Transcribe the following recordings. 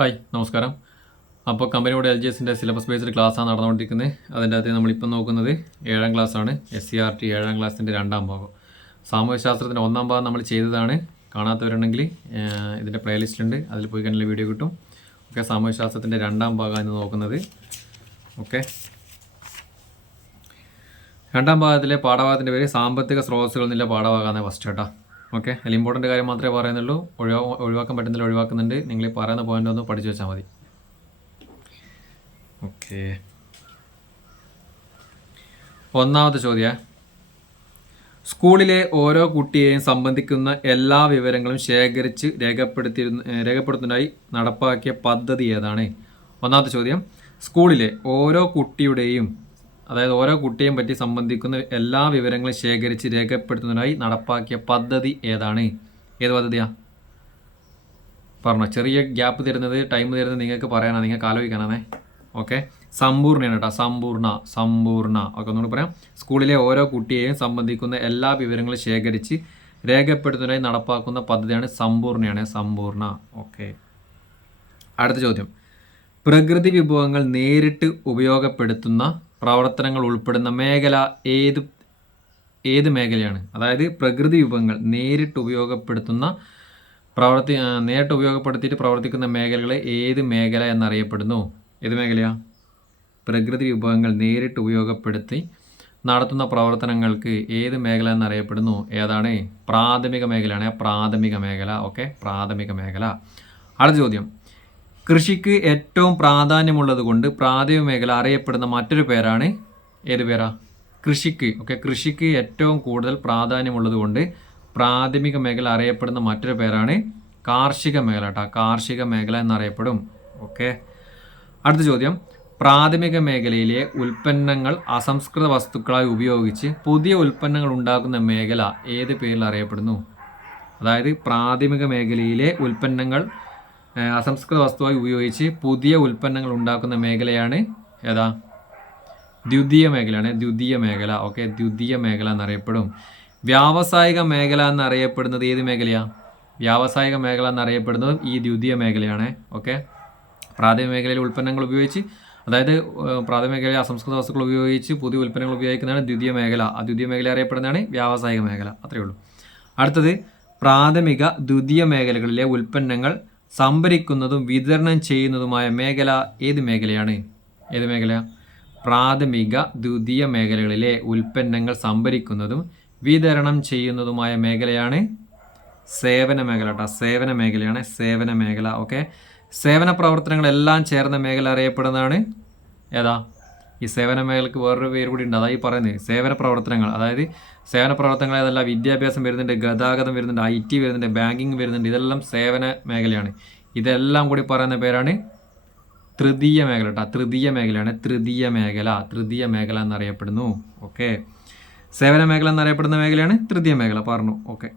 Hi നമസ്കാരം. അപ്പോൾ കമ്പനിയുടെ LGSൻ്റെ സിലബസ് ബേസ്ഡ് ക്ലാസ്സാണ് നടന്നുകൊണ്ടിരിക്കുന്നത്. അതിൻ്റെ അകത്ത് നമ്മളിപ്പം നോക്കുന്നത് 7ാം ക്ലാസ്സാണ്. SCRT 7ാം ക്ലാസ്സിൻ്റെ 2ാം ഭാഗം. സാമൂഹ്യശാസ്ത്രത്തിൻ്റെ 1ാം ഭാഗം നമ്മൾ ചെയ്തതാണ്. കാണാത്തവരുണ്ടെങ്കിൽ ഇതിൻ്റെ പ്ലേലിസ്റ്റ് ഉണ്ട്, അതിൽ പോയി കഴിഞ്ഞാൽ വീഡിയോ കിട്ടും. ഓക്കെ, സാമൂഹ്യശാസ്ത്രത്തിൻ്റെ 2ാം ഭാഗമാണ് നോക്കുന്നത്. ഓക്കെ, 2ാം ഭാഗത്തിലെ പാഠഭാഗത്തിൻ്റെ പേര് സാമ്പത്തിക സ്രോതസ്സുകൾ എന്നുള്ള പാഠഭാഗമാണ് ഫസ്റ്റ് കേട്ടോ. ഓക്കെ, അതിൽ ഇമ്പോർട്ടൻ്റ് കാര്യം മാത്രമേ പറയുന്നുള്ളൂ. ഒഴിവാക്കാൻ പറ്റുന്നില്ല, ഒഴിവാക്കുന്നുണ്ട്. നിങ്ങൾ ഈ പറയുന്ന പോയിന്റ് ഒന്ന് പഠിച്ചു വെച്ചാൽ മതി. ഓക്കെ, ഒന്നാമത്തെ ചോദ്യം, സ്കൂളിലെ ഓരോ കുട്ടിയെയും സംബന്ധിക്കുന്ന എല്ലാ വിവരങ്ങളും ശേഖരിച്ച് രേഖപ്പെടുത്തുന്നതിനായി നടപ്പാക്കിയ പദ്ധതി ഏതാണ്? ഒന്നാമത്തെ ചോദ്യം, സ്കൂളിലെ ഓരോ കുട്ടിയുടെയും ഓരോ കുട്ടിയെയും പറ്റി സംബന്ധിക്കുന്ന എല്ലാ വിവരങ്ങളും ശേഖരിച്ച് രേഖപ്പെടുത്തുന്നതിനായി നടപ്പാക്കിയ പദ്ധതി ഏതാണ്? ഏത് പദ്ധതിയാ പറഞ്ഞോ? ചെറിയ ഗ്യാപ്പ് തരുന്നത്, ടൈം തരുന്നത് നിങ്ങൾക്ക് പറയാനാണ്, നിങ്ങൾക്ക് ആലോചിക്കാനാണേ. ഓക്കെ, സമ്പൂർണ്ണയാണ് കേട്ടോ. സമ്പൂർണ്ണ. ഓക്കെ, ഒന്നുകൂടി പറയാം. സ്കൂളിലെ ഓരോ കുട്ടിയെയും സംബന്ധിക്കുന്ന എല്ലാ വിവരങ്ങളും ശേഖരിച്ച് രേഖപ്പെടുത്തുന്നതിനായി നടപ്പാക്കുന്ന പദ്ധതിയാണ് സമ്പൂർണ്ണ. ഓക്കെ, അടുത്ത ചോദ്യം, പ്രകൃതി വിഭവങ്ങൾ നേരിട്ട് ഉപയോഗപ്പെടുത്തുന്ന പ്രവർത്തനങ്ങൾ ഉൾപ്പെടുന്ന മേഖല ഏത് മേഖലയാണ്? അതായത് പ്രകൃതി വിഭവങ്ങൾ നേരിട്ട് ഉപയോഗപ്പെടുത്തിയിട്ട് പ്രവർത്തിക്കുന്ന മേഖലകളെ ഏത് മേഖല എന്നറിയപ്പെടുന്നു? ഏത് മേഖലയാ? പ്രകൃതി വിഭവങ്ങൾ നേരിട്ട് ഉപയോഗപ്പെടുത്തി നടത്തുന്ന പ്രവർത്തനങ്ങൾക്ക് ഏത് മേഖല എന്നറിയപ്പെടുന്നു? ഏതാണ്? പ്രാഥമിക മേഖലയാണ്. പ്രാഥമിക മേഖല. ഓക്കെ, പ്രാഥമിക മേഖല. അടുത്ത ചോദ്യം, കൃഷിക്ക് ഏറ്റവും പ്രാധാന്യമുള്ളത് കൊണ്ട് പ്രാഥമിക മേഖല അറിയപ്പെടുന്ന മറ്റൊരു പേരാണ് ഏത് പേരാ? കൃഷിക്ക് ഏറ്റവും കൂടുതൽ പ്രാധാന്യമുള്ളത് കൊണ്ട് പ്രാഥമിക മേഖല അറിയപ്പെടുന്ന മറ്റൊരു പേരാണ് കാർഷിക മേഖല കേട്ടോ. കാർഷിക മേഖല എന്നറിയപ്പെടും. ഓക്കെ, അടുത്ത ചോദ്യം, പ്രാഥമിക മേഖലയിലെ ഉൽപ്പന്നങ്ങൾ അസംസ്കൃത വസ്തുക്കളായി ഉപയോഗിച്ച് പുതിയ ഉൽപ്പന്നങ്ങൾ ഉണ്ടാക്കുന്ന മേഖല ഏത് പേരിൽ അറിയപ്പെടുന്നു? അതായത് പ്രാഥമിക മേഖലയിലെ ഉൽപ്പന്നങ്ങൾ അസംസ്കൃത വസ്തുവായി ഉപയോഗിച്ച് പുതിയ ഉൽപ്പന്നങ്ങൾ ഉണ്ടാക്കുന്ന മേഖലയാണ് ഏതാ? ദ്വിതീയ മേഖലയാണ്. ദ്വിതീയ മേഖല. ഓക്കെ, ദ്വിതീയ മേഖല എന്നറിയപ്പെടും. വ്യാവസായിക മേഖല എന്നറിയപ്പെടുന്നത് ഏത് മേഖലയാണ്? വ്യാവസായിക മേഖല എന്നറിയപ്പെടുന്നത് ഈ ദ്വിതീയ മേഖലയാണ്. ഓക്കെ, പ്രാഥമിക മേഖലയിലെ ഉൽപ്പന്നങ്ങൾ ഉപയോഗിച്ച്, അതായത് പ്രാഥമിക മേഖലയിലെ അസംസ്കൃത വസ്തുക്കൾ ഉപയോഗിച്ച് പുതിയ ഉൽപ്പന്നങ്ങൾ ഉപയോഗിക്കുന്നതാണ് ദ്വിതീയ മേഖല. ആ ദ്വിതീയ മേഖല അറിയപ്പെടുന്നതാണ് വ്യാവസായിക മേഖല. അത്രയേ ഉള്ളൂ. അടുത്തത്, പ്രാഥമിക ദ്വിതീയ മേഖലകളിലെ ഉൽപ്പന്നങ്ങൾ സംഭരിക്കുന്നതും വിതരണം ചെയ്യുന്നതുമായ മേഖല ഏത് മേഖലയാണ്? ഏത് മേഖല? പ്രാഥമിക ദ്വിതീയ മേഖലകളിലെ ഉൽപ്പന്നങ്ങൾ സംഭരിക്കുന്നതും വിതരണം ചെയ്യുന്നതുമായ മേഖലയാണ് സേവന മേഖല കേട്ടോ. സേവന മേഖലയാണ്. സേവന മേഖല. ഓക്കെ, സേവന പ്രവർത്തനങ്ങളെല്ലാം ചേർന്ന മേഖല അറിയപ്പെടുന്നതാണ് ഏതാ? ഈ സേവന മേഖലക്ക് വേറൊരു പേര് കൂടി ഉണ്ട്, അതായി പറയുന്നത് സേവന പ്രവർത്തനങ്ങൾ. അതായത് സേവന പ്രവർത്തനങ്ങൾ ഏതല്ല? വിദ്യാഭ്യാസം വരുന്നുണ്ട്, ഗതാഗതം വരുന്നുണ്ട്, IT വരുന്നുണ്ട്, ബാങ്കിങ് വരുന്നുണ്ട്. ഇതെല്ലാം സേവന മേഖലയാണ്. ഇതെല്ലാം കൂടി പറയുന്ന പേരാണ് തൃതീയ മേഖല കേട്ടോ. തൃതീയ മേഖലയാണ്. തൃതീയ മേഖല എന്നറിയപ്പെടുന്നു. ഓക്കെ, സേവന മേഖല എന്നറിയപ്പെടുന്ന മേഖലയാണ് തൃതീയ മേഖല. പറഞ്ഞു. ഓക്കെ,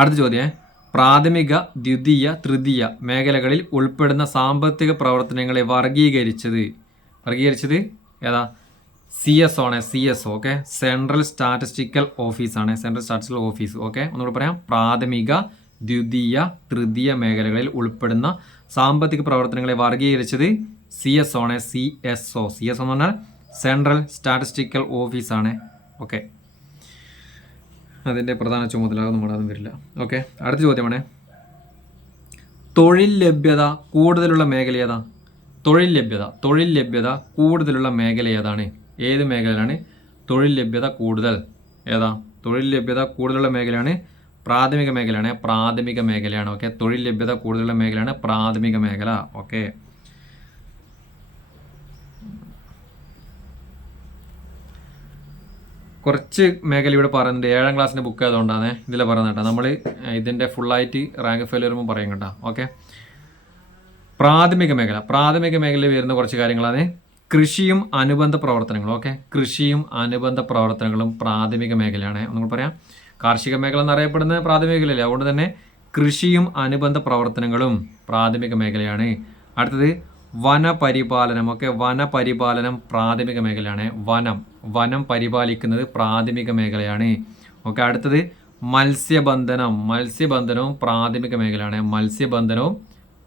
അടുത്ത ചോദ്യം, പ്രാഥമിക ദ്വിതീയ തൃതീയ മേഖലകളിൽ ഉൾപ്പെടുന്ന സാമ്പത്തിക പ്രവർത്തനങ്ങളെ വർഗീകരിച്ചത് ഏതാ? CS ആണ്. CS. ഓക്കെ, സെൻട്രൽ സ്റ്റാറ്റിസ്റ്റിക്കൽ ഓഫീസാണ്. Central statistical office. ഓക്കെ, ഒന്നുകൂടി പറയാം. പ്രാഥമിക ദ്വിതീയ തൃതീയ മേഖലകളിൽ ഉൾപ്പെടുന്ന സാമ്പത്തിക പ്രവർത്തനങ്ങളെ വർഗീകരിച്ചത് CS ആണ്. CSO എന്ന് പറഞ്ഞാൽ സെൻട്രൽ സ്റ്റാറ്റിസ്റ്റിക്കൽ ഓഫീസാണ്. ഓക്കെ, അതിൻ്റെ പ്രധാന ചുമതല നമ്മളതും വരില്ല. ഓക്കെ, അടുത്ത ചോദ്യമാണ്, തൊഴിൽ ലഭ്യത കൂടുതലുള്ള മേഖല ഏതാ? തൊഴിൽ ലഭ്യത കൂടുതലുള്ള മേഖല ഏതാണ്? ഏത് മേഖലയാണ് തൊഴിൽ ലഭ്യത കൂടുതൽ? ഏതാ? തൊഴിൽ ലഭ്യത കൂടുതലുള്ള മേഖലയാണ് പ്രാഥമിക മേഖലയാണ്. ഓക്കെ, തൊഴിൽ ലഭ്യത കൂടുതലുള്ള മേഖലയാണ് പ്രാഥമിക മേഖല. ഓക്കെ, കുറച്ച് മേഖല ഇവിടെ പറയുന്നുണ്ട്. 7ാം ക്ലാസ്സിൻ്റെ ബുക്ക് ആയതുകൊണ്ടാണ് ഇതിൽ പറയുന്നത് കേട്ടോ. നമ്മൾ ഇതിൻ്റെ ഫുള്ളായിട്ട് റാങ്ക് ഫെയിൽ വരുമ്പോൾ പറയും കേട്ടോ. ഓക്കെ, പ്രാഥമിക മേഖലയിൽ വരുന്ന കുറച്ച് കാര്യങ്ങളാണ് കൃഷിയും അനുബന്ധ പ്രവർത്തനങ്ങളും. ഓക്കെ, കൃഷിയും അനുബന്ധ പ്രവർത്തനങ്ങളും പ്രാഥമിക മേഖലയാണ്. ഒന്നുകൂടി പറയാം, കാർഷിക മേഖല എന്നറിയപ്പെടുന്നത് പ്രാഥമിക മേഖലയല്ലേ, അതുകൊണ്ട് തന്നെ കൃഷിയും അനുബന്ധ പ്രവർത്തനങ്ങളും പ്രാഥമിക മേഖലയാണ്. അടുത്തത്, വനപരിപാലനം. ഓക്കെ, വനപരിപാലനം പ്രാഥമിക മേഖലയാണ്. വനം പരിപാലിക്കുന്നത് പ്രാഥമിക മേഖലയാണ്. ഓക്കെ, അടുത്തത്, മത്സ്യബന്ധനവും പ്രാഥമിക മേഖലയാണ്.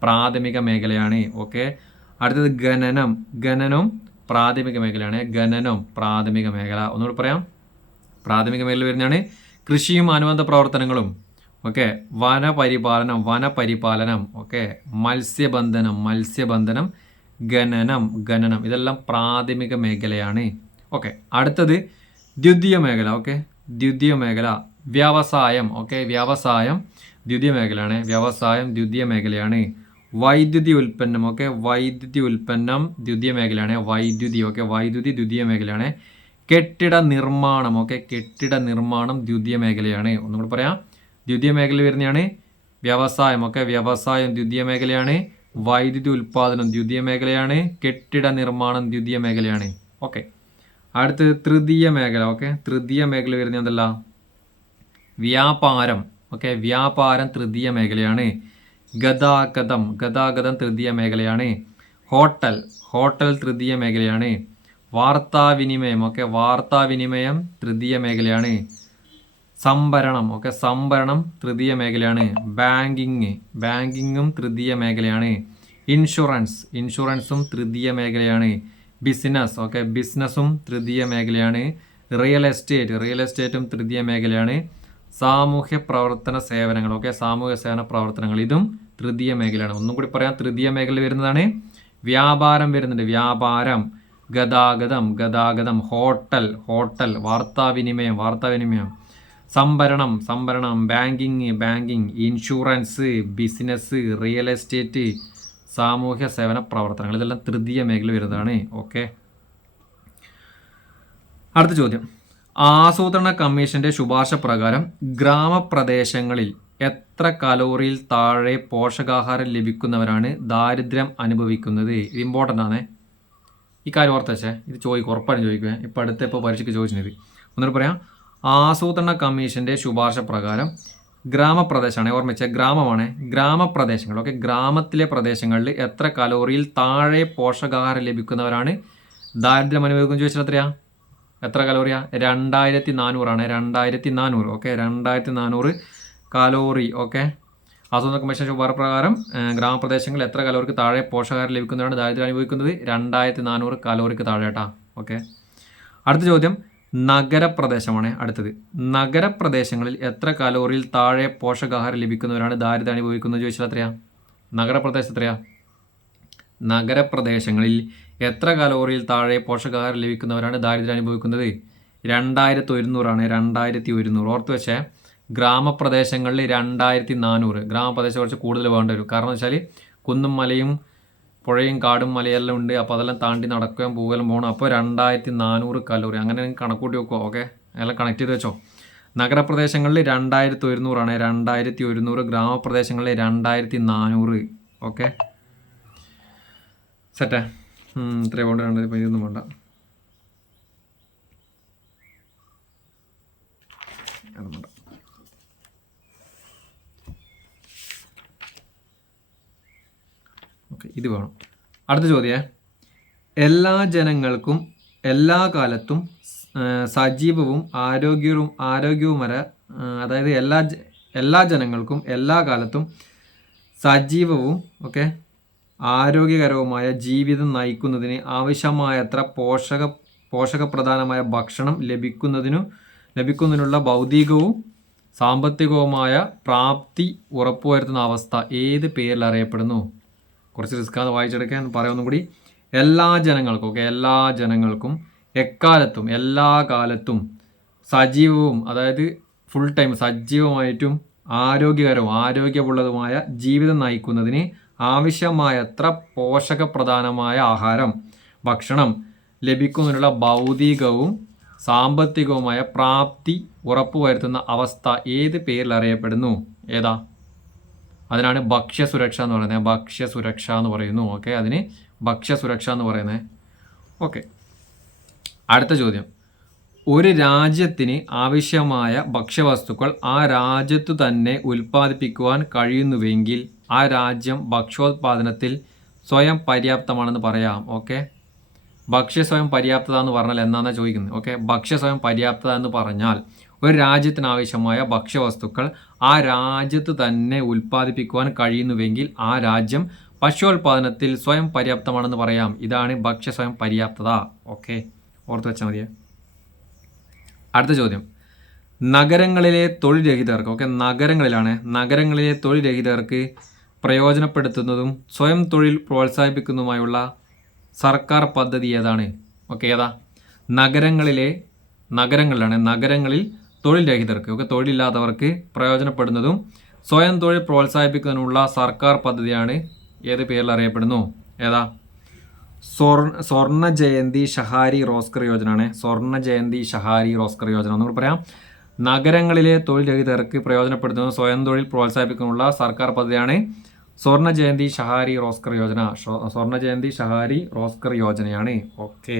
പ്രാഥമിക മേഖലയാണ്. ഓക്കെ, അടുത്തത് ഖനനം. ഖനനം പ്രാഥമിക മേഖലയാണ്. ഖനനം പ്രാഥമിക മേഖല. ഒന്നുകൂടി പറയാം, പ്രാഥമിക മേഖല വരുന്നതാണ് കൃഷിയും അനുബന്ധ പ്രവർത്തനങ്ങളും. ഓക്കെ, വനപരിപാലനം. ഓക്കെ, മത്സ്യബന്ധനം, ഖനനം ഇതെല്ലാം പ്രാഥമിക മേഖലയാണ്. ഓക്കെ, അടുത്തത് ദ്വിതീയ മേഖല. ഓക്കെ, ദ്വിതീയ മേഖല വ്യവസായം. ഓക്കെ, വ്യവസായം ദ്വിതീയ മേഖലയാണ്. വ്യവസായം ദ്വിതീയ മേഖലയാണ്. വൈദ്യുതി ഉൽപ്പന്നം. ഓക്കെ, വൈദ്യുതി ഉൽപ്പന്നം ദ്വിതീയ മേഖലയാണ്. ഓക്കെ, വൈദ്യുതി ദ്വിതീയ മേഖലയാണ്. കെട്ടിട നിർമ്മാണം. ഓക്കെ, കെട്ടിട നിർമ്മാണം ദ്വിതീയ മേഖലയാണ്. ഒന്നുകൂടി പറയാം, ദ്വിതീയ മേഖല വരുന്നതാണ് വ്യവസായം. ഓക്കെ, വ്യവസായം ദ്വിതീയ മേഖലയാണ്. വൈദ്യുതി ഉൽപ്പാദനം ദ്വിതീയ മേഖലയാണ്. കെട്ടിട നിർമ്മാണം ദ്വിതീയ മേഖലയാണ്. ഓക്കെ, അടുത്തത് തൃതീയ മേഖല. ഓക്കെ, തൃതീയ മേഖല വരുന്നത് എന്തല്ല, വ്യാപാരം. ഓക്കെ, വ്യാപാരം തൃതീയ മേഖലയാണ്. ഗതാഗതം തൃതീയ മേഖലയാണ്. ഹോട്ടൽ തൃതീയ മേഖലയാണ്. വാർത്താവിനിമയം. ഓക്കെ, വാർത്താവിനിമയം തൃതീയ മേഖലയാണ്. സംഭരണം. ഓക്കെ, സംഭരണം തൃതീയ മേഖലയാണ്. ബാങ്കിങ്ങും തൃതീയ മേഖലയാണ്. ഇൻഷുറൻസും തൃതീയ മേഖലയാണ്. ബിസിനസ്. ഓക്കെ, ബിസിനസ്സും തൃതീയ മേഖലയാണ്. റിയൽ എസ്റ്റേറ്റും തൃതീയ മേഖലയാണ്. സാമൂഹ്യ പ്രവർത്തന സേവനങ്ങൾ. ഓക്കെ, സാമൂഹ്യ സേവന പ്രവർത്തനങ്ങൾ ഇതും തൃതീയ മേഖലയാണ്. ഒന്നും കൂടി പറയാം, തൃതീയ മേഖല വരുന്നതാണ് വ്യാപാരം വരുന്നുണ്ട്. വ്യാപാരം, ഗതാഗതം, ഹോട്ടൽ, വാർത്താവിനിമയം, സംഭരണം, banking, insurance, business, real estate, സാമൂഹ്യ സേവന പ്രവർത്തനങ്ങൾ ഇതെല്ലാം തൃതീയ മേഖല വരുന്നതാണ്. ഓക്കെ, അടുത്ത ചോദ്യം, ആസൂത്രണ കമ്മീഷന്റെ ശുപാർശ പ്രകാരം ഗ്രാമപ്രദേശങ്ങളിൽ എത്ര കലോറിയിൽ താഴെ പോഷകാഹാരം ലഭിക്കുന്നവരാണ് ദാരിദ്ര്യം അനുഭവിക്കുന്നത്? ഇത് ഇമ്പോർട്ടൻ്റ് ആണ്, ഈ കാര്യം ഓർത്ത് വെച്ചേ. ഇത് ഉറപ്പാണ് ചോദിക്കുക, ഇപ്പോൾ അടുത്ത പരീക്ഷയ്ക്ക് ചോദിച്ചത്. ഒന്നുകൂടി പറയാം, ആസൂത്രണ കമ്മീഷന്റെ ശുപാർശ പ്രകാരം ഗ്രാമപ്രദേശമാണ്, ഓർമ്മിച്ച ഗ്രാമമാണ്, ഗ്രാമപ്രദേശങ്ങൾ. ഓക്കെ, ഗ്രാമത്തിലെ പ്രദേശങ്ങളിൽ എത്ര കലോറിയിൽ താഴെ പോഷകാഹാരം ലഭിക്കുന്നവരാണ് ദാരിദ്ര്യം അനുഭവിക്കുന്നത് ചോദിച്ചാൽ എത്ര കലോറിയാ? 2400 2400. Okay, 2400 calorie. ഓക്കെ, ആസൂത്രണ കമ്മീഷൻ ശുപാർശ പ്രകാരം ഗ്രാമപ്രദേശങ്ങളിൽ എത്ര കലോറിക്ക് താഴെ പോഷകാഹാരം ലഭിക്കുന്നവരാണ് ദാരിദ്ര്യം അനുഭവിക്കുന്നത്? 2400 കലോറിക്ക് താഴെ കേട്ടാ. ഓക്കെ, അടുത്ത ചോദ്യം നഗരപ്രദേശമാണ്. അടുത്തത്, നഗരപ്രദേശങ്ങളിൽ എത്ര കലോറിയിൽ താഴെ പോഷകാഹാരം ലഭിക്കുന്നവരാണ് ദാരിദ്ര്യം അനുഭവിക്കുന്നത് ചോദിച്ചാൽ നഗരപ്രദേശത്ത് നഗരപ്രദേശങ്ങളിൽ എത്ര കലോറിയിൽ താഴെ പോഷകാഹാരം ലഭിക്കുന്നവരാണ് ദാരിദ്ര്യം അനുഭവിക്കുന്നത്? 2100 2100. ഓർത്ത് വെച്ചേ, ഗ്രാമപ്രദേശങ്ങളിൽ 2400. ഗ്രാമപ്രദേശം കുറച്ച് കൂടുതൽ വേണ്ടി വരും. കാരണം വെച്ചാൽ കുന്നും മലയും പുഴയും കാടും മലയെല്ലാം ഉണ്ട്. അപ്പോൾ അതെല്ലാം താണ്ടി നടക്കുകയും പോകലും പോകണം. അപ്പോൾ 2400 കലോറി അങ്ങനെ കണക്കൂട്ടി വെക്കുമോ? ഓക്കെ, എല്ലാം കണക്ട് ചെയ്ത് വെച്ചോ. നഗരപ്രദേശങ്ങളിൽ 2100 2100. ഗ്രാമപ്രദേശങ്ങളിൽ 2400. ഓക്കെ, സെറ്റേ. ഇത്രയും കൊണ്ട് 2015 വേണ്ട. ഓക്കെ, ഇത് വേണം. അടുത്ത ചോദ്യം, എല്ലാ ജനങ്ങൾക്കും എല്ലാ കാലത്തും സജീവവും ആരോഗ്യവുമര അതായത് എല്ലാ ജനങ്ങൾക്കും എല്ലാ കാലത്തും സജീവവും ഓക്കെ ആരോഗ്യകരവുമായ ജീവിതം നയിക്കുന്നതിന് ആവശ്യമായത്ര പോഷകപ്രധാനമായ ഭക്ഷണം ലഭിക്കുന്നതിനുള്ള ഭൗതികവും സാമ്പത്തികവുമായ പ്രാപ്തി ഉറപ്പുവരുത്തുന്ന അവസ്ഥ ഏത് പേരിൽ അറിയപ്പെടുന്നു? കുറച്ച് റിസ്ക്കാതെ വായിച്ചെടുക്കാൻ പറയാവുന്ന കൂടി. എല്ലാ ജനങ്ങൾക്കും എക്കാലത്തും എല്ലാ കാലത്തും സജീവവും അതായത് ഫുൾ ടൈം സജീവമായിട്ടും ആരോഗ്യമുള്ളതുമായ ജീവിതം നയിക്കുന്നതിന് ആവശ്യമായത്ര പോഷകപ്രധാനമായ ഭക്ഷണം ലഭിക്കുന്നതിനുള്ള ഭൗതികവും സാമ്പത്തികവുമായ പ്രാപ്തി ഉറപ്പുവരുത്തുന്ന അവസ്ഥ ഏത് പേരിൽ അറിയപ്പെടുന്നു? ഏതാ? അതിനാണ് ഭക്ഷ്യസുരക്ഷ എന്ന് പറയുന്നത്. ഭക്ഷ്യസുരക്ഷ എന്ന് പറയുന്നു. ഓക്കെ, അതിന് ഭക്ഷ്യസുരക്ഷ എന്ന് പറയുന്നത്. ഓക്കെ, അടുത്ത ചോദ്യം, ഒരു രാജ്യത്തിന് ആവശ്യമായ ഭക്ഷ്യവസ്തുക്കൾ ആ രാജ്യത്തു തന്നെ ഉൽപ്പാദിപ്പിക്കുവാൻ കഴിയുന്നുവെങ്കിൽ ആ രാജ്യം ഭക്ഷ്യോത്പാദനത്തിൽ സ്വയം പര്യാപ്തമാണെന്ന് പറയാം. ഓക്കെ, ഭക്ഷ്യ സ്വയം പര്യാപ്തത എന്ന് പറഞ്ഞാൽ എന്താണെന്നാണ് ചോദിക്കുന്നത്. ഓക്കെ, ഭക്ഷ്യ സ്വയം പര്യാപ്തത എന്ന് പറഞ്ഞാൽ ഒരു രാജ്യത്തിനാവശ്യമായ ഭക്ഷ്യവസ്തുക്കൾ ആ രാജ്യത്ത് തന്നെ ഉൽപ്പാദിപ്പിക്കുവാൻ കഴിയുന്നുവെങ്കിൽ ആ രാജ്യം ഭക്ഷ്യോൽപാദനത്തിൽ സ്വയം പര്യാപ്തമാണെന്ന് പറയാം. ഇതാണ് ഭക്ഷ്യ സ്വയം പര്യാപ്തത. ഓക്കെ, ഓർത്ത് വെച്ചാൽ മതിയെ. അടുത്ത ചോദ്യം, നഗരങ്ങളിലെ തൊഴിൽ രഹിതർക്ക്, ഓക്കെ നഗരങ്ങളിലെ തൊഴിൽ രഹിതർക്ക് പ്രയോജനപ്പെടുത്തുന്നതും സ്വയം തൊഴിൽ പ്രോത്സാഹിപ്പിക്കുന്നതുമായുള്ള സർക്കാർ പദ്ധതി ഏതാണ്? ഓക്കെ, ഏതാ? നഗരങ്ങളിൽ തൊഴിൽ രഹിതർക്ക്, ഓക്കെ തൊഴിലില്ലാത്തവർക്ക് പ്രയോജനപ്പെടുന്നതും സ്വയം തൊഴിൽ പ്രോത്സാഹിപ്പിക്കുന്നതിനുള്ള സർക്കാർ പദ്ധതിയാണ് ഏത് പേരിൽ അറിയപ്പെടുന്നു? ഏതാ? സ്വർണ്ണ ജയന്തി ഷഹാരി റോസ്കർ യോജന ആണ്. സ്വർണ്ണ ജയന്തി ഷഹാരി റോസ്കർ യോജന എന്ന് പറയാം. നഗരങ്ങളിലെ തൊഴിൽ രഹിതർക്ക് പ്രയോജനപ്പെടുത്തുന്നതും സ്വയം തൊഴിൽ പ്രോത്സാഹിപ്പിക്കാനുള്ള സർക്കാർ പദ്ധതിയാണ് സ്വർണ്ണ ജയന്തി ഷഹാരി റോസ്കർ യോജന. സ്വർണ്ണ ജയന്തി ഷഹാരി റോസ്കർ യോജനയാണ്. ഓക്കെ,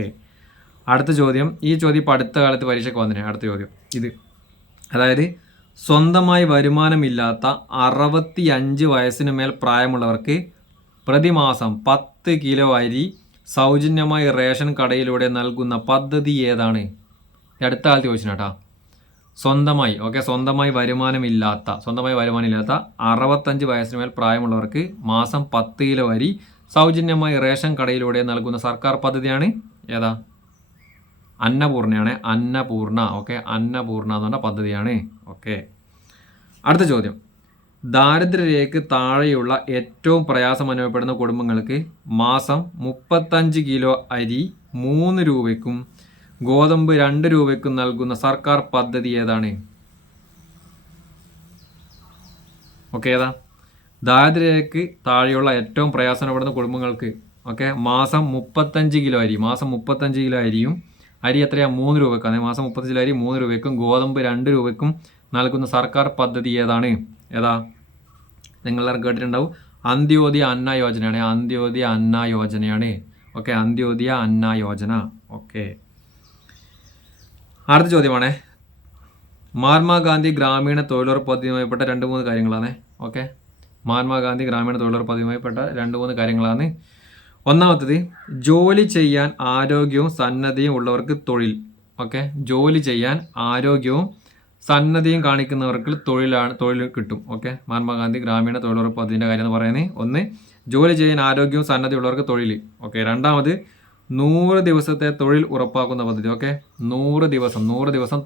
അടുത്ത ചോദ്യം. ഈ ചോദ്യം ഇപ്പോൾ അടുത്ത കാലത്ത് പരീക്ഷയ്ക്ക് വന്നിന്. അടുത്ത ചോദ്യം ഇത്, അതായത് സ്വന്തമായി വരുമാനമില്ലാത്ത 65 വയസ്സിന് മേൽ പ്രായമുള്ളവർക്ക് പ്രതിമാസം 10 കിലോ അരി സൗജന്യമായി റേഷൻ കടയിലൂടെ നൽകുന്ന പദ്ധതി ഏതാണ്? അടുത്ത കാലത്ത് ചോദിച്ചിട്ടാ. സ്വന്തമായി വരുമാനമില്ലാത്ത 65 വയസ്സിന് മേൽ പ്രായമുള്ളവർക്ക് മാസം 10 കിലോ അരി സൗജന്യമായി റേഷൻ കടയിലൂടെ നൽകുന്ന സർക്കാർ പദ്ധതിയാണ് ഏതാ? അന്നപൂർണയാണ്. അന്നപൂർണ. ഓക്കെ, അന്നപൂർണ എന്ന് പറഞ്ഞ പദ്ധതിയാണ്. ഓക്കെ, അടുത്ത ചോദ്യം. ദാരിദ്ര്യരേഖയ്ക്ക് താഴെയുള്ള ഏറ്റവും പ്രയാസം അനുഭവപ്പെടുന്ന കുടുംബങ്ങൾക്ക് മാസം 35 കിലോ അരി 3 രൂപയ്ക്കും ഗോതമ്പ് 2 രൂപയ്ക്കും നൽകുന്ന സർക്കാർ പദ്ധതി ഏതാണ്? ഓക്കെ, ഏതാ? ദാരിദ്ര്യരേഖയ്ക്ക് താഴെയുള്ള ഏറ്റവും പ്രയാസം അനുഭവപ്പെടുന്ന കുടുംബങ്ങൾക്ക് ഓക്കെ മാസം 35 കിലോ അരിയും അരി എത്രയാണ്? 3 രൂപയ്ക്ക്. അതായത് മാസം 35 കിലോ അരി 3 രൂപയ്ക്കും ഗോതമ്പ് 2 രൂപയ്ക്കും നൽകുന്ന സർക്കാർ പദ്ധതി ഏതാണ്? ഏതാ? നിങ്ങളെല്ലാവരും കേട്ടിട്ടുണ്ടാവും. അന്ത്യോദയ അന്ന യോജനയാണ്. അന്ത്യോദയ അന്ന യോജനയാണ്. ഓക്കെ, അന്ത്യോദയ അന്ന യോജന. ഓക്കെ, അടുത്ത ചോദ്യമാണ്. മഹാത്മാഗാന്ധി ഗ്രാമീണ തൊഴിലുറപ്പ് പദ്ധതിയുമായിപ്പെട്ട 2-3 കാര്യങ്ങളാണ്. ഓക്കെ, മഹാത്മാഗാന്ധി ഗ്രാമീണ തൊഴിലുറപ്പ് പദ്ധതിയുമായിപ്പെട്ട 2-3 കാര്യങ്ങളാണ്. ഒന്നാമത്തത്, ജോലി ചെയ്യാൻ ആരോഗ്യവും സന്നദ്ധയും ഉള്ളവർക്ക് തൊഴിൽ. ഓക്കെ, ജോലി ചെയ്യാൻ ആരോഗ്യവും സന്നദ്ധയും കാണിക്കുന്നവർക്ക് തൊഴിൽ കിട്ടും. ഓക്കെ, മഹാത്മാഗാന്ധി ഗ്രാമീണ തൊഴിലുറപ്പ് പദ്ധതിൻ്റെ കാര്യം എന്ന് പറയുന്നത്, ഒന്ന് ജോലി ചെയ്യാൻ ആരോഗ്യവും സന്നദ്ധയുള്ളവർക്ക് തൊഴിൽ. ഓക്കെ, രണ്ടാമത് 100 ദിവസത്തെ തൊഴിൽ ഉറപ്പാക്കുന്ന പദ്ധതി. ഓക്കെ, 100 ദിവസം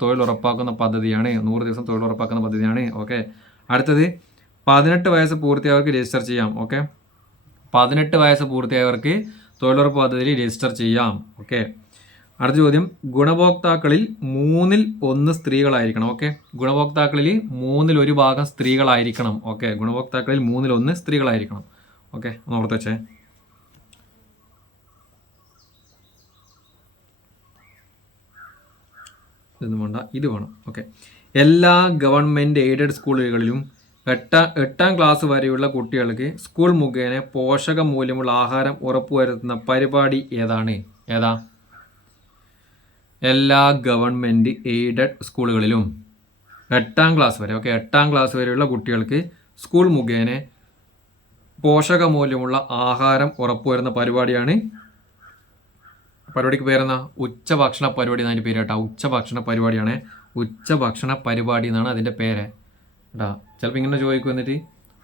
തൊഴിൽ ഉറപ്പാക്കുന്ന പദ്ധതിയാണ്. 100 ദിവസം തൊഴിൽ ഉറപ്പാക്കുന്ന പദ്ധതിയാണ്. ഓക്കെ, അടുത്തത് 18 വയസ്സ് പൂർത്തിയായവർക്ക് രജിസ്റ്റർ ചെയ്യാം. ഓക്കെ, 18 വയസ്സ് പൂർത്തിയായവർക്ക് തൊഴിലുറപ്പ് പദ്ധതിയിൽ രജിസ്റ്റർ ചെയ്യാം. ഓക്കെ, അടുത്ത ചോദ്യം. ഗുണഭോക്താക്കളിൽ 1/3 സ്ത്രീകളായിരിക്കണം. ഓക്കെ, ഗുണഭോക്താക്കളിൽ 1/3 ഭാഗം സ്ത്രീകളായിരിക്കണം. ഓക്കെ, ഗുണഭോക്താക്കളിൽ 1/3 സ്ത്രീകളായിരിക്കണം. ഓക്കെ, ഒന്ന് ഓർത്ത് വെച്ചേ. ഇതൊന്നും വേണ്ട, ഇത് വേണം. ഓക്കെ, എല്ലാ ഗവൺമെൻറ് എയ്ഡഡ് സ്കൂളുകളിലും 8ാം ക്ലാസ് വരെയുള്ള കുട്ടികൾക്ക് സ്കൂൾ മുഖേന പോഷക മൂല്യമുള്ള ആഹാരം ഉറപ്പുവരുത്തുന്ന പരിപാടി ഏതാണ്? ഏതാ? എല്ലാ ഗവൺമെൻറ് എയ്ഡഡ് സ്കൂളുകളിലും 8ാം ക്ലാസ് വരെ, ഓക്കെ 8ാം ക്ലാസ് വരെയുള്ള കുട്ടികൾക്ക് സ്കൂൾ മുഖേന പോഷക മൂല്യമുള്ള ആഹാരം ഉറപ്പുവരുന്ന പരിപാടിയാണ്. പരിപാടിക്ക് പേരെന്നാ? ഉച്ചഭക്ഷണ പരിപാടി എന്നാണ് അതിൻ്റെ പേര് കേട്ടോ. ഉച്ചഭക്ഷണ പരിപാടിയാണ്. ഉച്ചഭക്ഷണ പരിപാടി എന്നാണ് അതിൻ്റെ പേര് കേട്ടോ. ചിലപ്പോൾ ഇങ്ങനെ ചോദിക്കും, എന്നിട്ട്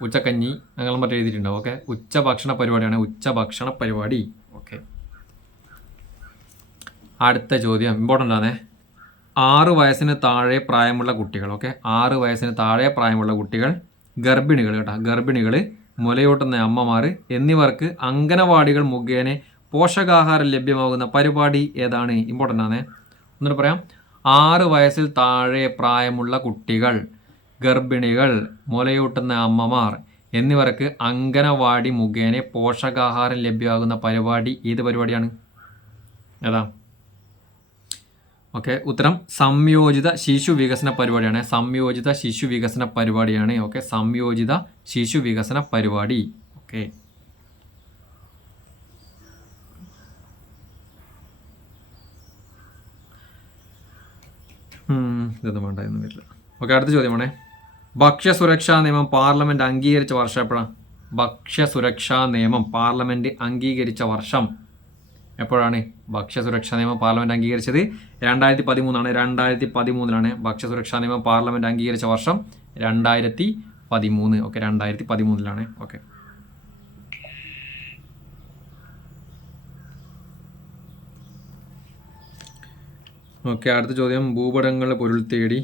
ഉച്ചക്കഞ്ഞി അങ്ങനെ മറ്റേ എഴുതിയിട്ടുണ്ടാവും. ഓക്കെ, ഉച്ചഭക്ഷണ പരിപാടിയാണ്. ഉച്ചഭക്ഷണ പരിപാടി. ഓക്കെ, അടുത്ത ചോദ്യം ഇമ്പോർട്ടൻ്റ് ആണ്. 6 വയസ്സിന് താഴെ പ്രായമുള്ള കുട്ടികൾ. ഓക്കെ, 6 വയസ്സിന് താഴെ പ്രായമുള്ള കുട്ടികൾ, ഗർഭിണികൾ കേട്ടോ, ഗർഭിണികൾ, മുലയൂട്ടുന്ന അമ്മമാർ എന്നിവർക്ക് അംഗനവാടികൾ മുഖേന പോഷകാഹാരം ലഭ്യമാകുന്ന പരിപാടി ഏതാണ്? ഇമ്പോർട്ടൻ്റ് ആണ്. എന്നിട്ട് പറയാം. 6 വയസ്സിൽ താഴെ പ്രായമുള്ള കുട്ടികൾ, ഗർഭിണികൾ, മുലയൂട്ടുന്ന അമ്മമാർ എന്നിവർക്ക് അംഗനവാടി മുഖേന പോഷകാഹാരം ലഭ്യമാകുന്ന പരിപാടി ഏത് പരിപാടിയാണ്? ഏതാ? ഓക്കെ, ഉത്തരം സംയോജിത ശിശു വികസന പരിപാടിയാണ്. സംയോജിത ശിശു വികസന പരിപാടിയാണ്. ഓക്കെ, സംയോജിത ശിശു വികസന പരിപാടി. ഓക്കെ, ഇതൊന്നും വേണ്ട, ഒന്നും വരില്ല. ഓക്കെ, അടുത്ത ചോദ്യമാണേ. ഭക്ഷ്യസുരക്ഷാ നിയമം പാർലമെന്റ് അംഗീകരിച്ച വർഷം എപ്പോഴാണ്? ഭക്ഷ്യസുരക്ഷാ നിയമം പാർലമെന്റ് അംഗീകരിച്ച വർഷം എപ്പോഴാണ് ഭക്ഷ്യസുരക്ഷാ നിയമം പാർലമെൻറ്റ് അംഗീകരിച്ചത്? 2013 2013 ഭക്ഷ്യസുരക്ഷാ നിയമം പാർലമെൻറ്റ് അംഗീകരിച്ച വർഷം 2013. Okay, 2013 okay. ഓക്കെ, അടുത്ത ചോദ്യം ഭൂപടങ്ങളുടെ പൊരുൾ തേടി.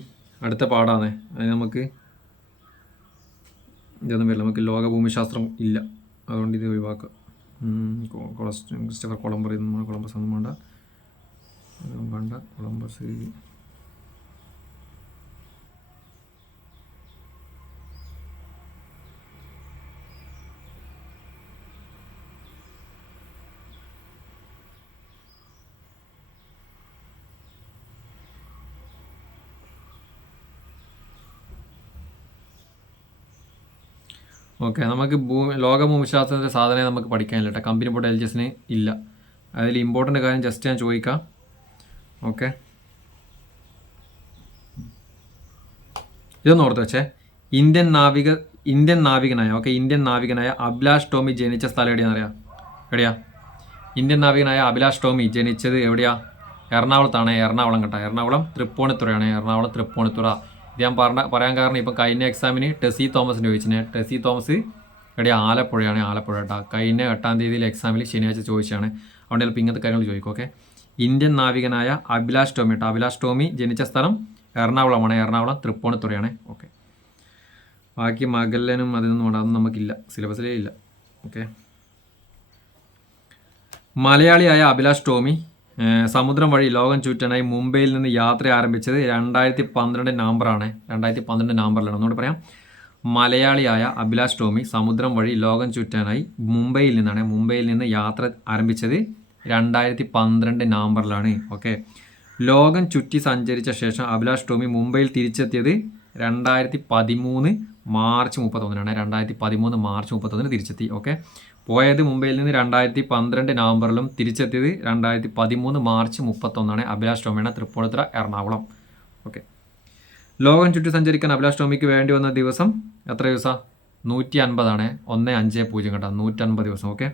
അടുത്ത പാടാണ്. അത് നമുക്ക് ഇതൊന്നും വരില്ല, നമുക്ക് ലോക ഭൂമിശാസ്ത്രം ഇല്ല, അതുകൊണ്ട് ഇത് ഒഴിവാക്കുക. ക്രിസ്റ്റഫർ കൊളംബസ് ഒന്നും വേണ്ട, കൊളംബസ്. ഓക്കെ, നമുക്ക് ലോക ഭൂമിശാസ്ത്രത്തിൻ്റെ സാധനം നമുക്ക് പഠിക്കാനില്ല കേട്ടോ. കമ്പനി ബോർഡ് LGSന് ഇല്ല. അതിൽ ഇമ്പോർട്ടൻ്റ് കാര്യം ജസ്റ്റ് ഞാൻ ചോദിക്കാം. ഓക്കെ, ഇതൊന്ന് ഓർത്ത് വെച്ചേ. ഇന്ത്യൻ നാവികനായ അഭിലാഷ് ടോമി ജനിച്ച സ്ഥലം എവിടെയാ? ഇന്ത്യൻ നാവികനായ അഭിലാഷ് ടോമി ജനിച്ചത് എവിടെയാ? എറണാകുളത്താണ്. എറണാകുളം കേട്ടോ. എറണാകുളം തൃപ്പൂണിത്തുറയാണ്. എറണാകുളം തൃപ്പൂണിത്തുറ. ഇത് ഞാൻ പറയാൻ കാരണം ഇപ്പം കഴിഞ്ഞ എക്സാമിന് ടെസി തോമസിന് ചോദിച്ചിനെ. ടെസി തോമസ് എവിടെയാ? ആലപ്പുഴയാണ്. ആലപ്പുഴ കേട്ടോ. കഴിഞ്ഞ 8-ാം തീയതി എക്സാമിൽ ശനിയാഴ്ച ചോദിച്ചാണ്. അതുകൊണ്ട് ചിലപ്പോൾ ഇങ്ങനത്തെ കാര്യങ്ങൾ ചോദിക്കും. ഓക്കെ, ഇന്ത്യൻ നാവികനായ അഭിലാഷ് ടോമി കേട്ടോ. അഭിലാഷ് ടോമി ജനിച്ച സ്ഥലം എറണാകുളമാണ്. എറണാകുളം തൃപ്പൂണിത്തുറയാണ്. ഓക്കെ, ബാക്കി മഗല്ലനും അതിനൊന്നും വേണ്ട, അതൊന്നും നമുക്കില്ല, സിലബസിലേ ഇല്ല. ഓക്കെ, മലയാളിയായ അഭിലാഷ് ടോമി സമുദ്രം വഴി ലോകം ചുറ്റാനായി മുംബൈയിൽ നിന്ന് യാത്ര ആരംഭിച്ചത് 2012 നവംബറാണ്. 2012 നവംബറിലാണ്. ഒന്നുകൂടി പറയാം. മലയാളിയായ അഭിലാഷ് ടോമി സമുദ്രം വഴി ലോകം ചുറ്റാനായി മുംബൈയിൽ നിന്ന് യാത്ര ആരംഭിച്ചത് 2012 നവംബറിലാണ്. ഓക്കെ, ലോകം ചുറ്റി സഞ്ചരിച്ച ശേഷം അഭിലാഷ് ടോമി മുംബൈയിൽ തിരിച്ചെത്തിയത് 2013 മാർച്ച് 31. 2013 മാർച്ച് 31 തിരിച്ചെത്തി. ഓക്കെ, പോയത് മുംബൈയിൽ നിന്ന് 2012 നവംബറിലും തിരിച്ചെത്തിയത് 2013 മാർച്ച് 31. അഭിലാഷ് ടോമിയാണ്. തൃപ്പൂണിത്തുറ, എറണാകുളം. ഓക്കെ, ലോകം ചുറ്റി സഞ്ചരിക്കാൻ അഭിലാഷ് ടോമിക്ക് വേണ്ടി വന്ന ദിവസം എത്ര ദിവസം? 150. 150 കേട്ടോ, 150 ദിവസം. ഓക്കെ,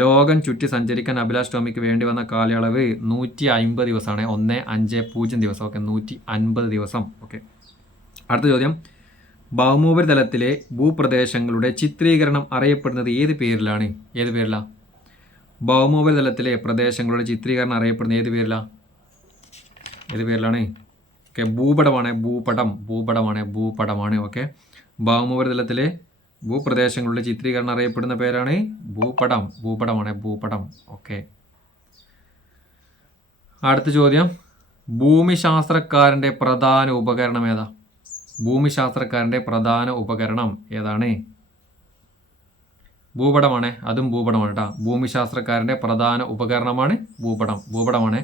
ലോകം ചുറ്റി സഞ്ചരിക്കാൻ അഭിലാഷ് ടോമിക്ക് വേണ്ടി വന്ന കാലയളവ് 150 ദിവസമാണ്. 150 ദിവസം. ഓക്കെ, 150 ദിവസം. ഓക്കെ, അടുത്ത ചോദ്യം. ഭൗമോപരിതലത്തിലെ ഭൂപ്രദേശങ്ങളുടെ ചിത്രീകരണം അറിയപ്പെടുന്നത് ഏത് പേരിലാണ്? ഭൗമോപരിതലത്തിലെ പ്രദേശങ്ങളുടെ ചിത്രീകരണം അറിയപ്പെടുന്നത് ഏത് പേരിലാണ്? ഓക്കെ, ഭൂപടമാണ്. ഭൂപടമാണ്. ഓക്കെ, ഭൗമോപരിതലത്തിലെ ഭൂപ്രദേശങ്ങളുടെ ചിത്രീകരണം അറിയപ്പെടുന്ന പേരാണ് ഭൂപടം. ഓക്കെ, അടുത്ത ചോദ്യം. ഭൂമിശാസ്ത്രക്കാരൻ്റെ പ്രധാന ഉപകരണം ഏതാ? ഏതാണ്? ഭൂപടമാണ്. അതും ഭൂപടമാണ് കേട്ടോ. ഭൂമിശാസ്ത്രക്കാരൻ്റെ പ്രധാന ഉപകരണമാണ് ഭൂപടമാണ്.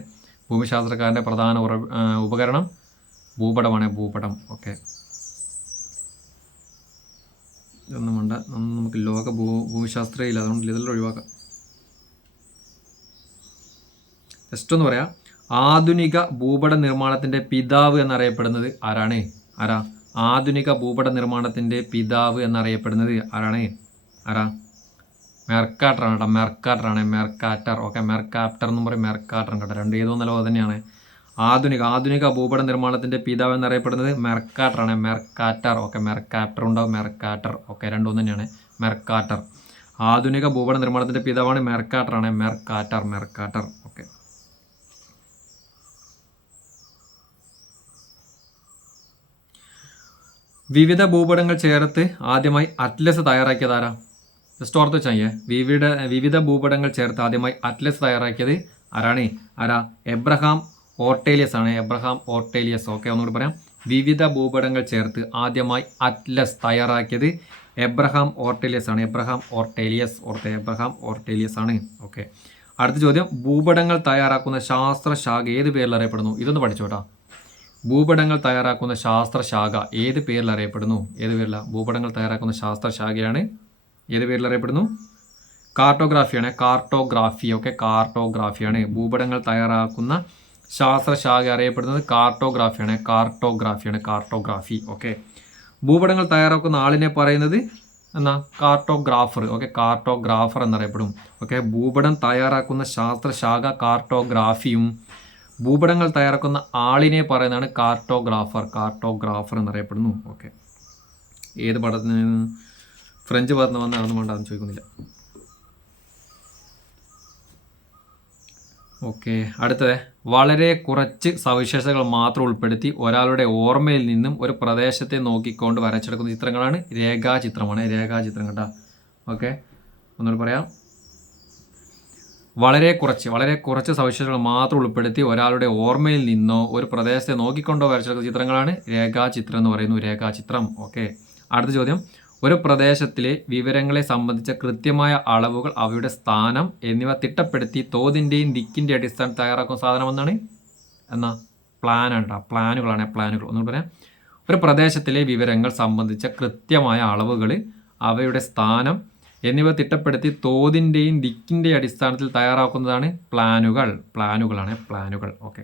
ഭൂമിശാസ്ത്രക്കാരൻ്റെ പ്രധാന ഉപകരണം ഭൂപടം. ഓക്കെ, ഇതൊന്നും വേണ്ട, നമുക്ക് ലോക ഭൂമിശാസ്ത്രം ഇല്ല, അതുകൊണ്ട് ഇതെല്ലാം ഒഴിവാക്കാം. ജസ്റ്റ് ഒന്ന് പറയാം. ആധുനിക ഭൂപട നിർമ്മാണത്തിൻ്റെ പിതാവ് എന്നറിയപ്പെടുന്നത് ആരാണ്? ആധുനിക ഭൂപട നിർമ്മാണത്തിൻ്റെ പിതാവ് എന്നറിയപ്പെടുന്നത് ആരാണ്? മെർക്കാറ്ററാണ് കേട്ടോ. മെർക്കാറ്റർ. ഓക്കെ, മെർക്കാപ്റ്റർ എന്നും പറയും, മെർക്കാറ്റർ കേട്ടോ. രണ്ട് ഏതോ നല്ലത് തന്നെയാണ്. ആധുനിക ഭൂപട നിർമ്മാണത്തിൻ്റെ പിതാവ് എന്നറിയപ്പെടുന്നത് മെർക്കാറ്ററാണ്. മെർക്കാറ്റർ. ഓക്കെ, മെർക്കാപ്റ്റർ ഉണ്ടാവും, മെർക്കാറ്റർ. ഓക്കെ, രണ്ടും തന്നെയാണ്. മെർക്കാറ്റർ. ആധുനിക ഭൂപട നിർമ്മാണത്തിൻ്റെ പിതാവാണ് മെർക്കാറ്ററാണ്. മെർക്കാറ്റർ. ഓക്കെ, വിവിധ ഭൂപടങ്ങൾ ചേർത്ത് ആദ്യമായി അറ്റ്ലസ് തയ്യാറാക്കിയത് ആരാ? ജസ്റ്റ് ഓർത്ത് വെച്ചാൽ വിവിധ ഭൂപടങ്ങൾ ചേർത്ത് ആദ്യമായി അറ്റ്ലസ് തയ്യാറാക്കിയത് ആരാണ്? എബ്രഹാം ഓർട്ടേലിയസ് ആണ്. ഓക്കെ, ഒന്നുകൂടി പറയാം. വിവിധ ഭൂപടങ്ങൾ ചേർത്ത് ആദ്യമായി അറ്റ്ലസ് തയ്യാറാക്കിയത് എബ്രഹാം ഓർട്ടേലിയസ് ആണ്. എബ്രഹാം ഓർട്ടേലിയസ് ആണ്. ഓക്കെ, അടുത്ത ചോദ്യം. ഭൂപടങ്ങൾ തയ്യാറാക്കുന്ന ശാസ്ത്രശാഖ ഏത് പേരിൽ അറിയപ്പെടുന്നു? ഇതൊന്ന് പഠിച്ചോട്ടാ. ഭൂപടങ്ങൾ തയ്യാറാക്കുന്ന ശാസ്ത്രശാഖ ഏത് പേരിൽ അറിയപ്പെടുന്നു? ഭൂപടങ്ങൾ തയ്യാറാക്കുന്ന ശാസ്ത്രശാഖയാണ് ഏത് പേരിൽ അറിയപ്പെടുന്നു? കാർട്ടോഗ്രാഫിയാണ്. ഓക്കെ, കാർട്ടോഗ്രാഫിയാണ്. ഭൂപടങ്ങൾ തയ്യാറാക്കുന്ന ശാസ്ത്രശാഖ അറിയപ്പെടുന്നത് കാർട്ടോഗ്രാഫി. ഓക്കെ, ഭൂപടങ്ങൾ തയ്യാറാക്കുന്ന ആളിനെ പറയുന്നത് എന്നാ കാർട്ടോഗ്രാഫർ. ഓക്കെ, കാർട്ടോഗ്രാഫർ എന്നറിയപ്പെടും. ഓക്കെ, ഭൂപടം തയ്യാറാക്കുന്ന ശാസ്ത്രശാഖ കാർട്ടോഗ്രാഫിയും ഭൂപടങ്ങൾ തയ്യാറാക്കുന്ന ആളിനെ പറയുന്നതാണ് കാർട്ടോഗ്രാഫർ എന്നറിയപ്പെടുന്നു. ഓക്കെ, ഏത് പടത്തിന് ഫ്രഞ്ച് പദത്തിന് വന്ന് അതൊന്നും വേണ്ട, അതൊന്നും ചോദിക്കുന്നില്ല. ഓക്കെ, അടുത്തത് വളരെ കുറച്ച് സവിശേഷതകൾ മാത്രം ഉൾപ്പെടുത്തി ഒരാളുടെ ഓർമ്മയിൽ നിന്നും ഒരു പ്രദേശത്തെ നോക്കിക്കൊണ്ട് വരച്ചെടുക്കുന്ന ചിത്രങ്ങളാണ് രേഖാചിത്രമാണ്. രേഖാചിത്രം കേട്ടോ. ഓക്കെ, ഒന്നുകൂടി പറയാം. വളരെ കുറച്ച് സവിശേഷതകൾ മാത്രം ഉൾപ്പെടുത്തി ഒരാളുടെ ഓർമ്മയിൽ നിന്നോ ഒരു പ്രദേശത്തെ നോക്കിക്കൊണ്ടോ വരച്ചെടുക്കുന്ന ചിത്രങ്ങളാണ് രേഖാചിത്രം എന്ന് പറയുന്നു. രേഖാചിത്രം. ഓക്കെ, അടുത്ത ചോദ്യം. ഒരു പ്രദേശത്തിലെ വിവരങ്ങളെ സംബന്ധിച്ച കൃത്യമായ അളവുകൾ, അവയുടെ സ്ഥാനം എന്നിവ തിട്ടപ്പെടുത്തി തോതിൻ്റെയും ദിക്കിൻ്റെ അടിസ്ഥാനം തയ്യാറാക്കുന്ന സാധനം എന്നാണ് പ്ലാനാണ്. പ്ലാനുകളാണ്. ഒന്നും പറയാം. ഒരു പ്രദേശത്തിലെ വിവരങ്ങൾ സംബന്ധിച്ച കൃത്യമായ അളവുകൾ, അവയുടെ സ്ഥാനം എന്നിവ തിട്ടപ്പെടുത്തി തോതിൻ്റെയും ദിക്കിൻ്റെ അടിസ്ഥാനത്തിൽ തയ്യാറാക്കുന്നതാണ് പ്ലാനുകളാണ്. ഓക്കെ,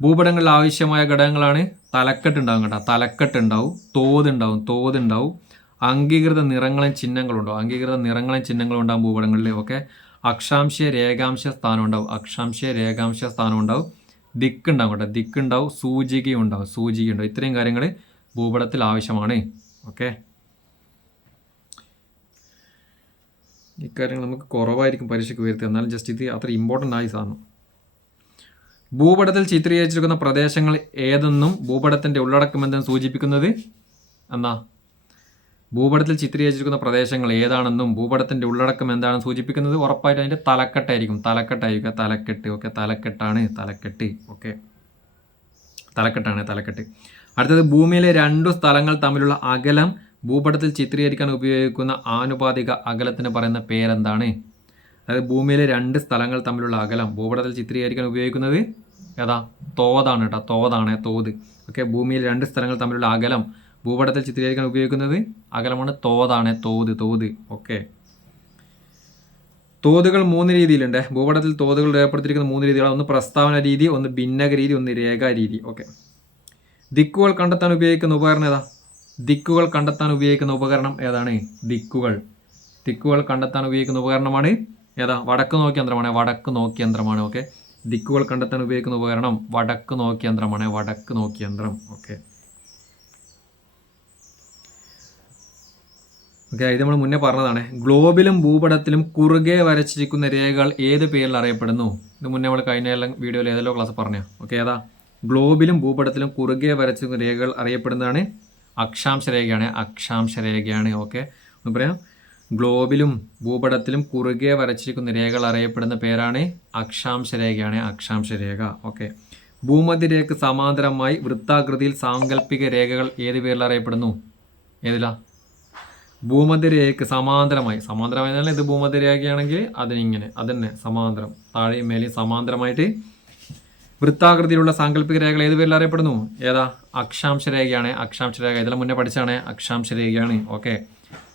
ഭൂപടങ്ങളിൽ ആവശ്യമായ ഘടകങ്ങളാണ് തലക്കെട്ടുണ്ടാവും കേട്ടോ. തലക്കെട്ടുണ്ടാവും, തോതുണ്ടാവും, അംഗീകൃത നിറങ്ങളും ചിഹ്നങ്ങളും ഉണ്ടാവും ഭൂപടങ്ങളിൽ. ഓക്കെ, അക്ഷാംശ രേഖാംശ സ്ഥാനം ഉണ്ടാവും, ദിക്കുണ്ടാവും കേട്ടോ. ദിക്കുണ്ടാവും, സൂചികയുണ്ടാവും. ഇത്രയും കാര്യങ്ങൾ ഭൂപടത്തിൽ ആവശ്യമാണ്. ഓക്കെ, ഇക്കാര്യങ്ങൾ നമുക്ക് കുറവായിരിക്കും പരീക്ഷയ്ക്ക് വരുത്തുക, എന്നാലും ജസ്റ്റ് ഇത് അത്ര ഇമ്പോർട്ടൻ്റ് ആയി സാധനം. ഭൂപടത്തിൽ ചിത്രീകരിച്ചിരിക്കുന്ന പ്രദേശങ്ങൾ ഏതെന്നും ഭൂപടത്തിൻ്റെ ഉള്ളടക്കമെന്തെന്ന് സൂചിപ്പിക്കുന്നത് ഭൂപടത്തിൽ ചിത്രീകരിച്ചിരിക്കുന്ന പ്രദേശങ്ങൾ ഏതാണെന്നും ഭൂപടത്തിൻ്റെ ഉള്ളടക്കം എന്താണെന്ന് സൂചിപ്പിക്കുന്നത് ഉറപ്പായിട്ട് അതിൻ്റെ തലക്കെട്ടായിരിക്കും. ഓക്കെ, തലക്കെട്ട്. അടുത്തത്, ഭൂമിയിലെ രണ്ടു സ്ഥലങ്ങൾ തമ്മിലുള്ള അകലം ഭൂപടത്തിൽ ചിത്രീകരിക്കാൻ ഉപയോഗിക്കുന്ന ആനുപാതിക അകലത്തിന് പറയുന്ന പേരെന്താണ്? അതായത് ഭൂമിയിലെ രണ്ട് സ്ഥലങ്ങൾ തമ്മിലുള്ള അകലം ഭൂപടത്തിൽ ചിത്രീകരിക്കാൻ ഉപയോഗിക്കുന്നത് തോതാണ് കേട്ടോ. തോത്. ഓക്കെ, ഭൂമിയിൽ രണ്ട് സ്ഥലങ്ങൾ തമ്മിലുള്ള അകലം ഭൂപടത്തിൽ ചിത്രീകരിക്കാൻ ഉപയോഗിക്കുന്നത് അകലമാണ്, തോത്. ഓക്കെ, തോതുകൾ 3 രീതിയിലുണ്ട്. ഭൂപടത്തിൽ തോതുകൾ രേഖപ്പെടുത്തിയിരിക്കുന്ന 3 രീതികളാണ്. ഒന്ന് പ്രസ്താവന രീതി, ഒന്ന് ഭിന്നക രീതി, ഒന്ന് രേഖാരീതി. ഓക്കെ, ദിക്കുകൾ കണ്ടെത്താൻ ഉപയോഗിക്കുന്ന ഉപകരണം ഏതാണ്? ദിക്കുകൾ കണ്ടെത്താൻ ഉപയോഗിക്കുന്ന ഉപകരണമാണ് വടക്ക് നോക്കി യന്ത്രമാണ്. ഓക്കെ, ദിക്കുകൾ കണ്ടെത്താൻ ഉപയോഗിക്കുന്ന ഉപകരണം വടക്ക് നോക്കി യന്ത്രം. ഓക്കെ, ഇത് നമ്മൾ മുന്നേ പറഞ്ഞതാണ്. ഗ്ലോബിലും ഭൂപടത്തിലും കുറുകെ വരച്ചിരിക്കുന്ന രേഖകൾ ഏത് പേരിൽ അറിയപ്പെടുന്നു? ഇത് മുന്നേ നമ്മൾ കഴിഞ്ഞ വീഡിയോയിൽ ഏതെല്ലോ ക്ലാസ് പറഞ്ഞ. ഓക്കെ, ഗ്ലോബിലും ഭൂപടത്തിലും കുറുകെ വരച്ചിരിക്കുന്ന രേഖകൾ അറിയപ്പെടുന്നതാണ് അക്ഷാംശ രേഖയാണ്. ഓക്കെ, ഒന്ന് പറയാം. ഗ്ലോബിലും ഭൂപടത്തിലും കുറുകെ വരച്ചിരിക്കുന്ന രേഖകൾ അറിയപ്പെടുന്ന പേരാണ് അക്ഷാംശ രേഖ. ഓക്കെ, ഭൂമധ്യരേഖയ്ക്ക് സമാന്തരമായി വൃത്താകൃതിയിൽ സാങ്കല്പിക രേഖകൾ ഏത് പേരിൽ അറിയപ്പെടുന്നു? ഭൂമധ്യരേഖയ്ക്ക് സമാന്തരമായി ഇത് ഭൂമധ്യരേഖയാണെങ്കിൽ അതന്നെ സമാന്തരം, താഴെയും മേലെയും സമാന്തരമായിട്ട് വൃത്താകൃതിയിലുള്ള സാങ്കല്പിക രേഖകൾ ഏത് പേരിൽ അറിയപ്പെടുന്നു? അക്ഷാംശ രേഖയാണ്. ഇതെല്ലാം മുന്നേ പഠിച്ചാണ്. അക്ഷാംശ രേഖയാണ്. ഓക്കെ,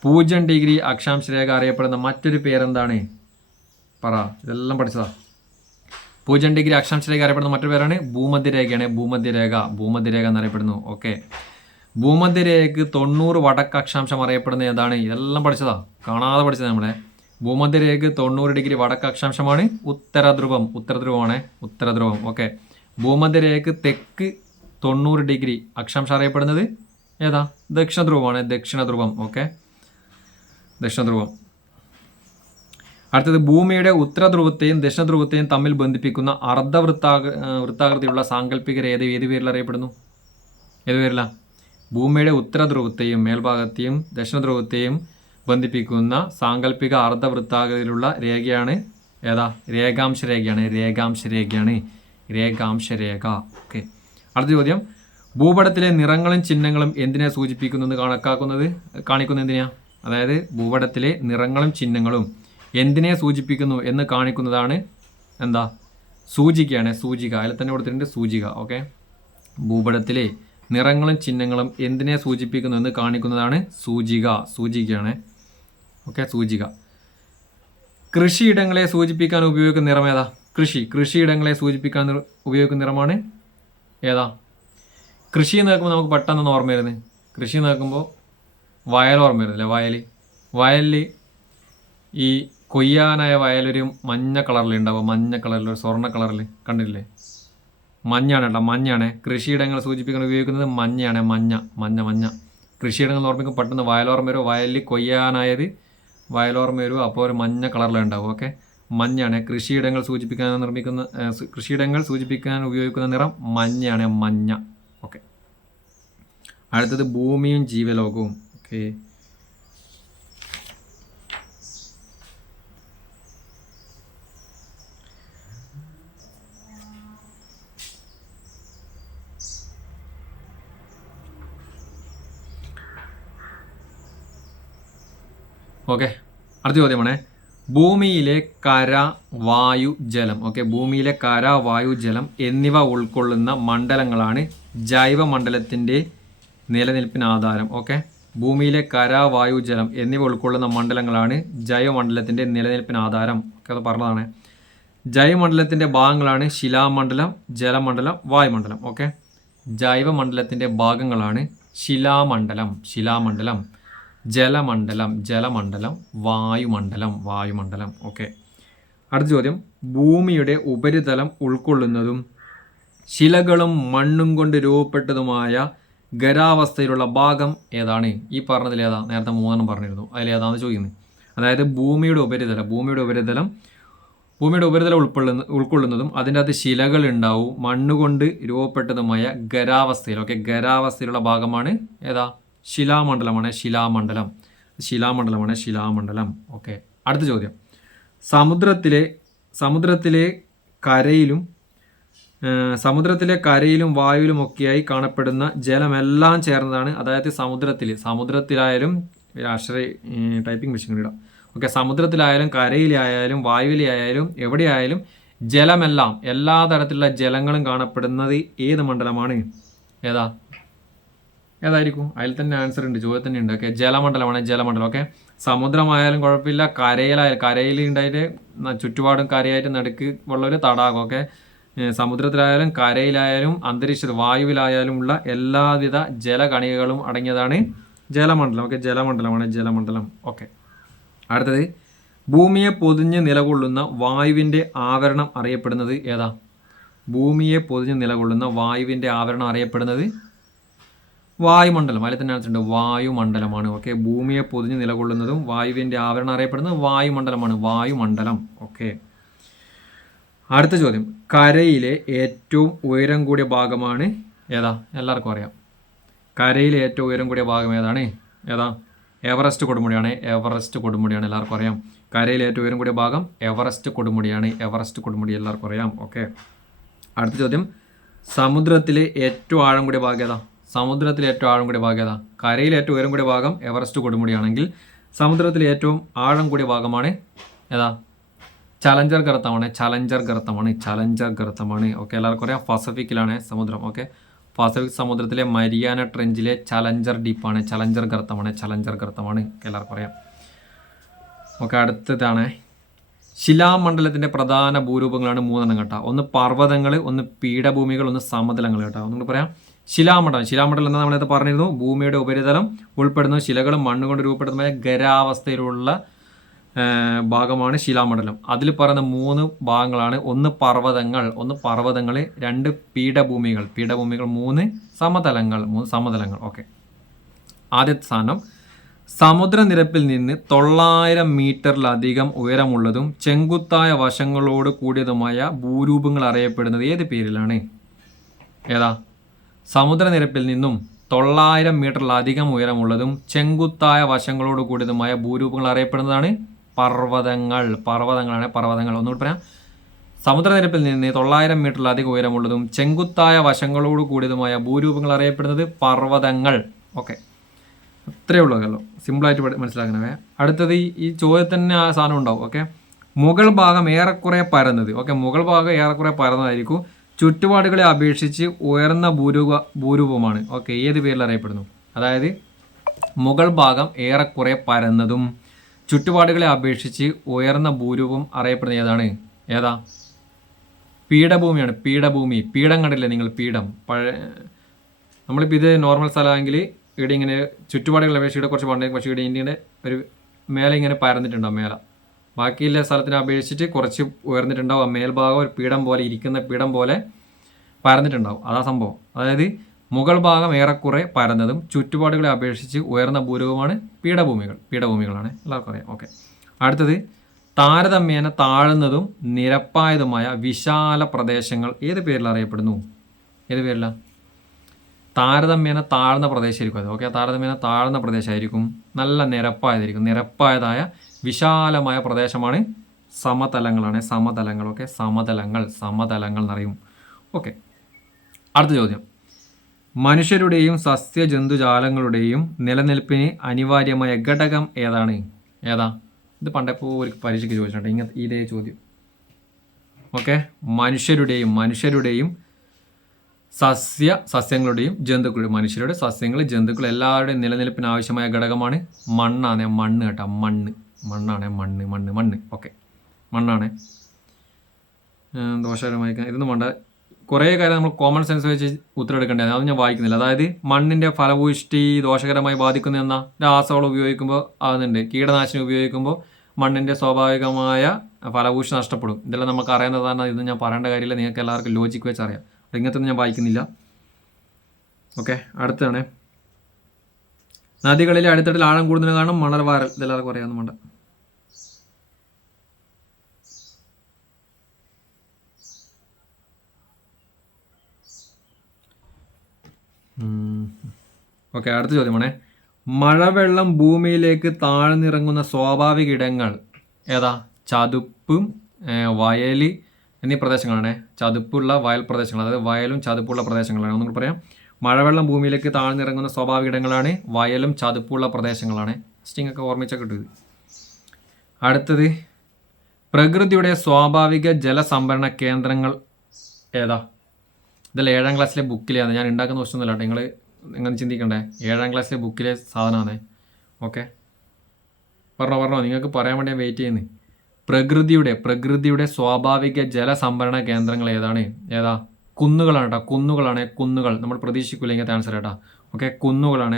0 ഡിഗ്രി അക്ഷാംശ രേഖ അറിയപ്പെടുന്ന മറ്റൊരു പേരെന്താണ്? ഇതെല്ലാം പഠിച്ചതാ. 0 ഡിഗ്രി അക്ഷാംശ രേഖ അറിയപ്പെടുന്ന മറ്റൊരു പേരാണ് ഭൂമധ്യരേഖയാണ്. ഭൂമധ്യരേഖ എന്നറിയപ്പെടുന്നു. ഓക്കെ, ഭൂമധ്യരേഖയ്ക്ക് 90 വടക്ക് അക്ഷാംശം അറിയപ്പെടുന്ന ഏതാണ്? ഇതെല്ലാം പഠിച്ചതാ, കാണാതെ പഠിച്ചത് നമ്മളെ. ഭൂമധ്യരേഖയ്ക്ക് 90 ഡിഗ്രി വടക്ക് അക്ഷാംശമാണ് ഉത്തരധ്രുവം. ഓക്കെ, ഭൂമധ്യരേഖയ്ക്ക് തെക്ക് 90 ഡിഗ്രി അക്ഷാംശം അറിയപ്പെടുന്നത് ദക്ഷിണധ്രുവം. ഓക്കെ, ദക്ഷിണധ്രുവം. അടുത്തത്, ഭൂമിയുടെ ഉത്തരധ്രുവത്തെയും ദക്ഷിണധ്രുവത്തെയും തമ്മിൽ ബന്ധിപ്പിക്കുന്ന വൃത്താകൃതിയുള്ള സാങ്കല്പിക രേഖ ഏത് പേരിൽ അറിയപ്പെടുന്നു? ഏത് പേരില? ഭൂമിയുടെ ഉത്തരധ്രുവത്തെയും മേൽഭാഗത്തെയും ദക്ഷിണധ്രുവത്തെയും ബന്ധിപ്പിക്കുന്ന സാങ്കല്പിക അർദ്ധവൃത്താകൃതിയിലുള്ള രേഖയാണ് രേഖാംശ രേഖ. ഓക്കെ, അടുത്ത ചോദ്യം. ഭൂപടത്തിലെ നിറങ്ങളും ചിഹ്നങ്ങളും എന്തിനെ സൂചിപ്പിക്കുന്നു കാണിക്കുന്നത് എന്തിനാ? അതായത് ഭൂപടത്തിലെ നിറങ്ങളും ചിഹ്നങ്ങളും എന്തിനെ സൂചിപ്പിക്കുന്നു എന്ന് കാണിക്കുന്നതാണ് സൂചിക. അതിൽ തന്നെ കൊടുത്തിട്ടുണ്ട് സൂചിക. ഓക്കെ, ഭൂപടത്തിലെ നിറങ്ങളും ചിഹ്നങ്ങളും എന്തിനെ സൂചിപ്പിക്കുന്നു എന്ന് കാണിക്കുന്നതാണ് സൂചികയാണ്. ഓക്കെ, സൂചിക. കൃഷിയിടങ്ങളെ സൂചിപ്പിക്കാൻ ഉപയോഗിക്കുന്ന നിറം ഏതാ? കൃഷിയിടങ്ങളെ സൂചിപ്പിക്കാൻ ഉപയോഗിക്കുന്ന നിറമാണ് കൃഷി എന്ന് കേൾക്കുമ്പോൾ നമുക്ക് പെട്ടെന്ന് ഓർമ്മ വരുന്നത്. കൃഷി നോക്കുമ്പോൾ വയൽ ഓർമ്മ വരുന്നില്ലേ? വയലിൽ ഈ കൊയ്യാനായ വയലൊരു മഞ്ഞ കളറിൽ ഉണ്ടാവും, മഞ്ഞ കളറിൽ, ഒരു സ്വർണ്ണ കളറിൽ കണ്ടില്ലേ? മഞ്ഞാണ് കേട്ടോ, മഞ്ഞാണ്. കൃഷിയിടങ്ങൾ സൂചിപ്പിക്കാൻ ഉപയോഗിക്കുന്നത് മഞ്ഞയാണ്, മഞ്ഞ. കൃഷിയിടങ്ങൾ ഓർമ്മിക്കും പെട്ടെന്ന് വയലോർമ്മ വരും, വയലിൽ കൊയ്യാനായത് വയലോർമ്മ വരും, അപ്പോൾ ഒരു മഞ്ഞ കളറിലുണ്ടാവും. ഓക്കെ, മഞ്ഞാണ്. കൃഷിയിടങ്ങൾ സൂചിപ്പിക്കാൻ ഉപയോഗിക്കുന്ന നിറം മഞ്ഞയാണ്, മഞ്ഞ. ഓക്കെ, അടുത്തത് ഭൂമിയും ജീവലോകവും. ഓക്കെ, ഓക്കെ, അടുത്ത ചോദ്യമാണ് ഭൂമിയിലെ കര, വായു, ജലം. ഓക്കെ, ഭൂമിയിലെ കര, വായു, ജലം എന്നിവ ഉൾക്കൊള്ളുന്ന മണ്ഡലങ്ങളാണ് ജൈവമണ്ഡലത്തിൻ്റെ നിലനിൽപ്പിന് ആധാരം. ഓക്കെ, ഭൂമിയിലെ കര, വായു, ജലം എന്നിവ ഉൾക്കൊള്ളുന്ന മണ്ഡലങ്ങളാണ് ജൈവമണ്ഡലത്തിൻ്റെ നിലനിൽപ്പിന് ആധാരം. ഒക്കെ അത് പറഞ്ഞതാണ്. ജൈവമണ്ഡലത്തിൻ്റെ ഭാഗങ്ങളാണ് ശിലാമണ്ഡലം, ജലമണ്ഡലം, വായുമണ്ഡലം. ഓക്കെ, ജൈവമണ്ഡലത്തിൻ്റെ ഭാഗങ്ങളാണ് ശിലാമണ്ഡലം, ജലമണ്ഡലം, വായുമണ്ഡലം. ഓക്കെ, അടുത്ത ചോദ്യം ഭൂമിയുടെ ഉപരിതലം ഉൾക്കൊള്ളുന്നതും ശിലകളും മണ്ണും കൊണ്ട് രൂപപ്പെട്ടതുമായ ഖരാവസ്ഥയിലുള്ള ഭാഗം ഏതാണ്? ഈ പറഞ്ഞതിൽ ഏതാ? നേരത്തെ 3 പറഞ്ഞിരുന്നു, അതിലേതാണെന്ന് ചോദിക്കുന്നത്. അതായത് ഭൂമിയുടെ ഉപരിതലം ഉൾക്കൊള്ളുന്നതും അതിൻ്റെ അകത്ത് ശിലകൾ ഉണ്ടാവും, മണ്ണുകൊണ്ട് രൂപപ്പെട്ടതുമായ ഖരാവസ്ഥയിൽ. ഓക്കെ, ഖരാവസ്ഥയിലുള്ള ഭാഗമാണ് ഏതാ? ശിലാമണ്ഡലമാണ്. ഓക്കെ, അടുത്ത ചോദ്യം സമുദ്രത്തിലെ കരയിലും വായുവിലും ഒക്കെയായി കാണപ്പെടുന്ന ജലമെല്ലാം ചേർന്നതാണ്. അതായത് സമുദ്രത്തിലായാലും ടൈപ്പിംഗ് മെഷീൻ ഇടാം. ഓക്കെ, സമുദ്രത്തിലായാലും കരയിലായാലും വായുവിലായാലും എവിടെയായാലും ജലമെല്ലാം, എല്ലാ തരത്തിലുള്ള ജലങ്ങളും കാണപ്പെടുന്നത് ഏത് മണ്ഡലമാണ്? ഏതായിരിക്കും? അതിൽ തന്നെ ആൻസർ ഉണ്ട്, ചോദ്യം തന്നെ ഉണ്ട്. ഓക്കെ, ജലമണ്ഡലം. ഓക്കെ, സമുദ്രമായാലും കുഴപ്പമില്ല, കരയിൽ ഉണ്ടായിട്ട് ചുറ്റുപാടും കരയായിട്ട് നടുക്ക് ഉള്ള ഒരു തടാകം. ഓക്കെ, സമുദ്രത്തിലായാലും കരയിലായാലും വായുവിലായാലും ഉള്ള എല്ലാവിധ ജലകണികകളും അടങ്ങിയതാണ് ജലമണ്ഡലം. ഓക്കെ, ജലമണ്ഡലം. ഓക്കെ, അടുത്തത് ഭൂമിയെ പൊതിഞ്ഞ് നിലകൊള്ളുന്ന വായുവിൻ്റെ ആവരണം അറിയപ്പെടുന്നത് ഏതാ? ഭൂമിയെ പൊതിഞ്ഞ് നിലകൊള്ളുന്ന വായുവിൻ്റെ ആവരണം അറിയപ്പെടുന്നത് വായുമണ്ഡലം. അതിൽ തന്നെ ആൻസർ ഉണ്ട്, വായുമണ്ഡലമാണ്. ഓക്കെ, ഭൂമിയെ പൊതിഞ്ഞ് നിലകൊള്ളുന്നതും വായുവിൻ്റെ ആവരണം അറിയപ്പെടുന്നത് വായുമണ്ഡലം. ഓക്കെ, അടുത്ത ചോദ്യം കരയിലെ ഏറ്റവും ഉയരം കൂടിയ ഭാഗമാണ് ഏതാ? എല്ലാവർക്കും അറിയാം. കരയിലെ ഏറ്റവും ഉയരം കൂടിയ ഭാഗം ഏതാണ്? എവറസ്റ്റ് കൊടുമുടിയാണ്. എല്ലാവർക്കും അറിയാം. കരയിലെ ഏറ്റവും ഉയരം കൂടിയ ഭാഗം എവറസ്റ്റ് കൊടുമുടിയാണ്. എല്ലാവർക്കും അറിയാം. ഓക്കെ, അടുത്ത ചോദ്യം സമുദ്രത്തിലെ ഏറ്റവും ആഴം കൂടിയ ഭാഗം ഏതാ? കരയിലെ ഏറ്റവും ഉയരം കൂടിയ ഭാഗം എവറസ്റ്റ് കൊടുമുടിയാണെങ്കിൽ സമുദ്രത്തിലെ ഏറ്റവും ആഴം കൂടിയ ഭാഗമാണ് ഏതാ? ചലഞ്ചർ ഗർത്തമാണ്. ഓക്കെ, എല്ലാവർക്കും അറിയാം. പസഫിക്കിലാണ് സമുദ്രം. ഓക്കെ, പസഫിക് സമുദ്രത്തിലെ മരിയാന ട്രെഞ്ചിലെ ചലഞ്ചർ ഡീപ്പാണ്. ചലഞ്ചർ ഗർത്തമാണ്. എല്ലാവർക്കും അറിയാം. ഓക്കെ, അടുത്തതാണ് ശിലാമണ്ഡലത്തിൻ്റെ പ്രധാന ഭൂരൂപങ്ങളാണ് 3 കേട്ടോ. ഒന്ന് പർവ്വതങ്ങൾ, ഒന്ന് പീഠഭൂമികൾ, ഒന്ന് സമതലങ്ങൾ കേട്ടോ. ഒന്നുകൂടി പറയാം. ശിലാമണ്ഡലം എന്ന് നമ്മളത് പറഞ്ഞിരുന്നു. ഭൂമിയുടെ ഉപരിതലം ഉൾപ്പെടുന്ന ശിലകളും മണ്ണുകൊണ്ട് രൂപപ്പെടുന്നതുമായ ഖരാവസ്ഥയിലുള്ള ഭാഗമാണ് ശിലാമണ്ഡലം. അതിൽ പറയുന്ന 3 ഭാഗങ്ങളാണ്. ഒന്ന് പർവ്വതങ്ങൾ, 2 പീഠഭൂമികൾ, 3 സമതലങ്ങൾ. ഓക്കെ, ആദ്യത്തെ സ്ഥാനം സമുദ്രനിരപ്പിൽ നിന്ന് 900 മീറ്ററിലധികം ഉയരമുള്ളതും ചെങ്കുത്തായ വശങ്ങളോട് കൂടിയതുമായ ഭൂരൂപങ്ങൾ അറിയപ്പെടുന്നത് ഏത് പേരിലാണ്? സമുദ്രനിരപ്പിൽ നിന്നും 900 മീറ്ററിലധികം ഉയരമുള്ളതും ചെങ്കുത്തായ വശങ്ങളോട് കൂടിയതുമായ ഭൂരൂപങ്ങൾ അറിയപ്പെടുന്നതാണ് പർവ്വതങ്ങളാണ്. ഒന്നുകൂടി പറയാം. സമുദ്രനിരപ്പിൽ നിന്ന് 900 മീറ്ററിലധികം ഉയരമുള്ളതും ചെങ്കുത്തായ വശങ്ങളോട് കൂടിയതുമായ ഭൂരൂപങ്ങൾ അറിയപ്പെടുന്നത് പർവ്വതങ്ങൾ. ഓക്കെ, അത്രയേ ഉള്ളൂ. സിമ്പിളായിട്ട് മനസ്സിലാക്കണേ. അടുത്തത് ഈ ചോദ്യത്തിന് ആ സാധനം ഉണ്ടാവും. ഓക്കെ, മുകൾ ഭാഗം ഏറെക്കുറെ പരന്നതായിരിക്കും. ചുറ്റുപാടുകളെ അപേക്ഷിച്ച് ഉയർന്ന ഭൂരൂപമാണ്. ഓക്കെ, ഏത് പേരിൽ അറിയപ്പെടുന്നു? അതായത് മുകൾ ഭാഗം ഏറെക്കുറെ പരന്നതും ചുറ്റുപാടുകളെ അപേക്ഷിച്ച് ഉയർന്ന ഭൂരൂപം അറിയപ്പെടുന്ന ഏതാ? പീഠഭൂമിയാണ്. പീഠം കണ്ടില്ലേ നിങ്ങൾ? പീഠം നമ്മളിപ്പോൾ ഇത് നോർമൽ സ്ഥലമാണെങ്കിൽ ഇവിടെ ഇങ്ങനെ ചുറ്റുപാടുകളെ അപേക്ഷിച്ച് ഇവിടെ കുറച്ച് പണ്ടേ, പക്ഷേ ഇവിടെ ഇന്ത്യയുടെ ഒരു മേലെ ഇങ്ങനെ പരന്നിട്ടുണ്ടാവും. മേലെ ബാക്കിയുള്ള സ്ഥലത്തിനെ അപേക്ഷിച്ചിട്ട് കുറച്ച് ഉയർന്നിട്ടുണ്ടാവും. ആ മേൽഭാഗം ഒരു പീഠം പോലെ, ഇരിക്കുന്ന പീഠം പോലെ പരന്നിട്ടുണ്ടാവും. അതാ സംഭവം. അതായത് മുകൾ ഭാഗം ഏറെക്കുറെ പരന്നതും ചുറ്റുപാടുകളെ അപേക്ഷിച്ച് ഉയർന്ന ഭൂരൂപമാണ് പീഠഭൂമികളാണ്, എല്ലാവർക്കും അറിയാം. ഓക്കെ, അടുത്തത് താരതമ്യേന താഴ്ന്നതും നിരപ്പായതുമായ വിശാല പ്രദേശങ്ങൾ ഏത് പേരിൽ അറിയപ്പെടുന്നു? ഏത് പേരില? താരതമ്യേന താഴ്ന്ന പ്രദേശമായിരിക്കും അത്. ഓക്കെ, താരതമ്യേന താഴ്ന്ന പ്രദേശമായിരിക്കും, നല്ല നിരപ്പായതായിരിക്കും. നിരപ്പായതായ വിശാലമായ പ്രദേശമാണ് സമതലങ്ങളാണ്. സമതലങ്ങൾ. ഓക്കെ, സമതലങ്ങൾ എന്നറിയും. ഓക്കെ, അടുത്ത ചോദ്യം. മനുഷ്യരുടെയും സസ്യജന്തുജാലങ്ങളുടെയും നിലനിൽപ്പിന് അനിവാര്യമായ ഘടകം ഏതാണ്? ഏതാ? ഇത് പണ്ടപ്പോൾ ഒരു പരീക്ഷയ്ക്ക് ചോദിച്ചിട്ടുണ്ട് ഇതേ ചോദ്യം. ഓക്കെ, മനുഷ്യരുടെയും സസ്യങ്ങളുടെയും ജന്തുക്കളുടെയും, മനുഷ്യരുടെ, സസ്യങ്ങൾ, ജന്തുക്കൾ എല്ലാവരുടെയും നിലനിൽപ്പിന് ആവശ്യമായ ഘടകമാണ് മണ്ണാണ്. മണ്ണ് കേട്ടോ, മണ്ണാണ്. മണ്ണ്. ഓക്കെ, മണ്ണാണ്. ദോഷകരമായി ഇതൊന്നും വേണ്ട. കുറേ കാര്യം നമ്മൾ കോമൺ സെൻസ് വെച്ച് ഉത്തരം എടുക്കേണ്ടത്, അത് ഞാൻ വായിക്കുന്നില്ല. അതായത് മണ്ണിൻ്റെ ഫലഭൂഷ്ടി ദോഷകരമായി ബാധിക്കുന്ന രാസവളം ഉപയോഗിക്കുമ്പോൾ ആകുന്നുണ്ട്, കീടനാശിനി ഉപയോഗിക്കുമ്പോൾ മണ്ണിൻ്റെ സ്വാഭാവികമായ ഫലഭൂഷ്ടി നഷ്ടപ്പെടും. ഇതെല്ലാം നമുക്ക് അറിയുന്നതാണ്. ഇതൊന്നും ഞാൻ പറയേണ്ട കാര്യമില്ല, നിങ്ങൾക്ക് എല്ലാവർക്കും ലോജിക്ക് വെച്ച് അറിയാം. ഇങ്ങനത്തെ ഒന്നും ഞാൻ വായിക്കുന്നില്ല. ഓക്കെ, അടുത്താണ്. നദികളിലെ അടിത്തട്ടിൽ ആഴം കൂടുന്നതിന് കാരണം മണൽ വാരൽ. ഇതെല്ലാവർക്കും അറിയാമെന്ന് വേണ്ട. ഓക്കെ, അടുത്ത ചോദ്യമാണേ. മഴവെള്ളം ഭൂമിയിലേക്ക് താഴ്ന്നിറങ്ങുന്ന സ്വാഭാവിക ഇടങ്ങൾ ഏതാ? ചതുപ്പും വയൽ എന്നീ പ്രദേശങ്ങളാണ്. ചതുപ്പുള്ള വയൽ പ്രദേശങ്ങൾ, അതായത് വയലും ചതുപ്പുള്ള പ്രദേശങ്ങളാണ്. ഒന്നുകൂടി പറയാം. മഴവെള്ളം ഭൂമിയിലേക്ക് താഴ്ന്നിറങ്ങുന്ന സ്വാഭാവിക ഇടങ്ങളാണ് വയലും ചതുപ്പുള്ള പ്രദേശങ്ങളാണ്. സ്റ്റിങ്ങൊക്കെ ഓർമ്മിച്ചാൽ കിട്ടും. അടുത്തത്, പ്രകൃതിയുടെ സ്വാഭാവിക ജലസംഭരണ കേന്ദ്രങ്ങൾ ഏതാ? ഇതെല്ലാം 7ാം ക്ലാസ്സിലെ ബുക്കിലാണ്. ഞാൻ ഉണ്ടാക്കുന്ന ക്വസ്റ്റ്യൊന്നുമല്ല കേട്ടോ, നിങ്ങൾ ഇങ്ങനെ ചിന്തിക്കണ്ടേ. 7ാം ക്ലാസ്സിലെ ബുക്കിലെ സാധനമാണ്. ഓക്കെ, പറഞ്ഞോ, നിങ്ങൾക്ക് പറയാൻ വേണ്ടി ഞാൻ വെയിറ്റ് ചെയ്യുന്നത്. പ്രകൃതിയുടെ സ്വാഭാവിക ജലസംഭരണ കേന്ദ്രങ്ങൾ ഏതാ? കുന്നുകളാണ് കേട്ടോ, കുന്നുകൾ. നമ്മൾ പ്രതീക്ഷിക്കില്ല ഇങ്ങനത്തെ ആൻസർ കേട്ടോ. ഓക്കെ, കുന്നുകളാണ്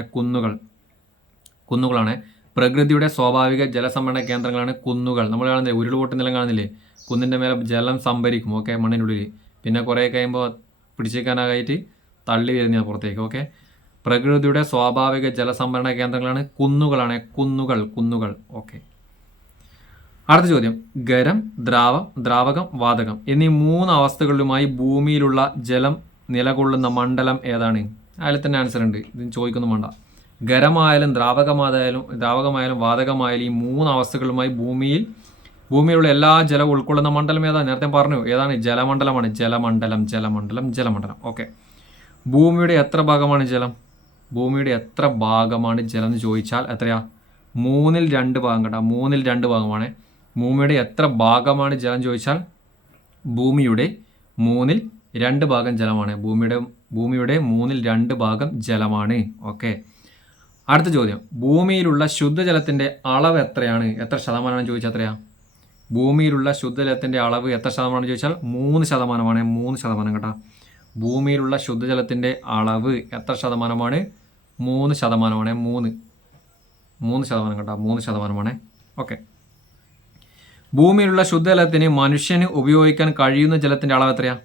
പ്രകൃതിയുടെ സ്വാഭാവിക ജലസംഭരണ കേന്ദ്രങ്ങളാണ് കുന്നുകൾ. നമ്മൾ കാണുന്നില്ലേ, ഉരുൾപൊട്ടുന്നില്ല കാണുന്നില്ലേ, കുന്നിൻ്റെ മേലെ ജലം സംഭരിക്കും. ഓക്കെ, മണ്ണിനുള്ളിൽ. പിന്നെ കുറേ കഴിയുമ്പോൾ പിടിച്ചേക്കാനായിട്ട് തള്ളി വരുന്ന പുറത്തേക്ക്. ഓക്കെ, പ്രകൃതിയുടെ സ്വാഭാവിക ജലസംഭരണ കേന്ദ്രങ്ങളാണ് കുന്നുകൾ. ഓക്കെ, അടുത്ത ചോദ്യം. ഖരം, ദ്രാവകം, വാതകം എന്നീ 3 അവസ്ഥകളിലുമായി ഭൂമിയിലുള്ള ജലം നിലകൊള്ളുന്ന മണ്ഡലം ഏതാണ്? അതിൽ തന്നെ ആൻസർ ഉണ്ട്, ഇതിന് ചോദിക്കൊന്നും വേണ്ട. ഖരമായാലും ദ്രാവകമായാലും വാതകമായാലും ഈ 3 അവസ്ഥകളുമായി ഭൂമിയിലുള്ള എല്ലാ ജലവും ഉൾക്കൊള്ളുന്ന മണ്ഡലം ഏതാണ്? നേരത്തെ പറഞ്ഞു, ഏതാണ്? ജലമണ്ഡലമാണ്. ജലമണ്ഡലം. ഓക്കെ, ഭൂമിയുടെ എത്ര ഭാഗമാണ് ജലം? ഭൂമിയുടെ എത്ര ഭാഗമാണ് ജലം എന്ന് ചോദിച്ചാൽ എത്രയാ? 3ൽ 2 ഭാഗം കേട്ടോ, 3ൽ 2 ഭാഗമാണ്. ഭൂമിയുടെ എത്ര ഭാഗമാണ് ജലം ചോദിച്ചാൽ ഭൂമിയുടെ 3ൽ 2 ഭാഗം ജലമാണ്. ഭൂമിയുടെ 3ൽ 2 ഭാഗം ജലമാണ്. ഓക്കെ, അടുത്ത ചോദ്യം. ഭൂമിയിലുള്ള ശുദ്ധജലത്തിൻ്റെ അളവ് എത്രയാണ്? എത്ര ശതമാനമാണ് ചോദിച്ചാൽ എത്രയാ? ഭൂമിയിലുള്ള ശുദ്ധജലത്തിൻ്റെ അളവ് എത്ര ശതമാനം ചോദിച്ചാൽ 3%. 3% കേട്ടോ. ഭൂമിയിലുള്ള ശുദ്ധജലത്തിൻ്റെ അളവ് എത്ര ശതമാനമാണ്? 3%. 3% കേട്ടോ, 3%. ഓക്കെ, ഭൂമിയിലുള്ള ശുദ്ധജലത്തിന് മനുഷ്യന് ഉപയോഗിക്കാൻ കഴിയുന്ന ജലത്തിൻ്റെ അളവ് എത്രയാ?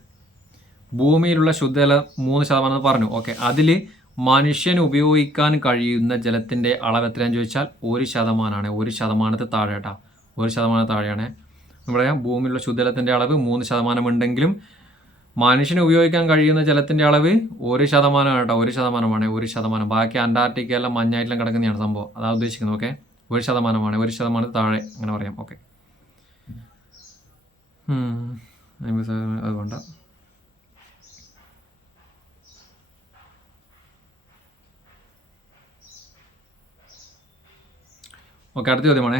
ഭൂമിയിലുള്ള ശുദ്ധജലം 3% പറഞ്ഞു. ഓക്കെ, അതിൽ മനുഷ്യന് ഉപയോഗിക്കാൻ കഴിയുന്ന ജലത്തിൻ്റെ അളവ് എത്രയാണെന്ന് ചോദിച്ചാൽ 1%. 1% താഴെ കേട്ടോ, 1% താഴെയാണ്. നമ്മൾ പറയാം ഭൂമിയിലുള്ള ശുദ്ധജലത്തിൻ്റെ അളവ് 3% ഉണ്ടെങ്കിലും മനുഷ്യന് ഉപയോഗിക്കാൻ കഴിയുന്ന ജലത്തിൻ്റെ അളവ് 1% കേട്ടോ, 1%. 1%. ബാക്കി അന്റാർട്ടിക്കയെല്ലാം മഞ്ഞായിട്ടെല്ലാം കിടക്കുന്നതാണ് സംഭവം, അതാണ് ഉദ്ദേശിക്കുന്നത്. ഓക്കെ, 1%. 1% താഴെ അങ്ങനെ പറയാം. ഓക്കെ, അത് വേണ്ട. ഓക്കെ, അടുത്ത ചോദ്യമാണ്.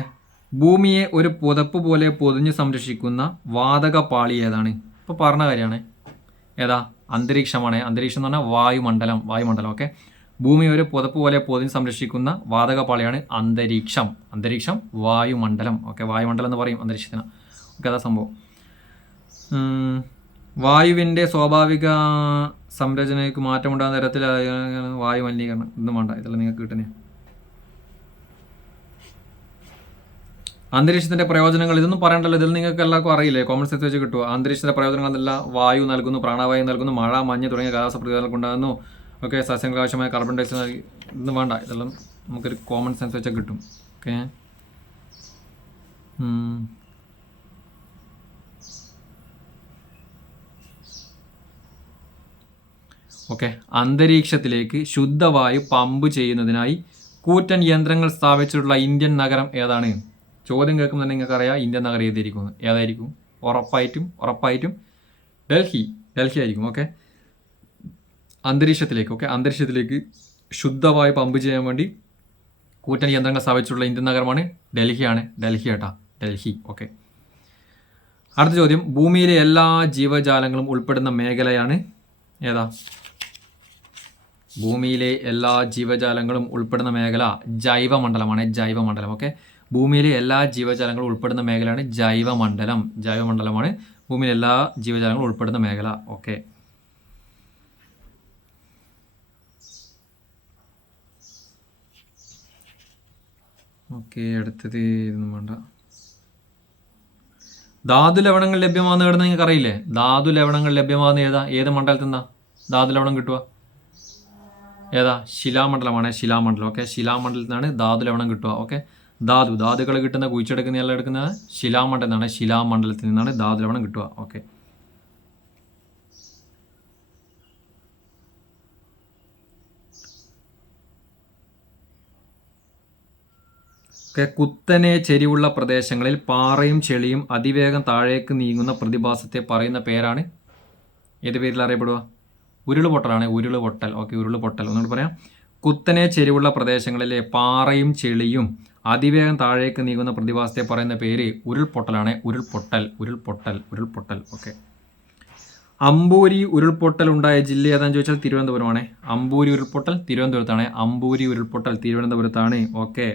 ഭൂമിയെ ഒരു പുതപ്പ് പോലെ പൊതിഞ്ഞ് സംരക്ഷിക്കുന്ന വാതക പാളി ഏതാണ്? ഇപ്പോൾ പറഞ്ഞ കാര്യമാണ്. ഏതാ? അന്തരീക്ഷമാണ്. അന്തരീക്ഷം എന്ന് പറഞ്ഞാൽ വായുമണ്ഡലം. ഓക്കെ, ഭൂമി ഒരു പുതപ്പ് പോലെ പൊതിഞ്ഞ് സംരക്ഷിക്കുന്ന വാതക പാളിയാണ് അന്തരീക്ഷം, വായുമണ്ഡലം. ഓക്കെ, വായുമണ്ഡലം എന്ന് പറയും അന്തരീക്ഷത്തിന്. ഓക്കെ, അതാ സംഭവം. വായുവിൻ്റെ സ്വാഭാവിക സംരചനയ്ക്ക് മാറ്റമുണ്ടാകുന്ന തരത്തിൽ വായു മലിനീകരണം ഇതൊന്നും വേണ്ട, ഇതെല്ലാം നിങ്ങൾക്ക് കിട്ടുന്നേ. അന്തരീക്ഷത്തിന്റെ പ്രയോജനങ്ങൾ ഇതൊന്നും പറയണ്ടല്ലോ, ഇതിൽ നിങ്ങൾക്ക് എല്ലാവർക്കും അറിയില്ലേ, കോമൺ സെൻസ് വെച്ച് കിട്ടുക. അന്തരീക്ഷത്തിന്റെ പ്രയോജനങ്ങൾ എന്നല്ല, വായു നൽകുന്നു, പ്രാണവായു നൽകുന്നു, മഴ മഞ്ഞ് തുടങ്ങിയ കാലാവസ്ഥ പ്രതികരണങ്ങൾ ഉണ്ടാകുന്നു, ഓക്കെ. സസ്യങ്ങൾക്ക് ആവശ്യമായ കാർബൺ ഡൈ ഓക്സൈഡ് ഇതൊന്നും വേണ്ട, ഇതെല്ലാം നമുക്കൊരു കോമൺ സെൻസ് വെച്ചാൽ കിട്ടും. ഓക്കെ. ഓക്കെ. അന്തരീക്ഷത്തിലേക്ക് ശുദ്ധവായു പമ്പ് ചെയ്യുന്നതിനായി കൂറ്റൻ യന്ത്രങ്ങൾ സ്ഥാപിച്ചിട്ടുള്ള ഇന്ത്യൻ നഗരം ഏതാണ്? ചോദ്യം കേൾക്കുമ്പോൾ തന്നെ നിങ്ങൾക്ക് അറിയാം ഇന്ത്യൻ നഗരം ഏതായിരിക്കും? ഉറപ്പായിട്ടും ഡൽഹി ആയിരിക്കും. ഓക്കെ. അന്തരീക്ഷത്തിലേക്ക് ശുദ്ധവായു പമ്പ് ചെയ്യാൻ വേണ്ടി കൂറ്റൻ യന്ത്രങ്ങൾ സ്ഥാപിച്ചിട്ടുള്ള ഇന്ത്യൻ നഗരമാണ് ഡൽഹി കേട്ടാ, ഡൽഹി. ഓക്കെ. അടുത്ത ചോദ്യം, ഭൂമിയിലെ എല്ലാ ജീവജാലങ്ങളും ഉൾപ്പെടുന്ന മേഖലയാണ് ഏതാ? ഭൂമിയിലെ എല്ലാ ജീവജാലങ്ങളും ഉൾപ്പെടുന്ന മേഖല ജൈവമണ്ഡലമാണ്. ഓക്കെ. ഭൂമിയിലെ എല്ലാ ജീവജാലങ്ങളും ഉൾപ്പെടുന്ന മേഖലയാണ് ജൈവമണ്ഡലമാണ് ഭൂമിയിലെ എല്ലാ ജീവജാലങ്ങളും ഉൾപ്പെടുന്ന മേഖല. ഓക്കെ. അടുത്തത് ഇതൊന്നും വേണ്ട. ധാതു ലവണങ്ങൾ ലഭ്യമാകുന്ന എവിടെ നിങ്ങൾക്ക് അറിയില്ലേ? ധാതു ലവണങ്ങൾ ലഭ്യമാകുന്ന ഏത് മണ്ഡലത്തിൽ നിന്നാ ധാതു ലവണം കിട്ടുക? ഏതാ? ശിലാമണ്ഡലം. ഓക്കെ. ശിലാമണ്ഡലത്തിൽ നിന്നാണ് ധാതു ലവണം കിട്ടുക. ഓക്കെ. ധാതുക്കൾ കിട്ടുന്ന കുഴിച്ചെടുക്കുന്ന എല്ലാം എടുക്കുന്നത് ശിലാമണ്ഡലത്തിൽ നിന്നാണ് ധാതു ലവണം കിട്ടുക. ഓക്കെ. കുത്തനെ ചെരിവുള്ള പ്രദേശങ്ങളിൽ പാറയും ചെളിയും അതിവേഗം താഴേക്ക് നീങ്ങുന്ന പ്രതിഭാസത്തെ പറയുന്ന പേരാണ് ഏത് പേരിൽ അറിയപ്പെടുക? ഉരുൾപൊട്ടൽ. ഓക്കെ. ഉരുൾപൊട്ടൽ. ഒന്നുകൂടി പറയാം. കുത്തനെ ചെരിവുള്ള പ്രദേശങ്ങളിലെ പാറയും ചെളിയും അതിവേഗം താഴേക്ക് നീങ്ങുന്ന പ്രതിഭാസത്തെ പറയുന്ന പേര് ഉരുൾപൊട്ടലാണ്. ഉരുൾപൊട്ടൽ. ഓക്കെ. അമ്പൂരി ഉരുൾപൊട്ടൽ ഉണ്ടായ ജില്ല ഏതാണെന്ന് ചോദിച്ചാൽ തിരുവനന്തപുരമാണ്. അമ്പൂരി ഉരുൾപൊട്ടൽ തിരുവനന്തപുരത്താണ്. ഓക്കെ.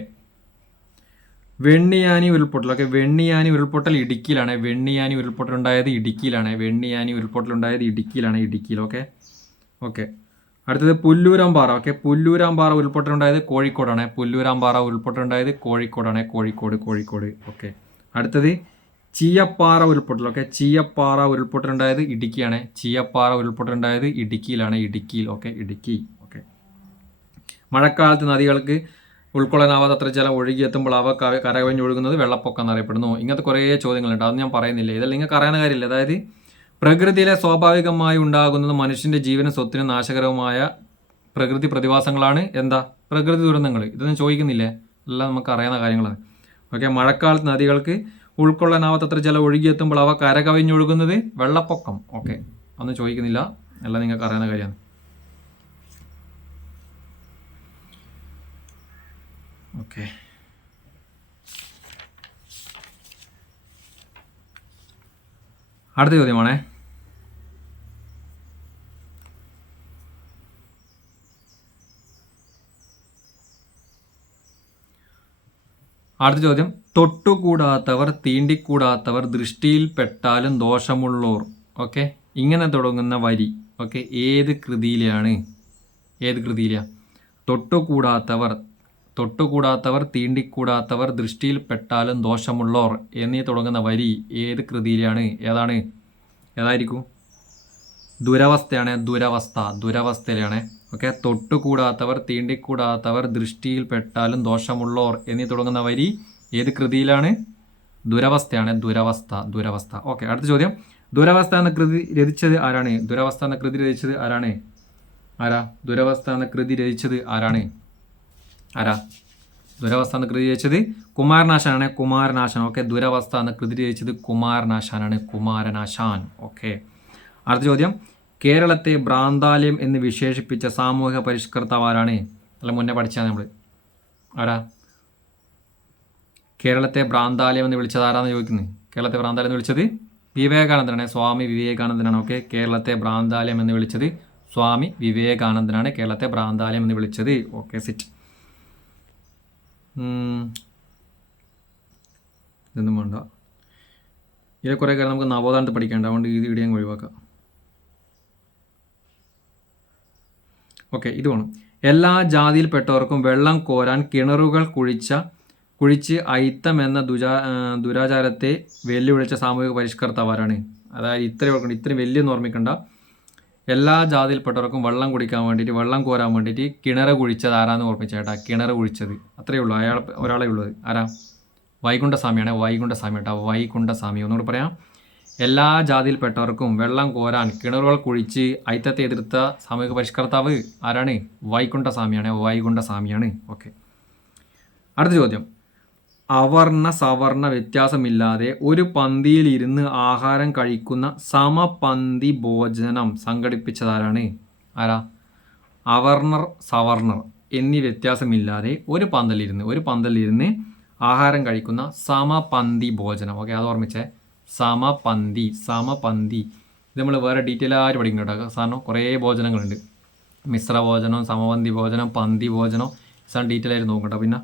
വെണ്ണിയാനി ഉരുൾപൊട്ടൽ. ഓക്കെ. വെണ്ണിയാനി ഉരുൾപൊട്ടൽ ഇടുക്കിയിലാണ്. ഉരുൾപൊട്ടൽ ഉണ്ടായത് ഇടുക്കിയിൽ. ഓക്കെ. അടുത്തത് പുല്ലൂരാമ്പാറ. ഓക്കെ. പുല്ലൂരാമ്പാറ ഉരുൾപൊട്ടൽ ഉണ്ടായത് കോഴിക്കോടാണ്. കോഴിക്കോട്. ഓക്കെ. അടുത്തത് ചീയപ്പാറ ഉരുൾപൊട്ടൽ. ഓക്കെ. ചീയപ്പാറ ഉരുൾപൊട്ടൽ ഉണ്ടായത് ഇടുക്കിയിലാണ്. ഇടുക്കിയിൽ. ഓക്കെ. ഓക്കെ. മഴക്കാലത്ത് നദികൾക്ക് ഉൾക്കൊള്ളാനാവാത്തത്ര ജലം ഒഴുകിയെത്തുമ്പോൾ അവ കരകവിഞ്ഞൊഴുകുന്നത് വെള്ളപ്പൊക്കം എന്നറിയപ്പെടുന്നു. ഇങ്ങനത്തെ കുറേ ചോദ്യങ്ങളുണ്ട്, അത് ഞാൻ പറയുന്നില്ല. ഇതെല്ലാം നിങ്ങൾക്ക് അറിയാവുന്ന കാര്യമില്ല. അതായത് പ്രകൃതിയിലെ സ്വാഭാവികമായി ഉണ്ടാകുന്നത് മനുഷ്യന്റെ ജീവനും സ്വത്തിനും നാശകരവുമായ പ്രകൃതി പ്രതിഭാസങ്ങളാണ് പ്രകൃതി ദുരന്തങ്ങൾ. ഇതൊന്നും ചോദിക്കുന്നില്ലേ? എല്ലാം നമുക്ക് അറിയാവുന്ന കാര്യങ്ങളാണ്. ഓക്കെ. മഴക്കാലത്ത് നദികൾക്ക് ഉൾക്കൊള്ളാനാവാത്തത്ര ജലം ഒഴുകിയെത്തുമ്പോൾ അവ കരകവിഞ്ഞൊഴുകുന്നത് വെള്ളപ്പൊക്കം. ഓക്കെ. ഒന്നും ചോദിക്കുന്നില്ല, എല്ലാം നിങ്ങൾക്ക് അറിയാവുന്ന കാര്യമാണ്. ഓക്കെ. അടുത്ത ചോദ്യമാണേ. അടുത്ത ചോദ്യം, തൊട്ടുകൂടാത്തവർ, തീണ്ടിക്കൂടാത്തവർ, ദൃഷ്ടിയിൽ പെട്ടാലും ദോഷമുള്ളോർ. ഓക്കെ. ഇങ്ങനെ തുടങ്ങുന്ന വരി ഓക്കെ ഏത് കൃതിയിലാണ്? തൊട്ടുകൂടാത്തവർ, തീണ്ടിക്കൂടാത്തവർ, ദൃഷ്ടിയിൽ പെട്ടാലും ദോഷമുള്ളോർ എന്നീ തുടങ്ങുന്ന വരി ഏത് കൃതിയിലാണ്? ഏതായിരിക്കും? ദുരവസ്ഥയിലാണ്. ഓക്കെ. തൊട്ടുകൂടാത്തവർ, തീണ്ടിക്കൂടാത്തവർ, ദൃഷ്ടിയിൽ പെട്ടാലും ദോഷമുള്ളോർ എന്നീ തുടങ്ങുന്ന വരി ഏത് കൃതിയിലാണ്? ദുരവസ്ഥ. ഓക്കെ. അടുത്ത ചോദ്യം, ദുരവസ്ഥ എന്ന കൃതി രചിച്ചത് ആരാണ്? ദുരവസ്ഥ എന്ന കൃതി രചിച്ചത് കുമാരനാശാനാണ്. ഓക്കെ. ദുരവസ്ഥ എന്ന കൃതി രചിച്ചത് കുമാരനാശാൻ. ഓക്കെ. അടുത്ത ചോദ്യം, കേരളത്തെ ഭ്രാന്താലയം എന്ന് വിശേഷിപ്പിച്ച സാമൂഹിക പരിഷ്കർത്താവ് ആരാണ്? അല്ല, മുന്നേ പഠിച്ചാൽ നമ്മൾ കേരളത്തെ ഭ്രാന്താലയം എന്ന് വിളിച്ചത് ആരാന്ന് ചോദിക്കുന്നത്? കേരളത്തെ ഭ്രാന്താലയം എന്ന് വിളിച്ചത് വിവേകാനന്ദനാണ്. സ്വാമി വിവേകാനന്ദനാണ്. ഓക്കെ. കേരളത്തെ ഭ്രാന്താലയം എന്ന് വിളിച്ചത് സ്വാമി വിവേകാനന്ദനാണ്. കേരളത്തെ ഭ്രാന്താലയം എന്ന് വിളിച്ചത്. ഓക്കെ. സിറ്റ്. ഇതൊന്നും വേണ്ട. ഇതിലെ കുറേ കാര്യം നമുക്ക് നവോത്ഥാനത്ത് പഠിക്കേണ്ട, അതുകൊണ്ട് ഇത് ഇവിടെ അങ്ങ് ഒഴിവാക്കാം. ഓക്കെ, ഇത് വേണം. എല്ലാ ജാതിയിൽപ്പെട്ടവർക്കും വെള്ളം കോരാൻ കിണറുകൾ കുഴിച്ച് അയിത്തം എന്ന ദുരാചാരത്തെ വെല്ലുവിളിച്ച സാമൂഹിക പരിഷ്കർത്താവാരാണ്? അതായത് ഇത്രയും വലിയ ഓർമ്മിക്കണ്ട. എല്ലാ ജാതിയിൽപ്പെട്ടവർക്കും വെള്ളം കുടിക്കാൻ വേണ്ടിയിട്ട്, വെള്ളം കോരാൻ വേണ്ടിയിട്ട് കിണർ കുഴിച്ചത് ആരാന്ന് ഓർമ്മിച്ചേട്ടാ. കിണർ കുഴിച്ചത് അത്രയേ ഉള്ളൂ, ഒരാളെ ഉള്ളത്. ആരാ? വൈകുണ്ഠസ്വാമിയാണ്. വൈകുണ്ഠസ്വാമി കേട്ടോ, വൈകുണ്ഠസ്വാമി. ഒന്നുകൂടി പറയാം. എല്ലാ ജാതിയിൽപ്പെട്ടവർക്കും വെള്ളം കോരാൻ കിണറുകൾ കുഴിച്ച് അയിത്തത്തെ എതിർത്ത സാമൂഹിക പരിഷ്കർത്താവ് ആരാണ്? വൈകുണ്ഠസ്വാമിയാണ്. വൈകുണ്ഠസ്വാമിയാണ്. ഓക്കെ, അടുത്ത ചോദ്യം. അവർണ സവർണ വ്യത്യാസമില്ലാതെ ഒരു പന്തിയിൽ ഇരുന്ന് ആഹാരം കഴിക്കുന്ന സമപന്തി ഭോജനം സംഘടിപ്പിച്ചതാരാണ്? ആരാ? അവർണർ സവർണർ എന്നീ വ്യത്യാസമില്ലാതെ ഒരു പന്തലിരുന്ന് ആഹാരം കഴിക്കുന്ന സമപന്തി ഭോജനം. ഓക്കെ, അത് ഓർമ്മിച്ചേ. സമപന്തി. ഇത് നമ്മൾ വേറെ ഡീറ്റെയിൽ ആയിട്ട് പഠിക്കും കേട്ടോ. സാറിന് കുറേ ഭോജനങ്ങളുണ്ട്. മിശ്ര ഭോജനം, സമപന്തി ഭോജനം, പന്തി ഭോജനം, സാർ ഡീറ്റെയിൽ ആയിട്ട് നോക്കട്ടോ. പിന്നെ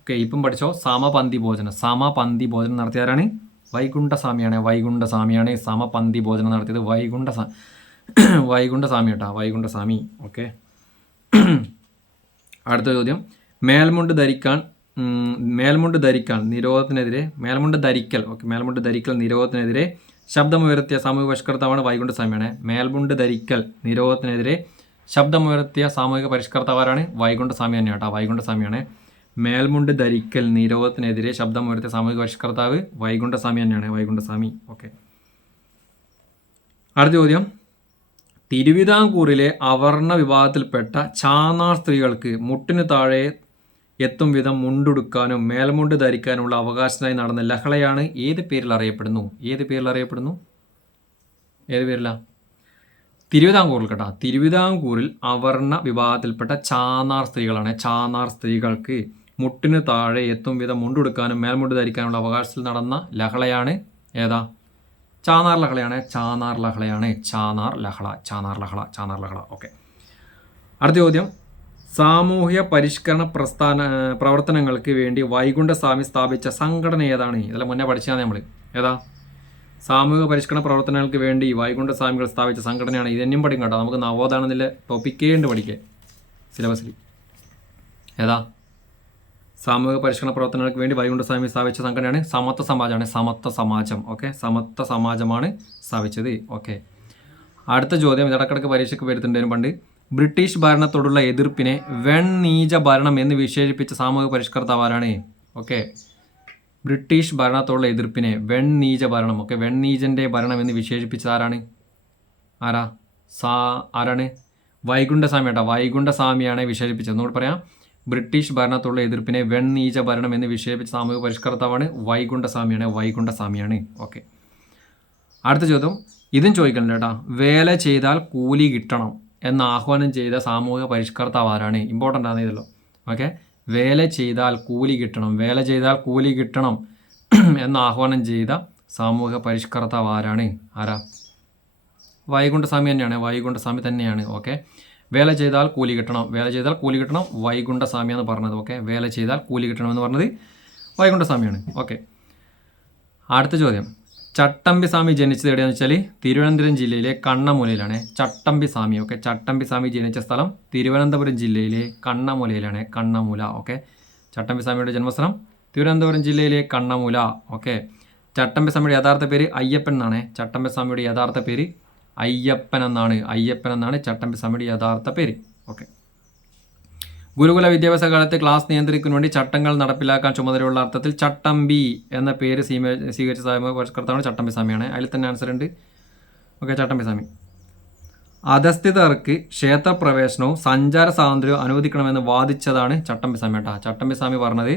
ഓക്കെ, ഇപ്പം പഠിച്ചോ സമപന്തി ഭോജനം നടത്തിയാരാണ്? വൈകുണ്ഠസ്വാമിയാണ്. സമപന്തി ഭോജനം നടത്തിയത് വൈകുണ്ഠസ്വാമി കേട്ടോ, വൈകുണ്ഠസ്വാമി. ഓക്കെ, അടുത്ത ചോദ്യം. മേൽമുണ്ട് ധരിക്കാൻ നിരോധനത്തിനെതിരെ മേൽമുണ്ട് ധരിക്കൽ നിരോധനത്തിനെതിരെ ശബ്ദമുയർത്തിയ സാമൂഹിക പരിഷ്കർത്താവാണ്? വൈകുണ്ഠസ്വാമിയാണ്. മേൽമുണ്ട് ധരിക്കൽ നിരോധനത്തിനെതിരെ ശബ്ദമുയർത്തിയ സാമൂഹിക പരിഷ്കർത്താവാരാണ്? വൈകുണ്ഠസ്വാമി തന്നെ കേട്ടോ, വൈകുണ്ഠസ്വാമിയാണ്. മേൽമുണ്ട് ധരിക്കൽ നിരോധനത്തിനെതിരെ ശബ്ദമുയർത്തിയ സാമൂഹിക പരിഷ്കർത്താവ് വൈകുണ്ഠസ്വാമി തന്നെയാണ്, വൈകുണ്ഠസ്വാമി. ഓക്കെ, അടുത്ത ചോദ്യം. തിരുവിതാംകൂറിലെ അവർണ വിഭാഗത്തിൽപ്പെട്ട ചാന്നാർ സ്ത്രീകൾക്ക് മുട്ടിന് താഴെ എത്തും വിധം മുണ്ടുടുക്കാനും മേൽമുണ്ട് ധരിക്കാനുമുള്ള അവകാശത്തിനായി നടന്ന ലഹളയാണ് ഏത് പേരിൽ അറിയപ്പെടുന്നു? ഏത് പേരിലാ? തിരുവിതാംകൂറിൽ കേട്ടോ. തിരുവിതാംകൂറിൽ അവർണ വിഭാഗത്തിൽപ്പെട്ട ചാന്നാർ സ്ത്രീകളാണ്. ചാന്നാർ സ്ത്രീകൾക്ക് മുട്ടിന് താഴെ എത്തും വിധം മുണ്ടുടുക്കാനും മേൽമുണ്ട് ധരിക്കാനുള്ള അവകാശത്തിൽ നടന്ന ലഹളയാണ് ഏതാ? ചാന്നാർ ലഹളയാണ്. ചാന്നാർ ലഹള. ഓക്കെ, അടുത്ത ചോദ്യം. സാമൂഹ്യ പരിഷ്കരണ പ്രവർത്തനങ്ങൾക്ക് വേണ്ടി വൈകുണ്ഠസ്വാമി സ്ഥാപിച്ച സംഘടന ഏതാണ്? ഇതെല്ലാം മുന്നേ പഠിച്ചാണ് നമ്മൾ. ഏതാ? സാമൂഹിക പരിഷ്കരണ പ്രവർത്തനങ്ങൾക്ക് വേണ്ടി വൈകുണ്ഠസ്വാമികൾ സ്ഥാപിച്ച സംഘടനയാണ്. ഇതെന്നും പഠിക്കും കേട്ടോ. നമുക്ക് നവോത്ഥാനത്തിലെ ടോപ്പിക്കേ ഉണ്ട് പഠിക്കുക സിലബസിൽ. ഏതാ? സാമൂഹിക പരിഷ്കരണ പ്രവർത്തനങ്ങൾക്ക് വേണ്ടി വൈകുണ്ഠസ്വാമി സ്ഥാപിച്ച സംഘടനയാണ് സമത്വ സമാജമാണ്. ഓക്കെ, സമത്വ സമാജമാണ് സ്ഥാപിച്ചത്. ഓക്കെ, അടുത്ത ചോദ്യം. ഇടക്കിടക്ക് പരീക്ഷയ്ക്ക് വരുത്തുന്നതിന് പണ്ട് ബ്രിട്ടീഷ് ഭരണത്തോടുള്ള എതിർപ്പിനെ വെണ്ണീജ ഭരണം എന്ന് വിശേഷിപ്പിച്ച സാമൂഹിക പരിഷ്കർത്താവാരാണ്? ഓക്കെ, ബ്രിട്ടീഷ് ഭരണത്തോടുള്ള എതിർപ്പിനെ വെണ്ണീജ ഭരണം. ഓക്കെ, വെണ്ണീജൻ്റെ ഭരണം എന്ന് വിശേഷിപ്പിച്ചത് ആരാണ്? ആരാണ്? വൈകുണ്ഠസ്വാമി കേട്ടോ. വൈകുണ്ഠസ്വാമിയാണ് വിശേഷിപ്പിച്ചത്. ഒന്നുകൂടി പറയാം. ബ്രിട്ടീഷ് ഭരണത്തോടുള്ള എതിർപ്പിനെ വെണ്ണീജ ഭരണം എന്ന് വിശേഷിപ്പിച്ച സാമൂഹിക പരിഷ്കർത്താവാണ് വൈകുണ്ഠസ്വാമിയാണ്. ഓക്കെ, അടുത്ത ചോദ്യം. ഇതും ചോദിക്കണ്ട കേട്ടോ. വേല ചെയ്താൽ കൂലി കിട്ടണം എന്ന് ആഹ്വാനം ചെയ്ത സാമൂഹിക പരിഷ്കർത്താവ് ആരാണ്? ഇമ്പോർട്ടൻ്റ് ആണ് ഇതല്ലോ. ഓക്കെ, വേല ചെയ്താൽ കൂലി കിട്ടണം എന്ന് ആഹ്വാനം ചെയ്ത സാമൂഹിക പരിഷ്കർത്താവ് ആരാണ്? വൈകുണ്ഠസ്വാമി തന്നെയാണ്. ഓക്കെ, വേല ചെയ്താൽ കൂലി കിട്ടണം വൈകുണ്ഠസ്വാമിയാണ് പറഞ്ഞത്. ഓക്കെ, വേല ചെയ്താൽ കൂലി കിട്ടണമെന്ന് പറഞ്ഞത് വൈകുണ്ഠസ്വാമിയാണ്. ഓക്കെ, അടുത്ത ചോദ്യം. ചട്ടമ്പിസ്വാമി ജനിച്ചത് എവിടെയാണെന്ന് വെച്ചാൽ തിരുവനന്തപുരം ജില്ലയിലെ കണ്ണമൂലയിലാണ്. ചട്ടമ്പിസ്വാമി. ഓക്കെ, ചട്ടമ്പിസ്വാമി ജനിച്ച സ്ഥലം തിരുവനന്തപുരം ജില്ലയിലെ കണ്ണമൂലയിലാണ്. കണ്ണമൂല. ഓക്കെ, ചട്ടമ്പിസ്വാമിയുടെ ജന്മസ്ഥലം തിരുവനന്തപുരം ജില്ലയിലെ കണ്ണമൂല. ഓക്കെ, ചട്ടമ്പിസ്വാമിയുടെ യഥാർത്ഥ പേര് അയ്യപ്പൻ എന്നാണ്. ചട്ടമ്പിസ്വാമിയുടെ യഥാർത്ഥ പേര് അയ്യപ്പൻ എന്നാണ് ചട്ടമ്പിസ്വാമിയുടെ യഥാർത്ഥ പേര്. ഓക്കെ, ഗുരുകുല വിദ്യാഭ്യാസ കാലത്ത് ക്ലാസ് നിയന്ത്രിക്കുന്നതിന് വേണ്ടി ചട്ടങ്ങൾ നടപ്പിലാക്കാൻ ചുമതലയുള്ള അർത്ഥത്തിൽ ചട്ടമ്പി എന്ന പേര് സ്വീകരിച്ച സാമൂഹിക പരിഷ്കർത്താവാണ് ചട്ടമ്പിസ്വാമിയാണ്. അതിൽ തന്നെ ആൻസർ ഉണ്ട്. ഓക്കെ, ചട്ടമ്പിസ്വാമി. അധസ്ഥിതർക്ക് ക്ഷേത്രപ്രവേശനവും സഞ്ചാര സ്വാതന്ത്ര്യവും അനുവദിക്കണമെന്ന് വാദിച്ചതാണ് ചട്ടമ്പിസ്വാമി കേട്ടോ. ചട്ടമ്പിസ്വാമി പറഞ്ഞത്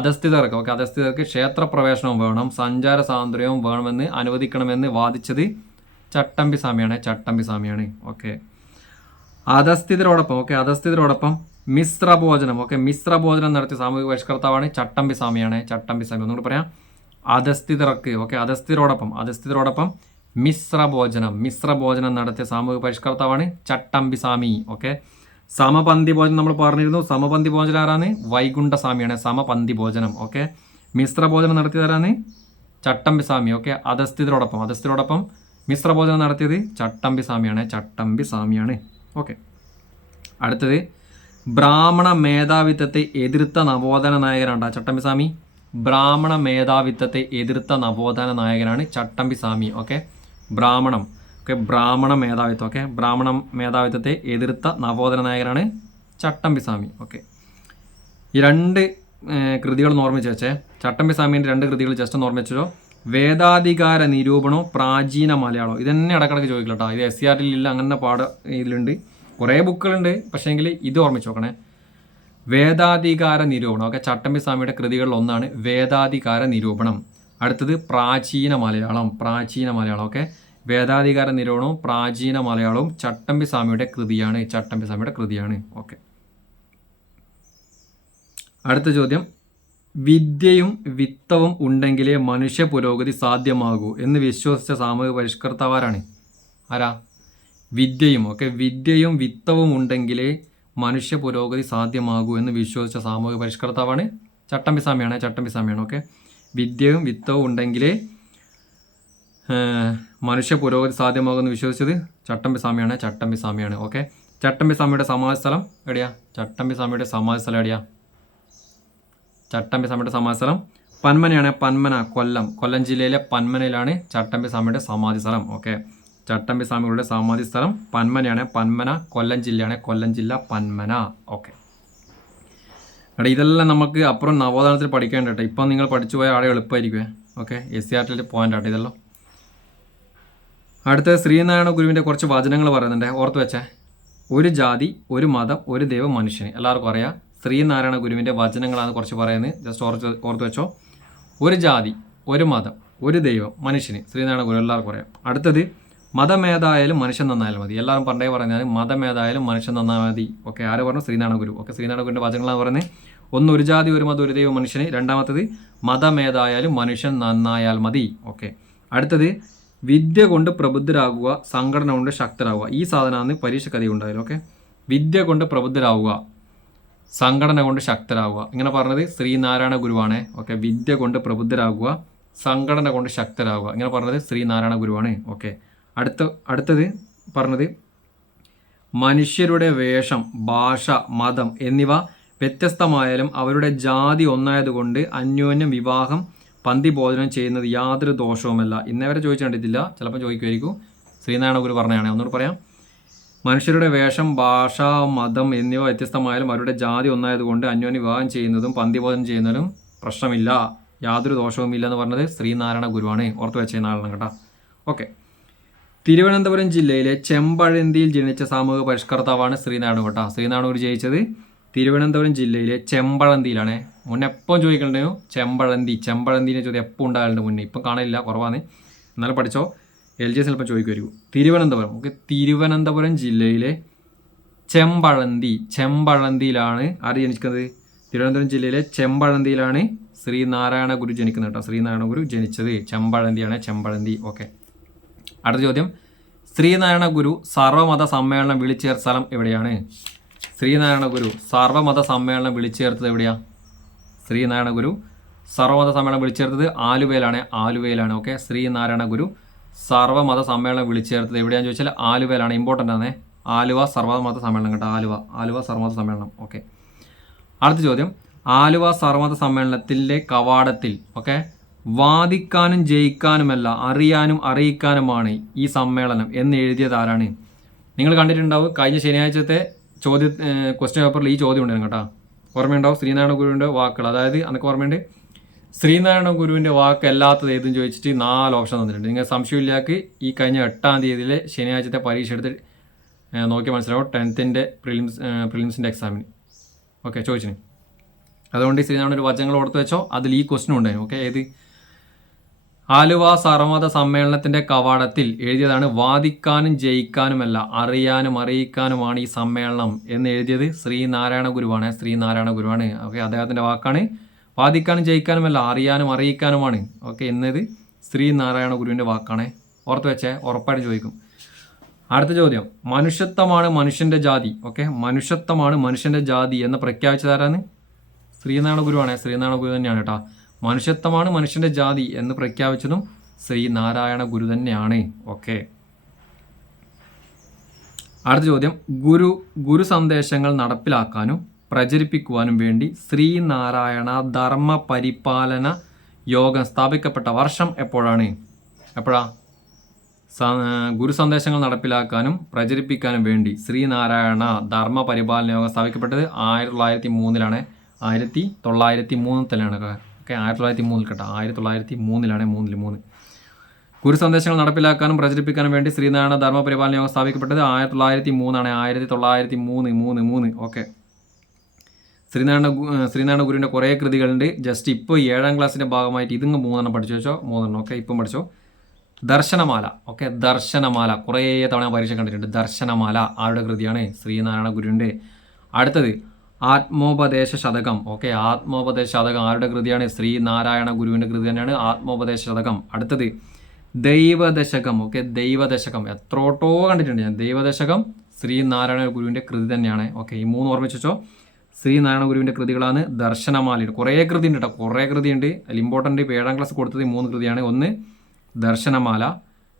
അധസ്ഥിതർക്ക് ക്ഷേത്രപ്രവേശനവും വേണം, സഞ്ചാര സ്വാതന്ത്ര്യവും വേണമെന്ന് അനുവദിക്കണമെന്ന് വാദിച്ചത് ചട്ടമ്പിസ്വാമിയാണ്. ഓക്കെ, അധസ്ഥിതരോടൊപ്പം മിശ്രഭോജനം. ഓക്കെ, മിശ്രഭോജനം നടത്തിയ സാമൂഹിക പരിഷ്കർത്താവാണ് ചട്ടമ്പിസ്വാമിയാണ്. ഒന്നുകൂടി പറയാം. അധസ്ഥിതരോടൊപ്പം മിശ്രഭോജനം നടത്തിയ സാമൂഹിക പരിഷ്കർത്താവാണ് ചട്ടമ്പിസ്വാമി. ഓക്കെ, സമപന്തി ഭോജനം നമ്മൾ പറഞ്ഞിരുന്നു. സമപന്തി ഭോജനം ആരാണ്? വൈകുണ്ഠസ്വാമിയാണ്. സമപന്തി ഭോജനം. ഓക്കെ, മിശ്രഭോജനം നടത്തിയതാരാണ്? ചട്ടമ്പിസ്വാമി. ഓക്കെ, അധസ്ഥിതരോടൊപ്പം മിശ്രഭോജനം നടത്തിയത് ചട്ടമ്പിസ്വാമിയാണ്. ഓക്കെ, അടുത്തത് ബ്രാഹ്മണ മേധാവിത്വത്തെ എതിർത്ത നവോത്ഥാന നായകനാണ് ചട്ടമ്പിസ്വാമി. ബ്രാഹ്മണ മേധാവിത്വത്തെ എതിർത്ത നവോത്ഥാന നായകനാണ് ചട്ടമ്പിസ്വാമി. ഓക്കെ, ബ്രാഹ്മണം ബ്രാഹ്മണ മേധാവിത്വം. ബ്രാഹ്മണ മേധാവിത്വത്തെ എതിർത്ത നവോത്ഥാന നായകനാണ് ചട്ടമ്പിസ്വാമി. ഓക്കെ, ഈ രണ്ട് കൃതികൾ ഓർമ്മിച്ച് വെച്ചേ. ചട്ടമ്പിസ്വാമിൻ്റെ രണ്ട് കൃതികൾ ജസ്റ്റ് ഒന്ന് ഓർമ്മിച്ചോ. വേദാധികാര നിരൂപണവും പ്രാചീന മലയാളവും. ഇതന്നെ ഇടക്കിടക്ക് ചോദിക്കില്ല കേട്ടോ. ഇത് SCRT ഇല്ല, അങ്ങനെ ഇതിലുണ്ട്. കുറേ ബുക്കുകളുണ്ട്, പക്ഷേങ്കിൽ ഇത് ഓർമ്മിച്ച് നോക്കണേ. വേദാധികാര നിരൂപണം. ഓക്കെ, ചട്ടമ്പിസ്വാമിയുടെ കൃതികളിൽ ഒന്നാണ് വേദാധികാര നിരൂപണം. അടുത്തത് പ്രാചീന മലയാളം. പ്രാചീന മലയാളം. ഓക്കെ, വേദാധികാര നിരൂപണവും പ്രാചീന മലയാളവും ചട്ടമ്പിസ്വാമിയുടെ കൃതിയാണ്. ചട്ടമ്പിസ്വാമിയുടെ കൃതിയാണ്. ഓക്കെ, അടുത്ത ചോദ്യം. വിദ്യയും വിത്തവും ഉണ്ടെങ്കിലേ മനുഷ്യ പുരോഗതി സാധ്യമാകൂ എന്ന് വിശ്വസിച്ച സാമൂഹിക പരിഷ്കർത്താവാരാണ്? ആരാ? വിദ്യയും. ഓക്കെ, വിദ്യയും വിത്തവും ഉണ്ടെങ്കിലേ മനുഷ്യ പുരോഗതി സാധ്യമാകൂ എന്ന് വിശ്വസിച്ച സാമൂഹിക പരിഷ്കർത്താവാണ് ചട്ടമ്പിസ്വാമിയാണ്. ചട്ടമ്പിസ്വാമിയാണ്. ഓക്കെ, വിദ്യയും വിത്തവും ഉണ്ടെങ്കിലേ മനുഷ്യ പുരോഗതി സാധ്യമാകുമെന്ന് വിശ്വസിച്ചത് ചട്ടമ്പിസ്വാമിയാണ്. ചട്ടമ്പിസ്വാമിയാണ്. ഓക്കെ, ചട്ടമ്പിസ്വാമിയുടെ സമാധി സ്ഥലം എവിടെയാ? ചട്ടമ്പിസ്വാമിയുടെ സമാധി സ്ഥലം എവിടെയാ? ചട്ടമ്പിസ്വാമിയുടെ സമാധി സ്ഥലം പന്മനയാണ്. പന്മന, കൊല്ലം. കൊല്ലം ജില്ലയിലെ പന്മനയിലാണ് ചട്ടമ്പിസ്വാമിയുടെ സമാധി സ്ഥലം. ഓക്കെ, ചട്ടമ്പിസ്വാമികളുടെ സമാധി സ്ഥലം പന്മനയാണ്. പന്മന കൊല്ലം ജില്ലയാണ്. കൊല്ലം ജില്ല പന്മന. ഓക്കെ, എടാ ഇതെല്ലാം നമുക്ക് അപ്പുറം നവോത്ഥാനത്തിൽ പഠിക്കേണ്ട കേട്ടോ. ഇപ്പം നിങ്ങൾ പഠിച്ചു പോയാൽ ആടെ എളുപ്പമായിരിക്കുമേ. ഓക്കെ, SCRT പോയിന്റ് ആട്ടോ ഇതെല്ലാം. അടുത്ത ശ്രീനാരായണ ഗുരുവിൻ്റെ കുറച്ച് വചനങ്ങൾ പറയുന്നുണ്ട്, ഓർത്ത് വെച്ചേ. ഒരു ജാതി, ഒരു മതം, ഒരു ദൈവം മനുഷ്യന്. എല്ലാവർക്കും അറിയാം. ശ്രീനാരായണ ഗുരുവിൻ്റെ വചനങ്ങളാണ് കുറച്ച് പറയുന്നത്. ജസ്റ്റ് ഓർത്ത് വെച്ചോ. ഒരു ജാതി, ഒരു മതം, ഒരു ദൈവം മനുഷ്യന്. ശ്രീനാരായണ ഗുരു എല്ലാവർക്കും അറിയാം. അടുത്തത് മതമേതായാലും മനുഷ്യൻ നന്നായാലും മതി. എല്ലാവരും പണ്ടേ പറഞ്ഞാൽ മതമേതായാലും മനുഷ്യൻ നന്നായാൽ മതി. ഓക്കെ, ആര് പറഞ്ഞു? ശ്രീനാരായണ ഗുരു. ഓക്കെ, ശ്രീനാരായണ ഗുരുവിൻ്റെ വചനങ്ങളാണ് പറയുന്നത്. ഒന്ന്, ഒരു ജാതി, ഒരു മതം, ഒരു ദൈവം മനുഷ്യന്. രണ്ടാമത്തത് മതമേതായാലും മനുഷ്യൻ നന്നായാൽ മതി. ഓക്കെ, അടുത്തത് വിദ്യ കൊണ്ട് പ്രബുദ്ധരാകുക, സംഘടന കൊണ്ട് ശക്തരാകുക. ഈ സാധനമാണ് പരീക്ഷയ്ക്ക് അധികം ഉണ്ടായാലും. ഓക്കെ, വിദ്യ കൊണ്ട് പ്രബുദ്ധരാകുക, സംഘടന കൊണ്ട് ശക്തരാകുക. ഇങ്ങനെ പറഞ്ഞത് ശ്രീനാരായണ ഗുരുവാണ്. ഓക്കെ, വിദ്യ കൊണ്ട് പ്രബുദ്ധരാകുക, സംഘടന കൊണ്ട് ശക്തരാകുക. ഇങ്ങനെ പറഞ്ഞത് ശ്രീനാരായണ ഗുരുവാണ്. ഓക്കെ, അടുത്തത് പറഞ്ഞത് മനുഷ്യരുടെ വേഷം, ഭാഷ, മതം എന്നിവ വ്യത്യസ്തമായാലും അവരുടെ ജാതി ഒന്നായതുകൊണ്ട് അന്യോന്യം വിവാഹം, പന്തി ഭോജനം ചെയ്യുന്നത് യാതൊരു ദോഷവുമല്ല. ഇന്നേവരെ ചോദിച്ചു കണ്ടിട്ടില്ല, ചിലപ്പോൾ ചോദിക്കുമായിരിക്കും. ശ്രീനാരായണ ഗുരു പറഞ്ഞതാണ്. ഒന്നുകൂടി പറയാം. മനുഷ്യരുടെ വേഷം, ഭാഷ, മതം എന്നിവ വ്യത്യസ്തമായാലും അവരുടെ ജാതി ഒന്നായതുകൊണ്ട് അന്യോന്യം വിവാഹം ചെയ്യുന്നതും പന്തി ഭോജനം ചെയ്യുന്നതും പ്രശ്നമില്ല, യാതൊരു ദോഷവുമില്ല എന്ന് പറഞ്ഞത് ശ്രീനാരായണ ഗുരുവാണ്. ഓർത്ത് വെച്ച നാളെ കേട്ടോ. ഓക്കെ, തിരുവനന്തപുരം ജില്ലയിലെ ചെമ്പഴന്തിയിൽ ജനിച്ച സാമൂഹിക പരിഷ്കർത്താവാണ് ശ്രീനാരായണ ഗുരു. ശ്രീനാരായണ ഗുരു ജയിച്ചത് തിരുവനന്തപുരം ജില്ലയിലെ ചെമ്പഴന്തിയിലാണ്. മുന്നേ എപ്പം ചോദിക്കലുണ്ടായിരുന്നു ചെമ്പഴന്തിനെ ചോദ്യം എപ്പോൾ ഉണ്ടാകലുണ്ട് മുന്നേ. ഇപ്പം കാണില്ല, കുറവാണ്. എന്നാലും പഠിച്ചോ. LGS ചിലപ്പോൾ ചോദിക്കുമായിരിക്കും. തിരുവനന്തപുരം. ഓക്കെ, തിരുവനന്തപുരം ജില്ലയിലെ ചെമ്പഴന്തിയിലാണ് ആര് ജനിക്കുന്നത്? തിരുവനന്തപുരം ജില്ലയിലെ ചെമ്പഴന്തിയിലാണ് ശ്രീനാരായണ ഗുരു ജനിക്കുന്നത് കേട്ടോ. ശ്രീനാരായണ ഗുരു ജനിച്ചത് ചെമ്പഴന്തിയാണ്. ചെമ്പഴന്തി. ഓക്കെ, അടുത്ത ചോദ്യം. ശ്രീനാരായണ ഗുരു സർവമത സമ്മേളനം വിളിച്ചേർത്ത സ്ഥലം എവിടെയാണ്? ശ്രീനാരായണ ഗുരു സർവമത സമ്മേളനം വിളിച്ചേർത്തത് എവിടെയാണ്? ശ്രീനാരായണ ഗുരു സർവമത സമ്മേളനം വിളിച്ചേർത്തത് ആലുവയിലാണ്. ഓക്കെ, ശ്രീനാരായണ ഗുരു സർവമത സമ്മേളനം വിളിച്ചേർത്തത് എവിടെയാണെന്ന് ചോദിച്ചാൽ ആലുവയിലാണ്. ഇമ്പോർട്ടൻ്റ് ആണ്. ആലുവ സർവമത സമ്മേളനം കേട്ടോ. ആലുവ സർവമത സമ്മേളനം. ഓക്കെ, അടുത്ത ചോദ്യം. ആലുവ സർവമത സമ്മേളനത്തിൻ്റെ കവാടത്തിൽ ഓക്കെ വാദിക്കാനും ജയിക്കാനുമല്ല അറിയാനും അറിയിക്കാനുമാണ് ഈ സമ്മേളനം എന്ന് എഴുതിയത് ആരാണ്? നിങ്ങൾ കണ്ടിട്ടുണ്ടാവും. കഴിഞ്ഞ ശനിയാഴ്ചത്തെ ക്വസ്റ്റ്യൻ പേപ്പറിൽ ഈ ചോദ്യം ഉണ്ടായിരുന്നു കേട്ടോ. ഓർമ്മയുണ്ടാവും. ശ്രീനാരായണ ഗുരുവിൻ്റെ വാക്കുകൾ, അതായത് അനക്ക് ഓർമ്മയുണ്ട്. ശ്രീനാരായണ ഗുരുവിൻ്റെ വാക്ക് അല്ലാത്തത് ഏതെന്ന് ചോദിച്ചിട്ട് 4 ഓപ്ഷൻ തന്നിട്ടുണ്ട്. നിങ്ങൾ സംശയമില്ലാക്ക് ഈ കഴിഞ്ഞ 8-ാം തീയതിയിലെ ശനിയാഴ്ചത്തെ പരീക്ഷ എടുത്ത് നോക്കിയാൽ മനസ്സിലാവും. 10th പ്രിലിംസിൻ്റെ എക്സാമിന് ഓക്കെ ചോദിച്ചിന്. അതുകൊണ്ട് ശ്രീനാരായണ ഒരു വചനങ്ങൾ ഓർത്ത് വെച്ചോ. അതിൽ ഈ ക്വസ്റ്റ്യൻ ഉണ്ടായിരുന്നു. ഓക്കെ, ഏത്? ആലുവ സർവമത സമ്മേളനത്തിൻ്റെ കവാടത്തിൽ എഴുതിയതാണ് വാദിക്കാനും ജയിക്കാനുമല്ല അറിയാനും അറിയിക്കാനുമാണ് ഈ സമ്മേളനം എന്ന് എഴുതിയത് ശ്രീനാരായണ ഗുരുവാണ്. ഓക്കെ, അദ്ദേഹത്തിൻ്റെ വാക്കാണ്. വാദിക്കാനും ജയിക്കാനുമല്ല അറിയാനും അറിയിക്കാനുമാണ് ഓക്കെ എന്നത് ശ്രീനാരായണ ഗുരുവിൻ്റെ വാക്കാണ്. ഓർത്ത് വെച്ചേ, ഉറപ്പായിട്ട് ചോദിക്കും. അടുത്ത ചോദ്യം. മനുഷ്യത്വമാണ് മനുഷ്യൻ്റെ ജാതി. ഓക്കെ, മനുഷ്യത്വമാണ് മനുഷ്യൻ്റെ ജാതി എന്ന് പ്രഖ്യാപിച്ചതാരാണ്? ശ്രീനാരായണ ഗുരുവാണ്. ശ്രീനാരായണ ഗുരു തന്നെയാണ് കേട്ടോ. മനുഷ്യത്വമാണ് മനുഷ്യൻ്റെ ജാതി എന്ന് പ്രഖ്യാപിച്ചതും ശ്രീനാരായണ ഗുരു തന്നെയാണ്. ഓക്കെ, അടുത്ത ചോദ്യം, ഗുരു സന്ദേശങ്ങൾ നടപ്പിലാക്കാനും പ്രചരിപ്പിക്കുവാനും വേണ്ടി ശ്രീനാരായണ ധർമ്മ പരിപാലന യോഗം സ്ഥാപിക്കപ്പെട്ട വർഷം എപ്പോഴാണ്? എപ്പോഴാ? ഗുരു സന്ദേശങ്ങൾ നടപ്പിലാക്കാനും പ്രചരിപ്പിക്കാനും വേണ്ടി ശ്രീനാരായണ ധർമ്മ പരിപാലന യോഗം സ്ഥാപിക്കപ്പെട്ടത് 1903 1903 തന്നെയാണ്. ഓക്കെ, 1903 കേട്ടോ, 1903 3 ഗുരു സന്ദേശങ്ങൾ നടപ്പിലാക്കാനും പ്രചരിപ്പിക്കാനും വേണ്ടി ശ്രീനാരായണ ധർമ്മ പരിപാലന യോഗം സ്ഥാപിക്കപ്പെട്ടത് 1903 1903 ഓക്കെ. ശ്രീനാരായണ ഗുരുവിൻ്റെ കുറേ കൃതികളുണ്ട്. ജസ്റ്റ് ഇപ്പോൾ 7ാം ക്ലാസ്സിൻ്റെ ഭാഗമായിട്ട് ഇതിങ്ങ് 3 പഠിച്ചു വെച്ചോ, 3 ഓക്കെ, ഇപ്പം പഠിച്ചോ. ദർശനമാല, ഓക്കെ, ദർശനമാല കുറേ തവണ പരീക്ഷ കണ്ടിട്ടുണ്ട്. ദർശനമാല ആരുടെ കൃതിയാണ്? ശ്രീനാരായണ ഗുരുവിൻ്റെ. അടുത്തത് ആത്മോപദേശ ശതകം, ഓക്കെ, ആത്മോപദേശ ശതകം ആരുടെ കൃതിയാണ്? ശ്രീനാരായണ ഗുരുവിൻ്റെ കൃതി തന്നെയാണ് ആത്മോപദേശ ശതകം. അടുത്തത് ദൈവദശകം, ഓക്കെ, ദൈവദശകം എത്രോട്ടോ കണ്ടിട്ടുണ്ട് ഞാൻ. ദൈവദശകം ശ്രീനാരായണ ഗുരുവിൻ്റെ കൃതി തന്നെയാണ്. ഓക്കെ, ഈ 3 ഓർമ്മിച്ച് വെച്ചോ. ശ്രീനാരായണ ഗുരുവിൻ്റെ കൃതികളാണ്. ദർശനമാലയുണ്ട്, കുറേ കൃതി ഉണ്ട് കേട്ടോ, കുറേ കൃതിയുണ്ട്. അതിൽ ഇമ്പോർട്ടൻ്റ് ഇപ്പോൾ 7ാം ക്ലാസ് കൊടുത്തത് 3 കൃതിയാണ്. 1 ദർശനമാല,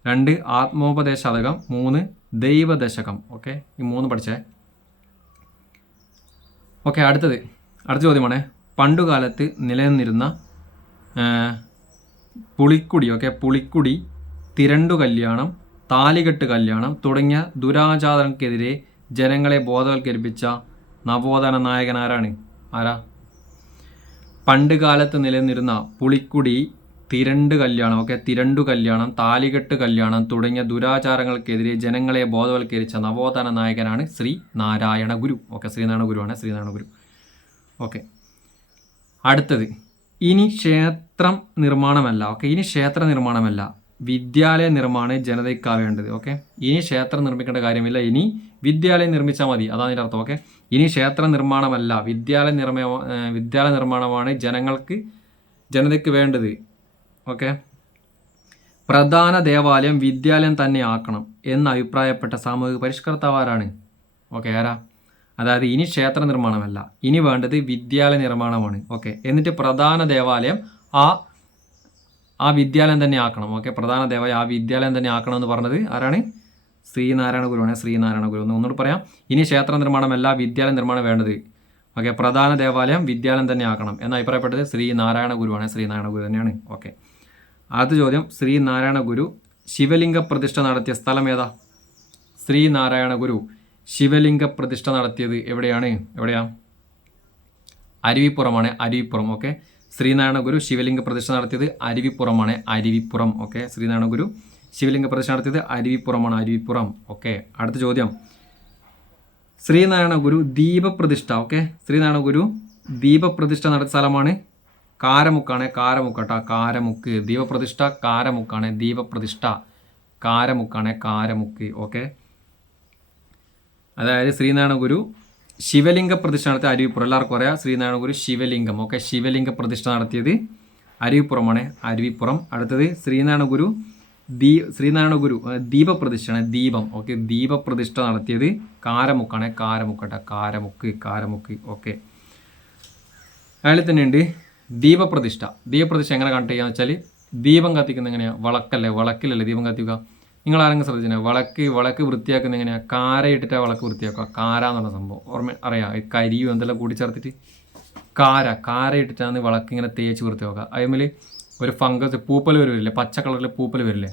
2 ആത്മോപദേശ ശതകം, 3 ദൈവദശകം. ഓക്കെ, ഈ 3 പഠിച്ചേ. ഓക്കെ, അടുത്ത ചോദ്യമാണ്, പണ്ടുകാലത്ത് നിലനിന്നിരുന്ന പുളിക്കുടി, ഓക്കെ, പുളിക്കുടി, തിരണ്ടു കല്യാണം, താലികെട്ട് കല്യാണം തുടങ്ങിയ ദുരാചാരങ്ങൾക്കെതിരെ ജനങ്ങളെ ബോധവൽക്കരിപ്പിച്ച നവോത്ഥാന നായകൻ ആരാണ്? പണ്ട് കാലത്ത് നിലനിന്നിരുന്ന പുളിക്കുടി, തിരണ്ടു കല്യാണം, ഓക്കെ, തിരണ്ടു കല്യാണം, താലികെട്ട് കല്യാണം തുടങ്ങിയ ദുരാചാരങ്ങൾക്കെതിരെ ജനങ്ങളെ ബോധവൽക്കരിച്ച നവോത്ഥാന നായകനാണ് ശ്രീനാരായണ ഗുരു. ഓക്കെ, ശ്രീനാരായണ ഗുരുവാണ് ശ്രീനാരായണ ഗുരു. ഓക്കെ, അടുത്തത്, ഇനി ക്ഷേത്രം നിർമ്മാണമല്ല, ഓക്കെ, ഇനി ക്ഷേത്ര നിർമ്മാണമല്ല, വിദ്യാലയ നിർമ്മാണം ജനതയ്ക്കാവേണ്ടത്. ഓക്കെ, ഇനി ക്ഷേത്രം നിർമ്മിക്കേണ്ട കാര്യമില്ല, ഇനി വിദ്യാലയം നിർമ്മിച്ചാൽ മതി, അതാണ് ഇതിൻ്റെ അർത്ഥം. ഓക്കെ, ഇനി ക്ഷേത്ര നിർമ്മാണമല്ല, വിദ്യാലയ നിർമ്മാണമാണ് ജനതയ്ക്ക് വേണ്ടത്. ഓക്കെ, പ്രധാന ദേവാലയം വിദ്യാലയം തന്നെ ആക്കണം എന്ന് അഭിപ്രായപ്പെട്ട സാമൂഹിക പരിഷ്കർത്താവ് ആരാണ്? ഓക്കെ, ആരാ? അതായത് ഇനി ക്ഷേത്ര നിർമ്മാണമല്ല, ഇനി വേണ്ടത് വിദ്യാലയ നിർമ്മാണമാണ്. ഓക്കെ, എന്നിട്ട് പ്രധാന ദേവാലയം ആ വിദ്യാലയം തന്നെ ആക്കണം. ഓക്കെ, പ്രധാന ദേവാലയം ആ വിദ്യാലയം തന്നെ ആക്കണം എന്ന് പറഞ്ഞത് ആരാണ്? ശ്രീനാരായണ ഗുരുവാണ് ശ്രീനാരായണ ഗുരു. ഒന്നുകൂടി പറയാം, ഇനി ക്ഷേത്ര നിർമ്മാണമല്ല, വിദ്യാലയ നിർമ്മാണം വേണ്ടത്. ഓക്കെ, പ്രധാന ദേവാലയം വിദ്യാലയം തന്നെ ആക്കണം എന്ന് അഭിപ്രായപ്പെട്ടത് ശ്രീനാരായണ ഗുരുവാണ് ശ്രീനാരായണ ഗുരു തന്നെയാണ്. ഓക്കെ, അടുത്ത ചോദ്യം, ശ്രീനാരായണ ഗുരു ശിവലിംഗ പ്രതിഷ്ഠ നടത്തിയ സ്ഥലം ഏതാ? ശ്രീനാരായണ ഗുരു ശിവലിംഗ പ്രതിഷ്ഠ നടത്തിയത് എവിടെയാ? അരുവിപ്പുറമാണ്, അരുവിപ്പുറം. ഓക്കെ, ശ്രീനാരായണ ഗുരു ശിവലിംഗ പ്രതിഷ്ഠ നടത്തിയത് അരുവിപ്പുറമാണ്, അരുവിപ്പുറം. ഓക്കെ, ശ്രീനാരായണ ഗുരു ശിവലിംഗ പ്രതിഷ്ഠ നടത്തിയത് അരുവിപ്പുറമാണ്, അരുവിപ്പുറം. ഓക്കെ, അടുത്ത ചോദ്യം, ശ്രീനാരായണ ഗുരു ദീപപ്രതിഷ്ഠ, ഓക്കെ, ശ്രീനാരായണ ഗുരു ദീപപ്രതിഷ്ഠ നടത്തിയ സ്ഥലമാണ് കാരമുക്കാണ്, കാരമുക്കട്ടാ, കാരമുക്ക്. ദീപപ്രതിഷ്ഠ കാരമുക്കാണ്, ദീപപ്രതിഷ്ഠ കാരമുക്കാണ്, കാരമുക്ക്. ഓക്കെ, അതായത് ശ്രീനാരായണ ഗുരു ശിവലിംഗ പ്രതിഷ്ഠ നടത്തിയ അരുവിപ്പുറം, എല്ലാവർക്കും അറിയാം. ശ്രീനാരായണ ഗുരു ശിവലിംഗം, ഓക്കെ, ശിവലിംഗ പ്രതിഷ്ഠ നടത്തിയത് അരുവിപ്പുറമാണ്, അരുവിപ്പുറം. അടുത്തത് ശ്രീനാരായണ ഗുരു ദീപപ്രതിഷ്ഠയാണ്, ദീപം. ഓക്കെ, ദീപപ്രതിഷ്ഠ നടത്തിയത് കാരമുക്കാണ്, കാരമുക്കട്ട, കാരമുക്ക്, കാരമുക്ക്. ഓക്കെ, അതിൽ തന്നെയുണ്ട് ദീപപ്രതിഷ്ഠ. ദീപപ്രതിഷ്ഠ എങ്ങനെ കണക്ട് ചെയ്യാന്ന് വെച്ചാൽ, ദീപം കത്തിക്കുന്ന എങ്ങനെയാണ്? വിളക്കിലല്ലേ ദീപം കത്തിക്കുക. നിങ്ങൾ ആരെങ്കിലും ശ്രദ്ധിച്ചാൽ വിളക്ക് വൃത്തിയാക്കുന്ന എങ്ങനെയാണ്? കാരയിട്ടിട്ടാണ് വിളക്ക് വൃത്തിയാക്കുക. കാര എന്ന് പറഞ്ഞ സംഭവം അറിയാം, കരിയും എന്തെല്ലാം കൂടി ചേർത്തിട്ട് കാര ഇട്ടിട്ടാണ് വിളക്ക് ഇങ്ങനെ തേച്ച് വൃത്തിയാക്കുക. അതിൽ ഒരു ഫംഗസ് പൂപ്പൽ വരില്ലേ, പച്ച കളറിൽ പൂപ്പൽ വരില്ലേ.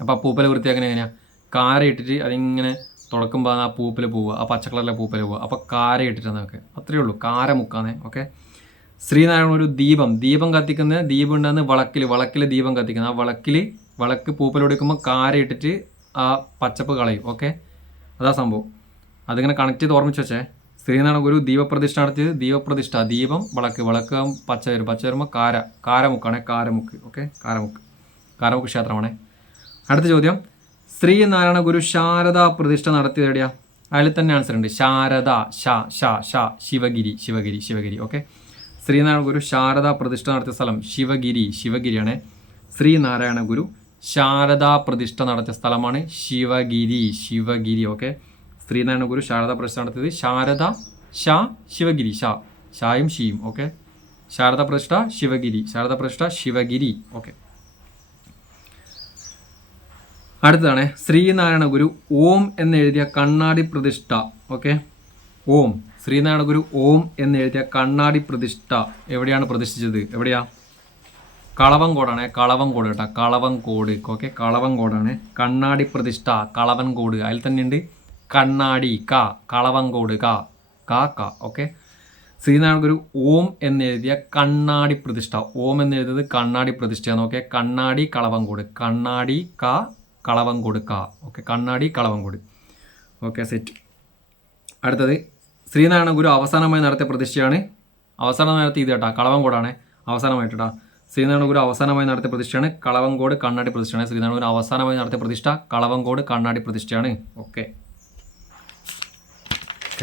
അപ്പോൾ ആ പൂപ്പൽ വൃത്തിയാക്കുന്ന എങ്ങനെയാണ്? കാര ഇട്ടിട്ട് അതിങ്ങനെ തുടക്കുമ്പോൾ ആ പൂപ്പൽ പോവുക, ആ പച്ച കളറിലെ പൂപ്പൽ പോവുക. അപ്പോൾ കാര ഇട്ടിട്ടാണ് നമുക്ക്, അത്രയേ ഉള്ളൂ, കാര മുക്കാന്നേ. ഓക്കെ, ശ്രീനാരായണ ഒരു ദീപം കത്തിക്കുന്ന, ദീപം ഉണ്ടാകുന്ന വിളക്കിൽ ദീപം കത്തിക്കുന്നത്. ആ വിളക്ക് പൂപ്പൽ ഒടിക്കുമ്പോൾ കാര ഇട്ടിട്ട് ആ പച്ചപ്പ് കളയും. ഓക്കെ, അതാ സംഭവം. അതിങ്ങനെ കണക്ട് ചെയ്ത് ഓർമ്മിച്ച് വെച്ചേ. ശ്രീനാരായണ ഗുരു ദീപപ്രതിഷ്ഠ നടത്തിയത് ദീപപ്രതിഷ്ഠ, ദീപം വിളക്ക് പച്ച വരുമ്പോൾ കാരമുക്കാണ്, കാരമുക്ക്. ഓക്കെ, കാരമുക്ക് ക്ഷേത്രമാണ്. അടുത്ത ചോദ്യം, ശ്രീനാരായണ ഗുരു ശാരദാ പ്രതിഷ്ഠ നടത്തിയത് എവിടെയാ? അതിൽ തന്നെ ആൻസർ ഉണ്ട്, ശാരദ, ശിവഗിരി. ഓക്കെ, ശ്രീനാരായണ ഗുരു ശാരദാ പ്രതിഷ്ഠ നടത്തിയ സ്ഥലം ശിവഗിരിയാണ്. ശ്രീനാരായണ ഗുരു ശാരദാ പ്രതിഷ്ഠ നടത്തിയ സ്ഥലമാണ് ശിവഗിരി. ഓക്കെ, ശ്രീനാരായണ ഗുരു ശാരദാ പ്രതിഷ്ഠ നടത്തിയത് ശിവഗിരി, ഷായും ഷിയും. ഓക്കെ, ശാരദാ പ്രതിഷ്ഠ ശിവഗിരി. ഓക്കെ, അടുത്തതാണ് ശ്രീനാരായണ ഗുരു ഓം എന്നെഴുതിയ കണ്ണാടി പ്രതിഷ്ഠ. ഓക്കെ, ഓം, ശ്രീനാരായണ ഗുരു ഓം എന്നെഴുതിയ കണ്ണാടി പ്രതിഷ്ഠ എവിടെയാണ് പ്രതിഷ്ഠിച്ചത്? എവിടെയാ? കളവങ്കോടാണ്. കളവങ്കോട് കേട്ടോ, കളവങ്കോട്. ഓക്കെ, കളവങ്കോടാണ്. കണ്ണാടി പ്രതിഷ്ഠ കളവൻകോട്. അതിൽ തന്നെ ഉണ്ട് കണ്ണാടി ക, കളവങ്കോട് ക, ക ക. ഓക്കെ, ശ്രീനാരായണ ഗുരു ഓം എന്നെഴുതിയ കണ്ണാടി പ്രതിഷ്ഠ. ഓം എന്നെഴുതിയത് കണ്ണാടി പ്രതിഷ്ഠയാണ്. ഓക്കെ, കണ്ണാടി കളവങ്കോട്, കണ്ണാടി ക, കളവങ്കോട് ക. ഓക്കെ, കണ്ണാടി കളവങ്കോട്. Okay, set. അടുത്തത് ശ്രീനാരായണ ഗുരു അവസാനമായി നടത്തിയ പ്രതിഷ്ഠയാണ്. അവസാനമായി നടത്തിയ ഇത് കേട്ടോ, കളവങ്കോടാണ്. അവസാനമായിട്ടാ ശ്രീനാരായണ ഗുരു അവസാനമായി നടത്തിയ പ്രതിഷ്ഠയാണ് കളവങ്കോട് കണ്ണാടി പ്രതിഷ്ഠയാണ്. ശ്രീനാരായണ ഗുരു അവസാനമായി നടത്തിയ പ്രതിഷ്ഠ കളവങ്കോട് കണ്ണാടി പ്രതിഷ്ഠയാണ്. ഓക്കെ,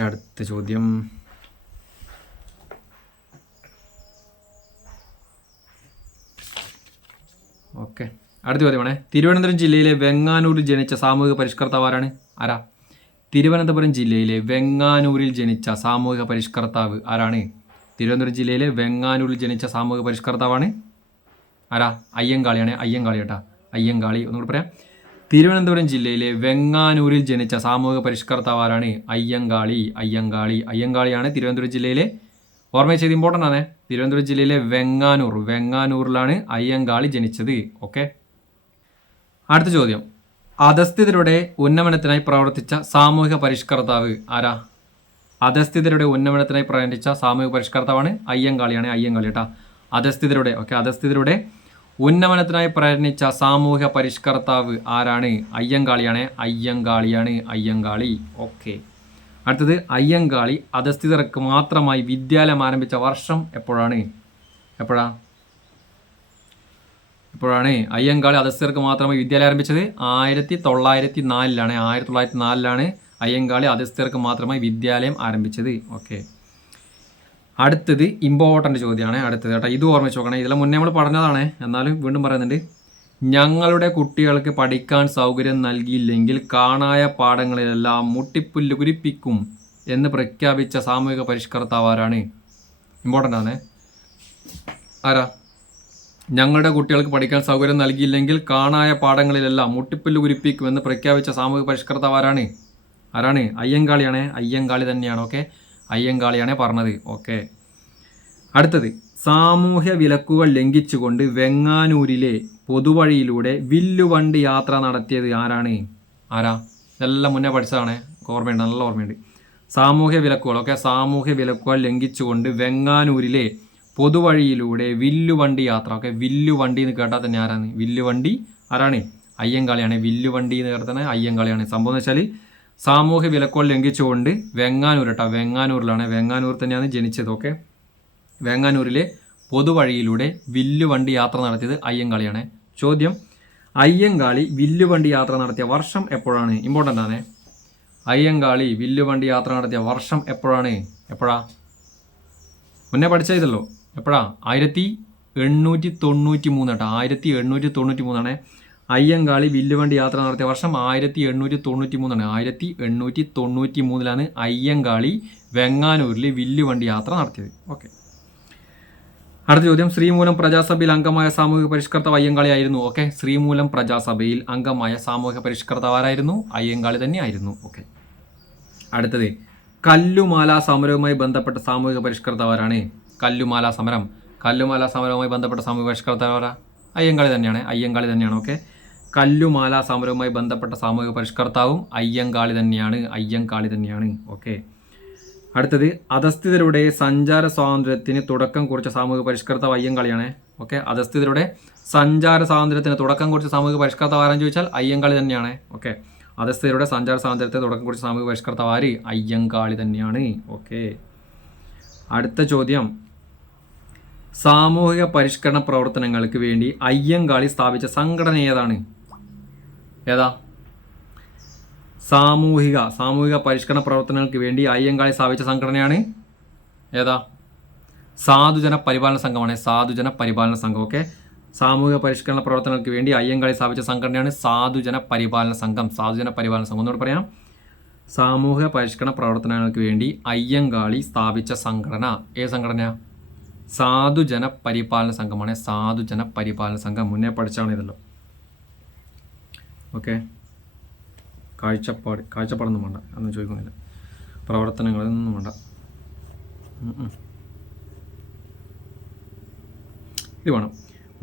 അടുത്ത ചോദ്യം. ഓക്കെ, അടുത്ത ചോദ്യമാണ്. തിരുവനന്തപുരം ജില്ലയിലെ വെങ്ങാനൂരിൽ ജനിച്ച സാമൂഹിക പരിഷ്കർത്താവ് ആരാണ്? ആരാ? തിരുവനന്തപുരം ജില്ലയിലെ വെങ്ങാനൂരിൽ ജനിച്ച സാമൂഹിക പരിഷ്കർത്താവ് ആരാണ്? തിരുവനന്തപുരം ജില്ലയിലെ വെങ്ങാനൂരിൽ ജനിച്ച സാമൂഹിക പരിഷ്കർത്താവാണ് ആരാ? അയ്യങ്കാളിയാണ്. അയ്യങ്കാളി കേട്ടാ, അയ്യങ്കാളി. ഒന്നുകൂടി പറയാം. തിരുവനന്തപുരം ജില്ലയിലെ വെങ്ങാനൂരിൽ ജനിച്ച സാമൂഹിക പരിഷ്കർത്താവ് ആരാണ്? അയ്യങ്കാളി. അയ്യങ്കാളി, അയ്യങ്കാളിയാണ് തിരുവനന്തപുരം ജില്ലയിലെ. ഓർമ്മ ചെയ്ത് ഇമ്പോർട്ടൻ്റ് ആണ്. തിരുവനന്തപുരം ജില്ലയിലെ വെങ്ങാനൂർ, വെങ്ങാനൂരിലാണ് അയ്യങ്കാളി ജനിച്ചത്. ഓക്കെ, അടുത്ത ചോദ്യം. അധസ്ഥിതരുടെ ഉന്നമനത്തിനായി പ്രവർത്തിച്ച സാമൂഹിക പരിഷ്കർത്താവ് ആരാ? അധസ്ഥിതരുടെ ഉന്നമനത്തിനായി പ്രവർത്തിച്ച സാമൂഹിക പരിഷ്കർത്താവാണ് അയ്യങ്കാളിയാണ്. അയ്യങ്കാളി കേട്ടാ, അധസ്ഥിതരുടെ. ഓക്കെ, അധസ്ഥിതരുടെ ഉന്നമനത്തിനായി പ്രയത്നിച്ച സാമൂഹ്യ പരിഷ്കർത്താവ് ആരാണ്? അയ്യങ്കാളിയാണ്. അയ്യങ്കാളിയാണ്, അയ്യങ്കാളി. ഓക്കെ, അടുത്തത് അയ്യങ്കാളി അധസ്ഥിതർക്ക് മാത്രമായി വിദ്യാലയം ആരംഭിച്ച വർഷം എപ്പോഴാണ്? എപ്പോഴാണ് അയ്യങ്കാളി അധസ്ഥിതർക്ക് മാത്രമായി വിദ്യാലയം ആരംഭിച്ചത്? 1904. 1904 അയ്യങ്കാളി അധസ്ഥിതർക്ക് മാത്രമായി വിദ്യാലയം ആരംഭിച്ചത്. ഓക്കെ, അടുത്തത് ഇമ്പോർട്ടൻ്റ് ചോദ്യമാണ്. അടുത്തത് കേട്ടോ, ഇത് ഓർമ്മിച്ച് നോക്കണം. ഇതിലെ മുന്നേ നമ്മൾ പറഞ്ഞതാണ്, എന്നാലും വീണ്ടും പറയുന്നുണ്ട്. ഞങ്ങളുടെ കുട്ടികൾക്ക് പഠിക്കാൻ സൗകര്യം നൽകിയില്ലെങ്കിൽ കാണായ പാഠങ്ങളിലെല്ലാം മുട്ടിപ്പുല്ല് കുരിപ്പിക്കും എന്ന് പ്രഖ്യാപിച്ച സാമൂഹിക പരിഷ്കർത്താവ് ആരാണ്? ഇമ്പോർട്ടൻ്റ് ആണ്. ആരാ? ഞങ്ങളുടെ കുട്ടികൾക്ക് പഠിക്കാൻ സൗകര്യം നൽകിയില്ലെങ്കിൽ കാണായ പാഠങ്ങളിലെല്ലാം മുട്ടിപ്പുല്ല് കുരിപ്പിക്കും എന്ന് പ്രഖ്യാപിച്ച സാമൂഹിക പരിഷ്കർത്താവ് ആരാണ്? ആരാണ്? അയ്യങ്കാളിയാണ്. അയ്യങ്കാളി തന്നെയാണ്. ഓക്കെ, അയ്യങ്കാളിയാണ് പറഞ്ഞത്. ഓക്കെ, അടുത്തത്. സാമൂഹ്യ വിലക്കുകൾ ലംഘിച്ചുകൊണ്ട് വെങ്ങാനൂരിലെ പൊതുവഴിയിലൂടെ വില്ലുവണ്ടി യാത്ര നടത്തിയത് ആരാണ്? ആരാ? ഇതെല്ലാം മുന്നേ പഠിച്ചതാണ്, ഓർമ്മയുണ്ട്, നല്ല ഓർമ്മയുണ്ട്. സാമൂഹ്യ വിലക്കുകൾ. ഓക്കെ, സാമൂഹ്യ വിലക്കുകൾ ലംഘിച്ചുകൊണ്ട് വെങ്ങാനൂരിലെ പൊതുവഴിയിലൂടെ വില്ലുവണ്ടി യാത്ര. ഓക്കെ, വില്ലുവണ്ടി എന്ന് കേട്ടാൽ തന്നെ ആരാണ്? വില്ലുവണ്ടി ആരാണ്? അയ്യങ്കാളിയാണ്. വില്ലുവണ്ടി എന്ന് കേട്ടാൽ തന്നെ അയ്യങ്കാളിയാണ്. സംഭവം എന്ന് വെച്ചാൽ സാമൂഹ്യ വിലക്കുകൾ ലംഘിച്ചുകൊണ്ട് വെങ്ങാനൂർ കേട്ടോ, വെങ്ങാനൂരിലാണ്, വെങ്ങാനൂർ തന്നെയാണ് ജനിച്ചത്. ഓക്കെ, വെങ്ങാനൂരിലെ പൊതുവഴിയിലൂടെ വില്ലുവണ്ടി യാത്ര നടത്തിയത് അയ്യങ്കാളിയാണ്. ചോദ്യം. അയ്യങ്കാളി വില്ലുവണ്ടി യാത്ര നടത്തിയ വർഷം എപ്പോഴാണ്? ഇമ്പോർട്ടൻ്റ് ആണ്. അയ്യങ്കാളി വില്ലുവണ്ടി യാത്ര നടത്തിയ വർഷം എപ്പോഴാണ്? എപ്പോഴാ? മുന്നേ പഠിച്ചതല്ലോ. എപ്പോഴാ? 1893 കേട്ടോ, 1893 അയ്യങ്കാളി വില്ലുവണ്ടി യാത്ര നടത്തിയ വർഷം 1893. 1893 അയ്യങ്കാളി വെങ്ങാനൂരിൽ വില്ലുവണ്ടി യാത്ര നടത്തിയത്. ഓക്കെ, അടുത്ത ചോദ്യം. ശ്രീമൂലം പ്രജാസഭയിൽ അംഗമായ സാമൂഹിക പരിഷ്കർത്താവ് അയ്യങ്കാളി ആയിരുന്നു. ഓക്കെ, ശ്രീമൂലം പ്രജാസഭയിൽ അംഗമായ സാമൂഹിക പരിഷ്കർത്താവ് ആരായിരുന്നു? അയ്യങ്കാളി തന്നെയായിരുന്നു. ഓക്കെ, അടുത്തത്. കല്ലുമാല സമരവുമായി ബന്ധപ്പെട്ട സാമൂഹിക പരിഷ്കർത്താവ് ആരാണ്? കല്ലുമാല സമരം. കല്ലുമാല സമരവുമായി ബന്ധപ്പെട്ട സാമൂഹിക പരിഷ്കർത്താവ് ആരാ? അയ്യങ്കാളി തന്നെയാണ്. അയ്യങ്കാളി തന്നെയാണ്. ഓക്കെ, കല്ലുമാല സമരവുമായി ബന്ധപ്പെട്ട സാമൂഹിക പരിഷ്കർത്താവും അയ്യങ്കാളി തന്നെയാണ്. അയ്യങ്കാളി തന്നെയാണ്. ഓക്കെ, അടുത്തത്. അധസ്ഥിതരുടെ സഞ്ചാര സ്വാതന്ത്ര്യത്തിന് തുടക്കം കുറിച്ച സാമൂഹിക പരിഷ്കർത്താവ് അയ്യങ്കാളിയാണ്. ഓക്കെ, അധസ്ഥിതരുടെ സഞ്ചാര സ്വാതന്ത്ര്യത്തിന് തുടക്കം കുറിച്ച സാമൂഹിക പരിഷ്കർത്താവ് ആരെന്ന് ചോദിച്ചാൽ അയ്യങ്കാളി തന്നെയാണ്. ഓക്കെ, അധസ്ഥിതരുടെ സഞ്ചാര സ്വാതന്ത്ര്യത്തിന് തുടക്കം കുറിച്ച സാമൂഹിക പരിഷ്കർത്താവ് ആര്? അയ്യങ്കാളി തന്നെയാണ്. ഓക്കെ, അടുത്ത ചോദ്യം. സാമൂഹിക പരിഷ്കരണ പ്രവർത്തനങ്ങൾക്ക് വേണ്ടി അയ്യങ്കാളി സ്ഥാപിച്ച സംഘടന ഏതാണ്? ഏതാ? സാമൂഹിക പരിഷ്കരണ പ്രവർത്തനങ്ങൾക്ക് വേണ്ടി അയ്യങ്കാളി സ്ഥാപിച്ച സംഘടനയാണ് ഏതാ? സാധുജന പരിപാലന സംഘമാണ്. സാധുജന പരിപാലന സംഘം. ഓക്കെ, സാമൂഹിക പരിഷ്കരണ പ്രവർത്തനങ്ങൾക്ക് വേണ്ടി അയ്യങ്കാളി സ്ഥാപിച്ച സംഘടനയാണ് സാധുജന പരിപാലന സംഘം. സാധുജന പരിപാലന സംഘം ഒന്നുകൂടെ പറയാം. സാമൂഹിക പരിഷ്കരണ പ്രവർത്തനങ്ങൾക്ക് വേണ്ടി അയ്യങ്കാളി സ്ഥാപിച്ച സംഘടന ഏത് സംഘടന? സാധുജന പരിപാലന സംഘമാണ്. സാധുജന പരിപാലന സംഘം. മുന്നേ പഠിച്ചാണ് ഇതല്ലോ. ഓക്കെ. കാഴ്ചപ്പാടൊന്നും വേണ്ട, ഒന്നും ചോദിക്കുന്നില്ല. പ്രവർത്തനങ്ങളൊന്നും വേണ്ട. ഇത് വേണം.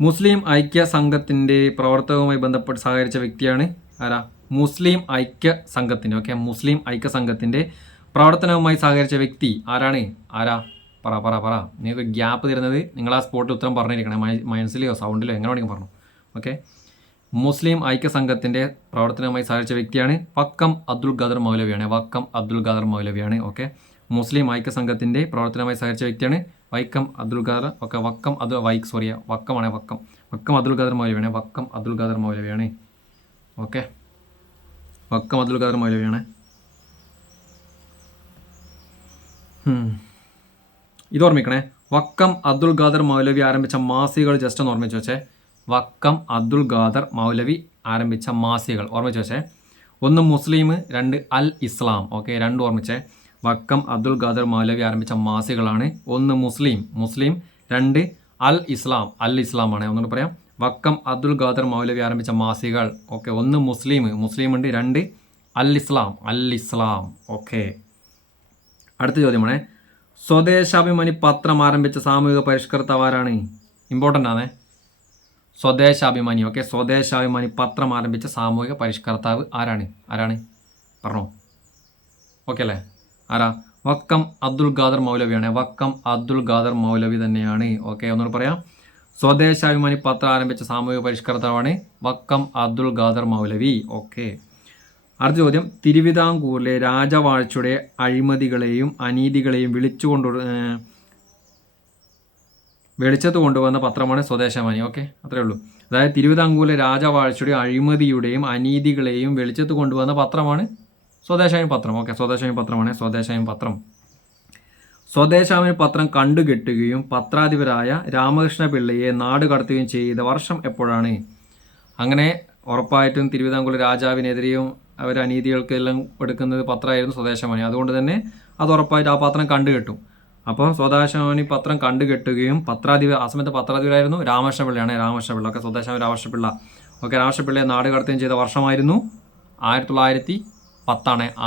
മുസ്ലിം ഐക്യ സംഘത്തിൻ്റെ പ്രവർത്തകവുമായി ബന്ധപ്പെട്ട് സഹകരിച്ച വ്യക്തിയാണ് ആരാ? മുസ്ലിം ഐക്യ സംഘത്തിൻ്റെ, ഓക്കെ, മുസ്ലിം ഐക്യ സംഘത്തിൻ്റെ പ്രവർത്തനവുമായി സഹകരിച്ച വ്യക്തി ആരാണ്? ആരാ? പറ. നിങ്ങൾക്ക് ഗ്യാപ്പ് തരുന്നത് നിങ്ങൾ ആ സ്പോട്ടിൽ ഉത്തരം പറഞ്ഞിരിക്കണേ, മനസ്സിലെയോ സൗണ്ടിലോ എങ്ങനെ വേണമെങ്കിൽ പറഞ്ഞു. ഓക്കെ. മുസ്ലിം ഐക്യ സംഘത്തിൻ്റെ പ്രവർത്തനവുമായി സഹകരിച്ച വ്യക്തിയാണ് വക്കം അബ്ദുൽ ഖാദർ മൗലവിയാണ്. വക്കം അബ്ദുൽ ഖാദർ മൗലവിയാണ്. ഓക്കെ. മുസ്ലിം ഐക്യ സംഘത്തിൻ്റെ പ്രവർത്തനവുമായി സഹകരിച്ച വ്യക്തിയാണ് വൈക്കം അബ്ദുൽ ഖാദർ. ഓക്കെ. വക്കം അബ്ദുൽ ഖാദർ മൗലവിയാണ്. വക്കം അബ്ദുൽ ഖാദർ മൗലവിയാണ്. ഓക്കെ. വക്കം അബ്ദുൽ ഖാദർ മൗലവിയാണ്. ഇത് ഓർമ്മിക്കണേ. വക്കം അബ്ദുൽ ഖാദർ മൗലവി ആരംഭിച്ച മാസികകൾ ജസ്റ്റ് ഒന്ന് ഓർമ്മിച്ച് വെച്ചേ. വക്കം അബ്ദുൽ ഖാദർ മൗലവി ആരംഭിച്ച മാസികകൾ ഓർമ്മിച്ച് വെച്ചേ. 1 മുസ്ലിം, 2 അൽ ഇസ്ലാം. ഓക്കെ, 2 ഓർമ്മിച്ചേ. വക്കം അബ്ദുൽ ഖാദർ മൗലവി ആരംഭിച്ച മാസികളാണ് 1 മുസ്ലിം, 2 അൽ ഇസ്ലാമാണ്. ഒന്നുകൂടി പറയാം. വക്കം അബ്ദുൽ ഖാദർ മൗലവി ആരംഭിച്ച മാസികൾ. ഓക്കെ. 1 മുസ്ലിം ഉണ്ട്, 2 അൽ ഇസ്ലാം. ഓക്കെ. അടുത്ത ചോദ്യമാണ്, സ്വദേശാഭിമാനി പത്രം ആരംഭിച്ച സാമൂഹിക പരിഷ്കർത്താവ് ആരാണ്? ഇമ്പോർട്ടൻ്റ് ആണ്. സ്വദേശാഭിമാനി. ഓക്കെ. സ്വദേശാഭിമാനി പത്രം ആരംഭിച്ച സാമൂഹിക പരിഷ്കർത്താവ് ആരാണ്? പറഞ്ഞോ. ഓക്കെ അല്ലേ? ആരാ? വക്കം അബ്ദുൽ ഖാദർ മൗലവിയാണ്. വക്കം അബ്ദുൽ ഖാദർ മൗലവി തന്നെയാണ്. ഓക്കെ. ഒന്നുകൂടി പറയാം. സ്വദേശാഭിമാനി പത്രം ആരംഭിച്ച സാമൂഹിക പരിഷ്കർത്താവാണ് വക്കം അബ്ദുൽ ഖാദർ മൗലവി. ഓക്കെ. അടുത്ത ചോദ്യം, തിരുവിതാംകൂറിലെ രാജവാഴ്ചയുടെ അഴിമതികളെയും അനീതികളെയും വെളിച്ചത്ത് കൊണ്ടുവന്ന പത്രമാണ് സ്വദേശാഭിമാനി. ഓക്കെ, അത്രയേ ഉള്ളൂ. അതായത് തിരുവിതാംകൂറിലെ രാജവാഴ്ചയുടെ അഴിമതിയുടെയും അനീതികളെയും വെളിച്ചത്ത് കൊണ്ടുവന്ന പത്രമാണ് സ്വദേശാഭിമാനി പത്രം. ഓക്കെ, സ്വദേശാഭിമാനി പത്രമാണ് സ്വദേശാഭിമാനി പത്രം. സ്വദേശാഭിമാനി പത്രം കണ്ടുകെട്ടുകയും പത്രാധിപരായ രാമകൃഷ്ണ പിള്ളയെ നാട് കടത്തുകയും ചെയ്ത വർഷം എപ്പോഴാണ്? അങ്ങനെ ഉറപ്പായിട്ടും തിരുവിതാംകൂർ രാജാവിനെതിരെയും അവർ അനീതികൾക്കെല്ലാം എടുക്കുന്നത് പത്രമായിരുന്നു സ്വദേശാഭിമാനി. അതുകൊണ്ട് തന്നെ അത് ഉറപ്പായിട്ട് ആ പത്രം കണ്ടുകെട്ടും. അപ്പോൾ സ്വദേശാഭിമാനി പത്രം കണ്ടുകെട്ടുകയും ആ സമയത്ത് പത്രാധിപരായിരുന്നു രാമകൃഷ്ണ പിള്ളയാണ്. ഓക്കെ, സ്വദേശാഭിമാനി രാമകൃഷ്ണപിള്ള. ഓക്കെ, രാമകൃഷ്ണപിള്ളയെ നാട് കടത്തുകയും ചെയ്ത വർഷമായിരുന്നു 1910.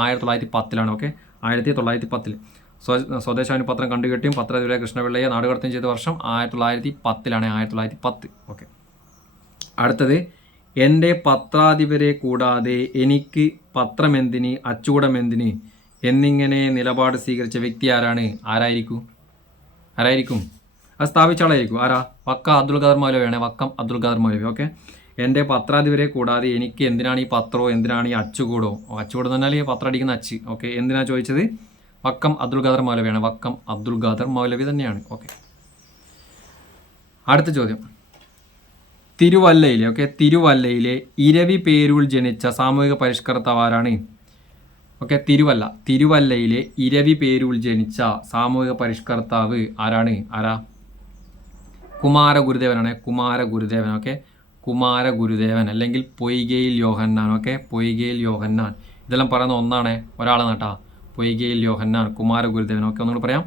1910. ഓക്കെ, 1910. സ്വദേശാഭിമാനി പത്രം കണ്ടുകെട്ടിയും പത്രാധിപരായ കൃഷ്ണപിള്ളയെ നാട് കടത്തുകയും ചെയ്ത വർഷം 1910. 1910. ഓക്കെ. അടുത്തത്, എൻ്റെ പത്രാധിപരെ കൂടാതെ എനിക്ക് പത്രമെന്തിന്, അച്ചുകൂടമെന്തിന് എന്നിങ്ങനെ നിലപാട് സ്വീകരിച്ച വ്യക്തി ആരായിരിക്കും? അത് സ്ഥാപിച്ച ആളായിരിക്കും. ആരാ? വക്കം അബ്ദുൽ ഖാദർ മൗലവിയാണ്. വക്കം അബ്ദുൽ ഖാദർ മൗലവി. ഓക്കെ. എൻ്റെ പത്രാധിപരെ കൂടാതെ എനിക്ക് എന്തിനാണ് ഈ പത്രമോ, എന്തിനാണ് ഈ അച്ചുകൂടോ? അച്ചുകൂടം എന്ന് പറഞ്ഞാൽ ഈ പത്രം അടിക്കുന്ന അച്ച്. ഓക്കെ, എന്തിനാണ് ചോദിച്ചത്? വക്കം അബ്ദുൽ ഖാദർ മൗലവിയാണ്. വക്കം അബ്ദുൽ ഖാദർ മൗലവി തന്നെയാണ്. ഓക്കെ. അടുത്ത ചോദ്യം, തിരുവല്ലയിലെ ഇരവി പേരൂൽ ജനിച്ച സാമൂഹിക പരിഷ്കർത്താവ് ആരാണ്? ഓക്കെ, തിരുവല്ലയിലെ ഇരവി പേരൂൽ ജനിച്ച സാമൂഹിക പരിഷ്കർത്താവ് ആരാണ്? കുമാരഗുരുദേവനാണ്. ഓക്കെ, കുമാരഗുരുദേവൻ അല്ലെങ്കിൽ പൊയ്കയിൽ യോഹന്നാൻ. ഓക്കെ, പൊയ്കയിൽ യോഹന്നാൻ. ഇതെല്ലാം പറയുന്ന ഒന്നാണ്, ഒരാളെ നട്ടാ. പൊയ്കയിൽ യോഹന്നാൻ, കുമാരഗുരുദേവൻ. ഓക്കെ, ഒന്നുകൂടി പറയാം.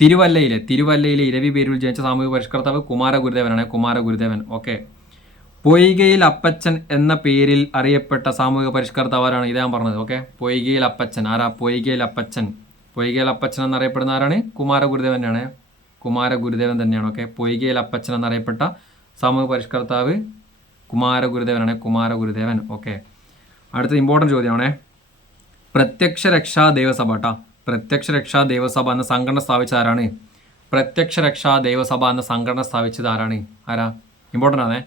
തിരുവല്ലയിലെ ഇരവി പേരൂൽ ജനിച്ച സാമൂഹിക പരിഷ്കർത്താവ് കുമാരഗുരുദേവനാണ്. കുമാരഗുരുദേവൻ. ഓക്കെ. പൊയ്കയിൽ അപ്പച്ചൻ എന്ന പേരിൽ അറിയപ്പെട്ട സാമൂഹിക പരിഷ്കർത്താവ് ആരാണ്? ഇതാ ഞാൻ പറഞ്ഞത്. ഓക്കെ, പൊയ്കയിൽ അപ്പച്ചൻ. ആരാ? പൊയ്കയിൽ അപ്പച്ചൻ എന്നറിയപ്പെടുന്ന ആരാണ്? കുമാരഗുരുദേവനാണ്. കുമാരഗുരുദേവൻ തന്നെയാണ്. ഓക്കെ, പൊയ്കയിൽ അപ്പച്ചൻ എന്നറിയപ്പെട്ട സാമൂഹിക പരിഷ്കർത്താവ് കുമാരഗുരുദേവനാണ്. കുമാരഗുരുദേവൻ. ഓക്കെ. അടുത്ത ഇമ്പോർട്ടൻറ്റ് ചോദ്യമാണ്, പ്രത്യക്ഷ രക്ഷാ ദേവസഭ. പ്രത്യക്ഷ രക്ഷാ ദേവസഭ എന്ന സംഘടന സ്ഥാപിച്ചത് ആരാണ്? പ്രത്യക്ഷ രക്ഷാ ദേവസഭ എന്ന സംഘടന സ്ഥാപിച്ചത് ആരാണ്? ഇമ്പോർട്ടൻ്റ് ആണേ.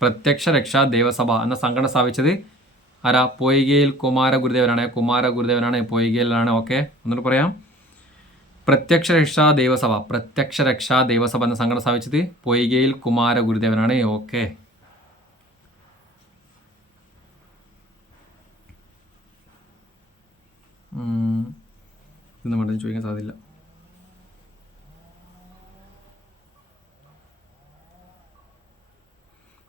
പ്രത്യക്ഷ രക്ഷാ ദേവസഭ എന്ന സംഘടന സ്ഥാപിച്ചത് ആരാ? പൊയ്കയിൽ കുമാരഗുരുദേവനാണ്. പൊയ്കയിലാണ്. ഓക്കെ, ഒന്നുകൂടി പറയാം. പ്രത്യക്ഷ രക്ഷാ ദേവസഭ എന്ന സംഘടന സ്ഥാപിച്ചത് പൊയ്കയിൽ കുമാരഗുരുദേവനാണ്. ഓക്കെ. ഇതൊന്നും വേണ്ട, ചോദിക്കാൻ സാധ്യതയില്ല.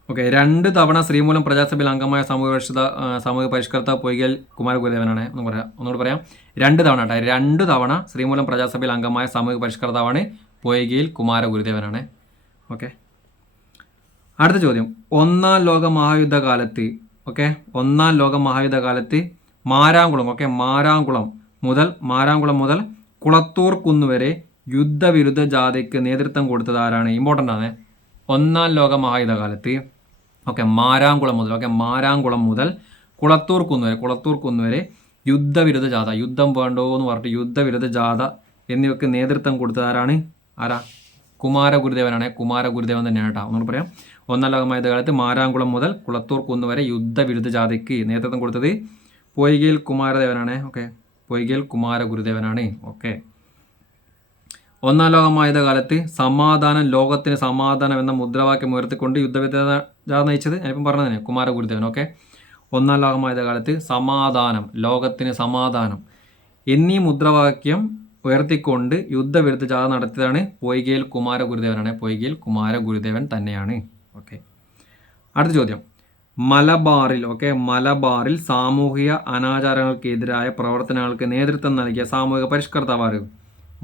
ഓക്കെ, 2 തവണ ശ്രീമൂലം പ്രജാസഭയിൽ അംഗമായ സാമൂഹിക പരിഷ്കർത്താവ് പൊയ്കയിൽ കുമാരഗുരുദേവനാണ്. ഒന്നുകൂടി പറയാം. 2 തവണ ശ്രീമൂലം പ്രജാസഭയിൽ അംഗമായ സാമൂഹിക പരിഷ്കർത്താവാണ് പൊയ്കയിൽ കുമാരഗുരുദേവനാണ്. ഓക്കെ. അടുത്ത ചോദ്യം, 1-ാം ലോക മഹായുദ്ധകാലത്ത് ഓക്കെ, ഒന്നാം ലോക മഹായുദ്ധ കാലത്ത് മാരാങ്കുളം, ഓക്കെ, മാരാങ്കുളം മുതൽ കുളത്തൂർ കുന്നുവരെ യുദ്ധവിരുദ്ധ ജാഥയ്ക്ക് നേതൃത്വം കൊടുത്തത് ആരാണ്? ഇമ്പോർട്ടൻ്റ് ആണ്. ഒന്നാം ലോക മഹായുദ്ധ കാലത്ത് ഓക്കെ മാരാങ്കുളം മുതൽ കുളത്തൂർ കുന്നുവരെ യുദ്ധവിരുദ്ധ ജാഥ, യുദ്ധം വേണ്ടോ എന്ന് പറഞ്ഞിട്ട് യുദ്ധവിരുദ്ധ ജാഥ എന്നിവയ്ക്ക് നേതൃത്വം കൊടുത്തത് ആരാണ്? കുമാരഗുരുദേവനാണ്. കുമാരഗുരുദേവൻ തന്നെയാണ് കേട്ടോ. ഒന്നുകൂടി പറയാം. ഒന്നാം ലോക മഹായുദ്ധ കാലത്ത് മാരാങ്കുളം മുതൽ കുളത്തൂർ കുന്നുവരെ യുദ്ധവിരുദ്ധ ജാഥയ്ക്ക് നേതൃത്വം കൊടുത്തത് പൊയ്കയിൽ കുമാരദേവനാണ്. ഓക്കെ, പൊയ്കയിൽ കുമാരഗുരുദേവനാണ്. ഓക്കെ, ഒന്നാം ലോക മഹായുദ്ധ കാലത്ത് ലോകത്തിന് സമാധാനം എന്ന മുദ്രാവാക്യം ഉയർത്തിക്കൊണ്ട് യുദ്ധവിരുദ്ധ ജാഥ നയിച്ചത് ഞാനിപ്പം പറഞ്ഞത് തന്നെ കുമാരഗുരുദേവൻ. ഓക്കെ, ഒന്നാം ലോക മഹായുദ്ധ കാലത്ത് ലോകത്തിന് സമാധാനം എന്നീ മുദ്രാവാക്യം ഉയർത്തിക്കൊണ്ട് യുദ്ധവിരുദ്ധ ജാഥ നടത്തിയതാണ് പൊയ്കയിൽ കുമാരഗുരുദേവനാണ്. പൊയ്കയിൽ കുമാരഗുരുദേവൻ തന്നെയാണ്. ഓക്കെ, അടുത്ത ചോദ്യം. മലബാറിൽ സാമൂഹിക അനാചാരങ്ങൾക്കെതിരായ പ്രവർത്തനങ്ങൾക്ക് നേതൃത്വം നൽകിയ സാമൂഹിക പരിഷ്കർത്താവ്.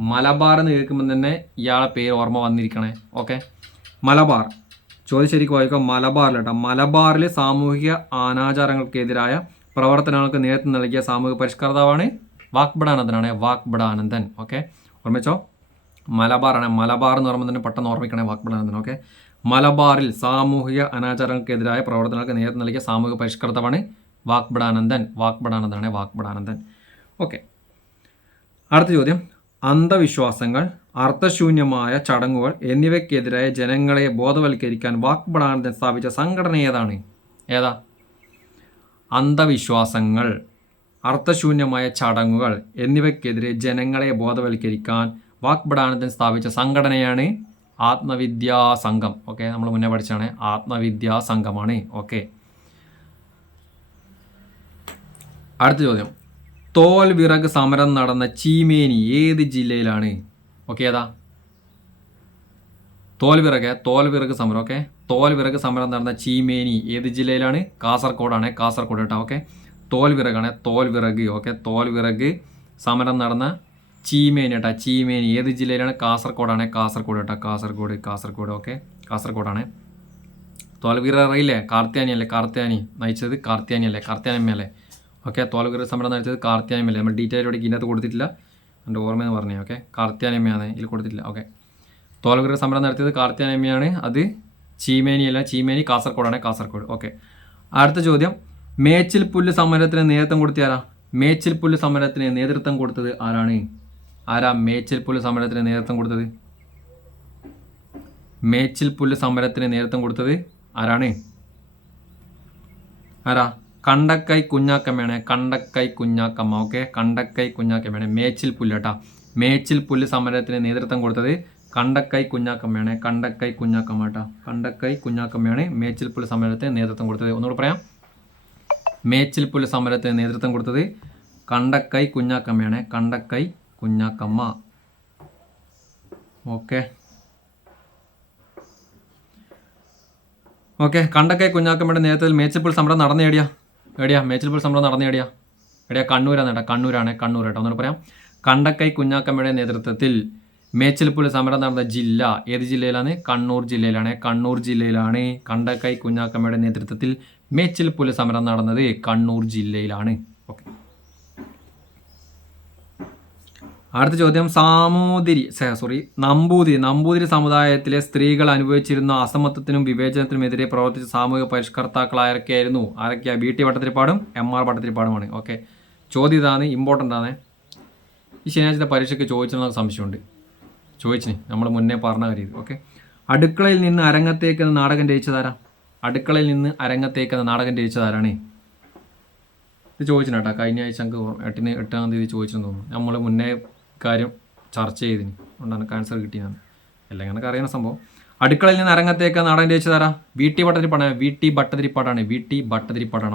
മലബാർ എന്ന് കേൾക്കുമ്പോൾ തന്നെ ഇയാളെ പേര് ഓർമ്മ വന്നിരിക്കണേ. ഓക്കെ, മലബാർ ശരിക്കും വായിക്കുക. മലബാറിലെ സാമൂഹിക അനാചാരങ്ങൾക്കെതിരായ പ്രവർത്തനങ്ങൾക്ക് നേതൃത്വം നൽകിയ സാമൂഹിക പരിഷ്കർത്താവാണ് വാഗ്ബടാനന്ദൻ. ഓക്കെ, ഓർമ്മിച്ചോ, മലബാർ എന്ന് പറയുമ്പോൾ തന്നെ പെട്ടെന്ന് ഓർമ്മിക്കണേ വാഗ്ബടാനന്ദൻ. ഓക്കെ, മലബാറിൽ സാമൂഹിക അനാചാരങ്ങൾക്കെതിരായ പ്രവർത്തനങ്ങൾക്ക് നേതൃത്വം നൽകിയ സാമൂഹിക പരിഷ്കർത്താവാണ് വാഗ്ബടാനന്ദൻ. ഓക്കെ, അടുത്ത ചോദ്യം. അന്ധവിശ്വാസങ്ങൾ, അർത്ഥശൂന്യമായ ചടങ്ങുകൾ എന്നിവയ്ക്കെതിരായ ജനങ്ങളെ ബോധവൽക്കരിക്കാൻ വാഗ്ബടാനന്ദൻ സ്ഥാപിച്ച സംഘടന ഏതാ? അന്ധവിശ്വാസങ്ങൾ, അർത്ഥശൂന്യമായ ചടങ്ങുകൾ എന്നിവയ്ക്കെതിരെ ജനങ്ങളെ ബോധവൽക്കരിക്കാൻ വാഗ്ബടാനന്ദൻ സ്ഥാപിച്ച സംഘടനയാണ് ആത്മവിദ്യാ സംഘം. ഓക്കെ, നമ്മൾ മുന്നേ പഠിച്ചാണ് ആത്മവിദ്യാ സംഘമാണ്. ഓക്കെ, അടുത്ത ചോദ്യം. തോൽ വിറക് സമരം നടന്ന ചീമേനി ഏത് ജില്ലയിലാണ്? ഓക്കെ, ഏതാ? തോൽ വിറക് സമരം. ഓക്കെ, തോൽ വിറക് സമരം നടന്ന ചീമേനി ഏത് ജില്ലയിലാണ്? കാസർഗോഡ് കേട്ടോ. ഓക്കെ, തോൽ വിറക്. ഓക്കെ, തോൽ വിറക് സമരം നടന്ന ചീമേനി കേട്ടോ. ചീമേനി ഏത് ജില്ലയിലാണ്? കാസർഗോഡ് കേട്ടോ. കാസർഗോഡ്. ഓക്കെ, കാസർഗോഡാണ്. തോൽ വിറകില്ലേ? കാർത്തിയാനി നയിച്ചത് കാർത്തിയാനിയമ്മയല്ലേ? ഓക്കെ, തോൽ വിറക് സമരം നയിച്ചത് കാർത്തിയാനിയമ്മല്ലേ? നമ്മൾ ഡീറ്റെയിൽ ഇവിടെ ഇതിനകത്ത് കൊടുത്തിട്ടില്ല, എൻ്റെ ഓർമ്മയെന്ന് പറഞ്ഞേ. ഓക്കെ, കാർത്തിയാനിയമ്മയാണ്, ഇതിൽ കൊടുത്തിട്ടില്ല. ഓക്കെ, തോൽ വിറക് സമരം നടത്തിയത് കാർത്തിയാനിയമ്മയാണ്. അത് ചീമേനി കാസർഗോഡ്. ഓക്കെ, അടുത്ത ചോദ്യം. മേച്ചിൽ പുല്ല് സമരത്തിന് നേതൃത്വം കൊടുത്തത് ആരാ? മേച്ചിൽ പുല്ല് സമരത്തിന് നേതൃത്വം കൊടുത്തത് ആരാണ്? മേച്ചിൽ പുല്ല് സമരത്തിന് നേതൃത്വം കൊടുത്തത് ആരാണ്? കണ്ടക്കൈ കുഞ്ഞാക്കമ്മയാണ്. ഓക്കെ, കണ്ടക്കൈ കുഞ്ഞാക്കമ്മയാണ്. മേച്ചിൽ പുല്ല് കേട്ടാ. മേച്ചിൽ പുല്ല് സമരത്തിന് നേതൃത്വം കൊടുത്തത് കണ്ടക്കൈ കുഞ്ഞാക്കമ്മയാണ്. കണ്ടക്കൈ കുഞ്ഞാക്കമ്മയാണ് മേച്ചിൽ പുല്ല് സമരത്തിന് നേതൃത്വം കൊടുത്തത്. ഒന്നുകൂടെ പറയാം. മേച്ചിൽ പുല്ല് സമരത്തിന് നേതൃത്വം കൊടുത്തത് കണ്ടക്കൈ കുഞ്ഞാക്കമ്മയാണ്. കണ്ടക്കൈ കുഞ്ഞാക്കമ്മ. ഓക്കെ, കണ്ടക്കൈ കുഞ്ഞാക്കമ്മയുടെ നേതൃത്വത്തിൽ മേച്ചിൽ പുല്ല് സമരം നടന്നേടിയാ? കണ്ണൂരാണ് കേട്ടോ. ഒന്നുകൂടെ പറയാം. കണ്ടക്കൈ കുഞ്ഞാക്കമ്മയുടെ നേതൃത്വത്തിൽ മേച്ചിൽ പുല്ല് സമരം നടന്ന ജില്ല ഏത് ജില്ലയിലാണ്? കണ്ണൂർ ജില്ലയിലാണ്. കണ്ടക്കൈ കുഞ്ഞാക്കമ്മയുടെ നേതൃത്വത്തിൽ മേച്ചിൽ പുല്ല് സമരം നടന്നത് കണ്ണൂർ ജില്ലയിലാണ്. ഓക്കെ, അടുത്ത ചോദ്യം. നമ്പൂതിരി സമുദായത്തിലെ സ്ത്രീകൾ അനുഭവിച്ചിരുന്ന അസമത്വത്തിനും വിവേചനത്തിനും എതിരെ പ്രവർത്തിച്ച സാമൂഹിക പരിഷ്കർത്താക്കൾ ആരൊക്കെയായിരുന്നു? BT ഭട്ടതിരിപ്പാടും MR ഭട്ടതിരിപ്പാടുമാണ്. ഓക്കെ, ചോദ്യം ഇതാണ്, ഇമ്പോർട്ടൻ്റ് ആണ്. ഈ ശനിയാഴ്ചത്തെ പരീക്ഷയ്ക്ക് ചോദിച്ചെന്നൊക്കെ സംശയമുണ്ട്. നമ്മൾ മുന്നേ പറഞ്ഞ കാര്യം. ഓക്കെ, അടുക്കളയിൽ നിന്ന് അരങ്ങത്തേക്ക് എന്ന നാടകം രചിച്ചതാരാണ്? ഇത് ചോദിച്ചു കേട്ടോ. കഴിഞ്ഞ ആഴ്ച നമുക്ക് 8-ാം തീയതി ചോദിച്ചെന്ന് തോന്നുന്നു. നമ്മൾ മുന്നേ കാര്യം ചർച്ച ചെയ്തിന്, അതുകൊണ്ടാണ് ആൻസർ കിട്ടിയതാണ്. എല്ലാം കണക്ക് അറിയുന്ന സംഭവം. അടുക്കളയിൽ നിന്ന് അരങ്ങത്തേക്ക് നാടകം രചിച്ചതാരാ? VT ഭട്ടതിരിപ്പാടാണ്.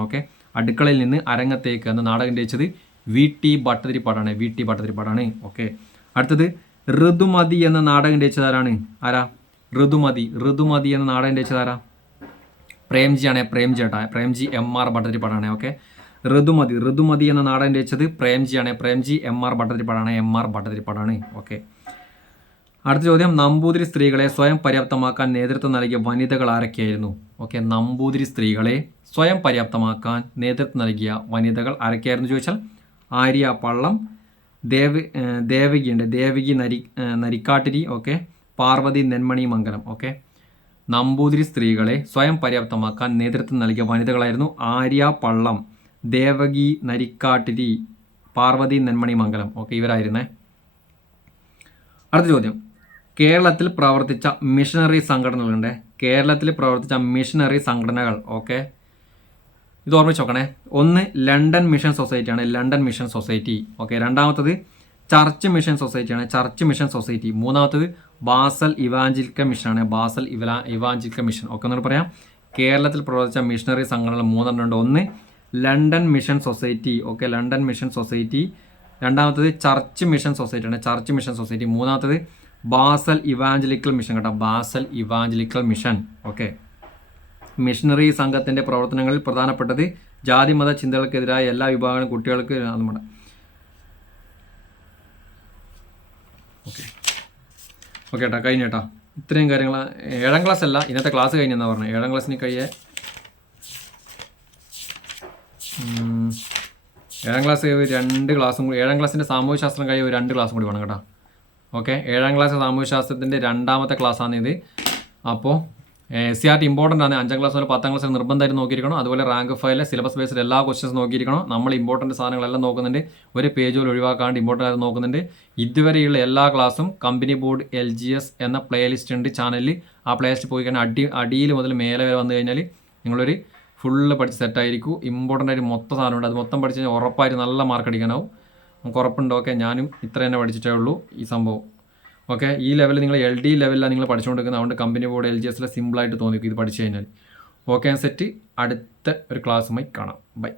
ഓക്കെ, അടുക്കളയിൽ നിന്ന് അരങ്ങത്തേക്ക് എന്ന നാടകം രചിച്ചത് VT ഭട്ടതിരിപ്പാടാണ്. ഓക്കെ, അടുത്തത്. ഋതുമതി എന്ന നാടകം രചിച്ചതാരാണ്? ഋതുമതി എന്ന നാടകം രചിച്ചതാരാ? പ്രേംജിയാണ്. പ്രേംജി MR ഭട്ടതിരിപ്പാടാണ്. ഓക്കെ, ഋതുമതി എന്ന നാടകം രചിച്ചത് പ്രേംജിയാണ്. MR ഭട്ടതിരിപ്പാടാണ്. ഓക്കെ, അടുത്ത ചോദ്യം. നമ്പൂതിരി സ്ത്രീകളെ സ്വയം പര്യാപ്തമാക്കാൻ നേതൃത്വം നൽകിയ വനിതകൾ ആരൊക്കെയായിരുന്നു? ഓക്കെ, നമ്പൂതിരി സ്ത്രീകളെ സ്വയം പര്യാപ്തമാക്കാൻ നേതൃത്വം നൽകിയ വനിതകൾ ആരൊക്കെയായിരുന്നു ചോദിച്ചാൽ ആര്യ പള്ളം, ദേവകിയുണ്ട്, ദേവകി നരിക്കാട്ടിരി, ഓക്കെ, പാർവതി നെന്മണി മംഗലം. ഓക്കെ, നമ്പൂതിരി സ്ത്രീകളെ സ്വയം പര്യാപ്തമാക്കാൻ നേതൃത്വം നൽകിയ വനിതകളായിരുന്നു ആര്യ പള്ളം, ദേവകി നരിക്കാട്ടിരി, പാർവതി നെന്മണി മംഗലം. ഓക്കെ, ഇവരായിരുന്നേ. അടുത്ത ചോദ്യം, കേരളത്തിൽ പ്രവർത്തിച്ച മിഷനറി സംഘടനകളുണ്ട്. കേരളത്തിൽ പ്രവർത്തിച്ച മിഷനറി സംഘടനകൾ. ഓക്കെ, ഇത് ഓർമ്മിച്ച് നോക്കണേ. ഒന്ന് ലണ്ടൻ മിഷൻ സൊസൈറ്റിയാണ്, ലണ്ടൻ മിഷൻ സൊസൈറ്റി. ഓക്കെ, രണ്ടാമത്തത് ചർച്ച് മിഷൻ സൊസൈറ്റിയാണ്, ചർച്ച് മിഷൻ സൊസൈറ്റി. മൂന്നാമത്തത് ബാസൽ ഇവാഞ്ചലിക്കൽ മിഷനാണ്, ബാസൽ ഇവാഞ്ചലിക്കൽ മിഷൻ. ഓക്കെ, എന്നോട് പറയാം, കേരളത്തിൽ പ്രവർത്തിച്ച മിഷനറി സംഘടനകൾ 3 ഉണ്ട്. ഒന്ന് London mission society. Okay, London mission society. രണ്ടാമത്തത് ചർച്ച് മിഷൻ സൊസൈറ്റിയാണ്, ചർച്ച് മിഷൻ സൊസൈറ്റി. മൂന്നാമത്തത് ബാസൽ ഇവാഞ്ചലിക്കൽ മിഷൻ. കേട്ടോ, Basel evangelical mission. Okay, missionary സംഘത്തിൻ്റെ പ്രവർത്തനങ്ങളിൽ പ്രധാനപ്പെട്ടത് ജാതിമത ചിന്തകൾക്കെതിരായ എല്ലാ വിഭാഗങ്ങളും കുട്ടികൾക്ക് നമ്മുടെ ഓക്കെ ഏട്ടാ കഴിഞ്ഞേട്ടാ. ഇത്രയും കാര്യങ്ങൾ 7ാം ക്ലാസ് അല്ല, ഇന്നത്തെ ക്ലാസ് കഴിഞ്ഞെന്നാണ് പറഞ്ഞത്. 7ാം ക്ലാസ്സിന് കഴിയേ 7ാം ക്ലാസ് 2 ക്ലാസ്സും കൂടി, 7ാം ക്ലാസ്സിൻ്റെ സാമൂഹ്യശാസ്ത്രം കഴിയ 2 ക്ലാസ്സും കൂടി വേണം കേട്ടോ. ഓക്കെ, 7ാം ക്ലാസ് സാമൂഹ്യശാസ്ത്രത്തിൻ്റെ 2ാമത്തെ ക്ലാസ്സാണിത്. അപ്പോൾ SCRT ഇമ്പോർട്ടൻ്റ് ആണ്. 5ാം ക്ലാസ് മുതൽ 10ാം ക്ലാസ്സിൽ നിർബന്ധമായിട്ട് നോക്കിയിരിക്കണം. അതുപോലെ റാങ്ക് ഫയലിലെ സിലബസ് ബേസിൽ എല്ലാ ക്വസ്റ്റ്യൻസ് നോക്കിയിരിക്കണം. നമ്മൾ ഇമ്പോർട്ടൻറ്റ് സാധനങ്ങളെല്ലാം നോക്കുന്നുണ്ട്, ഒരു പേജ് പോലും ഒഴിവാക്കാണ്ട് ഇമ്പോർട്ടൻ്റ് ആയിട്ട് നോക്കുന്നുണ്ട്. ഇതുവരെയുള്ള എല്ലാ ക്ലാസ്സും കമ്പനി ബോർഡ് LGS എന്ന പ്ലേലിസ്റ്റ് ഉണ്ട് ചാനലിൽ. ആ പ്ലേലിസ്റ്റ് പോയി കഴിഞ്ഞാൽ അടിയിൽ മുതൽ മേലെ വരെ വന്നു കഴിഞ്ഞാൽ നിങ്ങളൊരു ഫുള്ള് പഠിച്ച് സെറ്റായിരിക്കും. ഇമ്പോർട്ടൻ്റ് ആയിട്ട് മൊത്തം സാധനമുണ്ട്. അത് മൊത്തം പഠിച്ച് കഴിഞ്ഞാൽ ഉറപ്പായിട്ട് നല്ല മാർക്ക് അടിക്കാനാവും. നമുക്ക് ഉറപ്പുണ്ട്. ഓക്കെ, ഞാനും ഇത്ര തന്നെ പഠിച്ചിട്ടേ ഉള്ളൂ ഈ സംഭവം. ഓക്കെ, ഈ ലെവലിൽ നിങ്ങൾ LD ലെവലിലാണ് നിങ്ങൾ പഠിച്ചുകൊണ്ടിരിക്കുന്നത്. അതുകൊണ്ട് കമ്പനി ബോർഡ് LGS സിമ്പിളായിട്ട് തോന്നിക്കും ഇത് പഠിച്ചു കഴിഞ്ഞാൽ. Okay, set. അടുത്ത ഒരു ക്ലാസ്സുമായി കാണാം. ബൈ.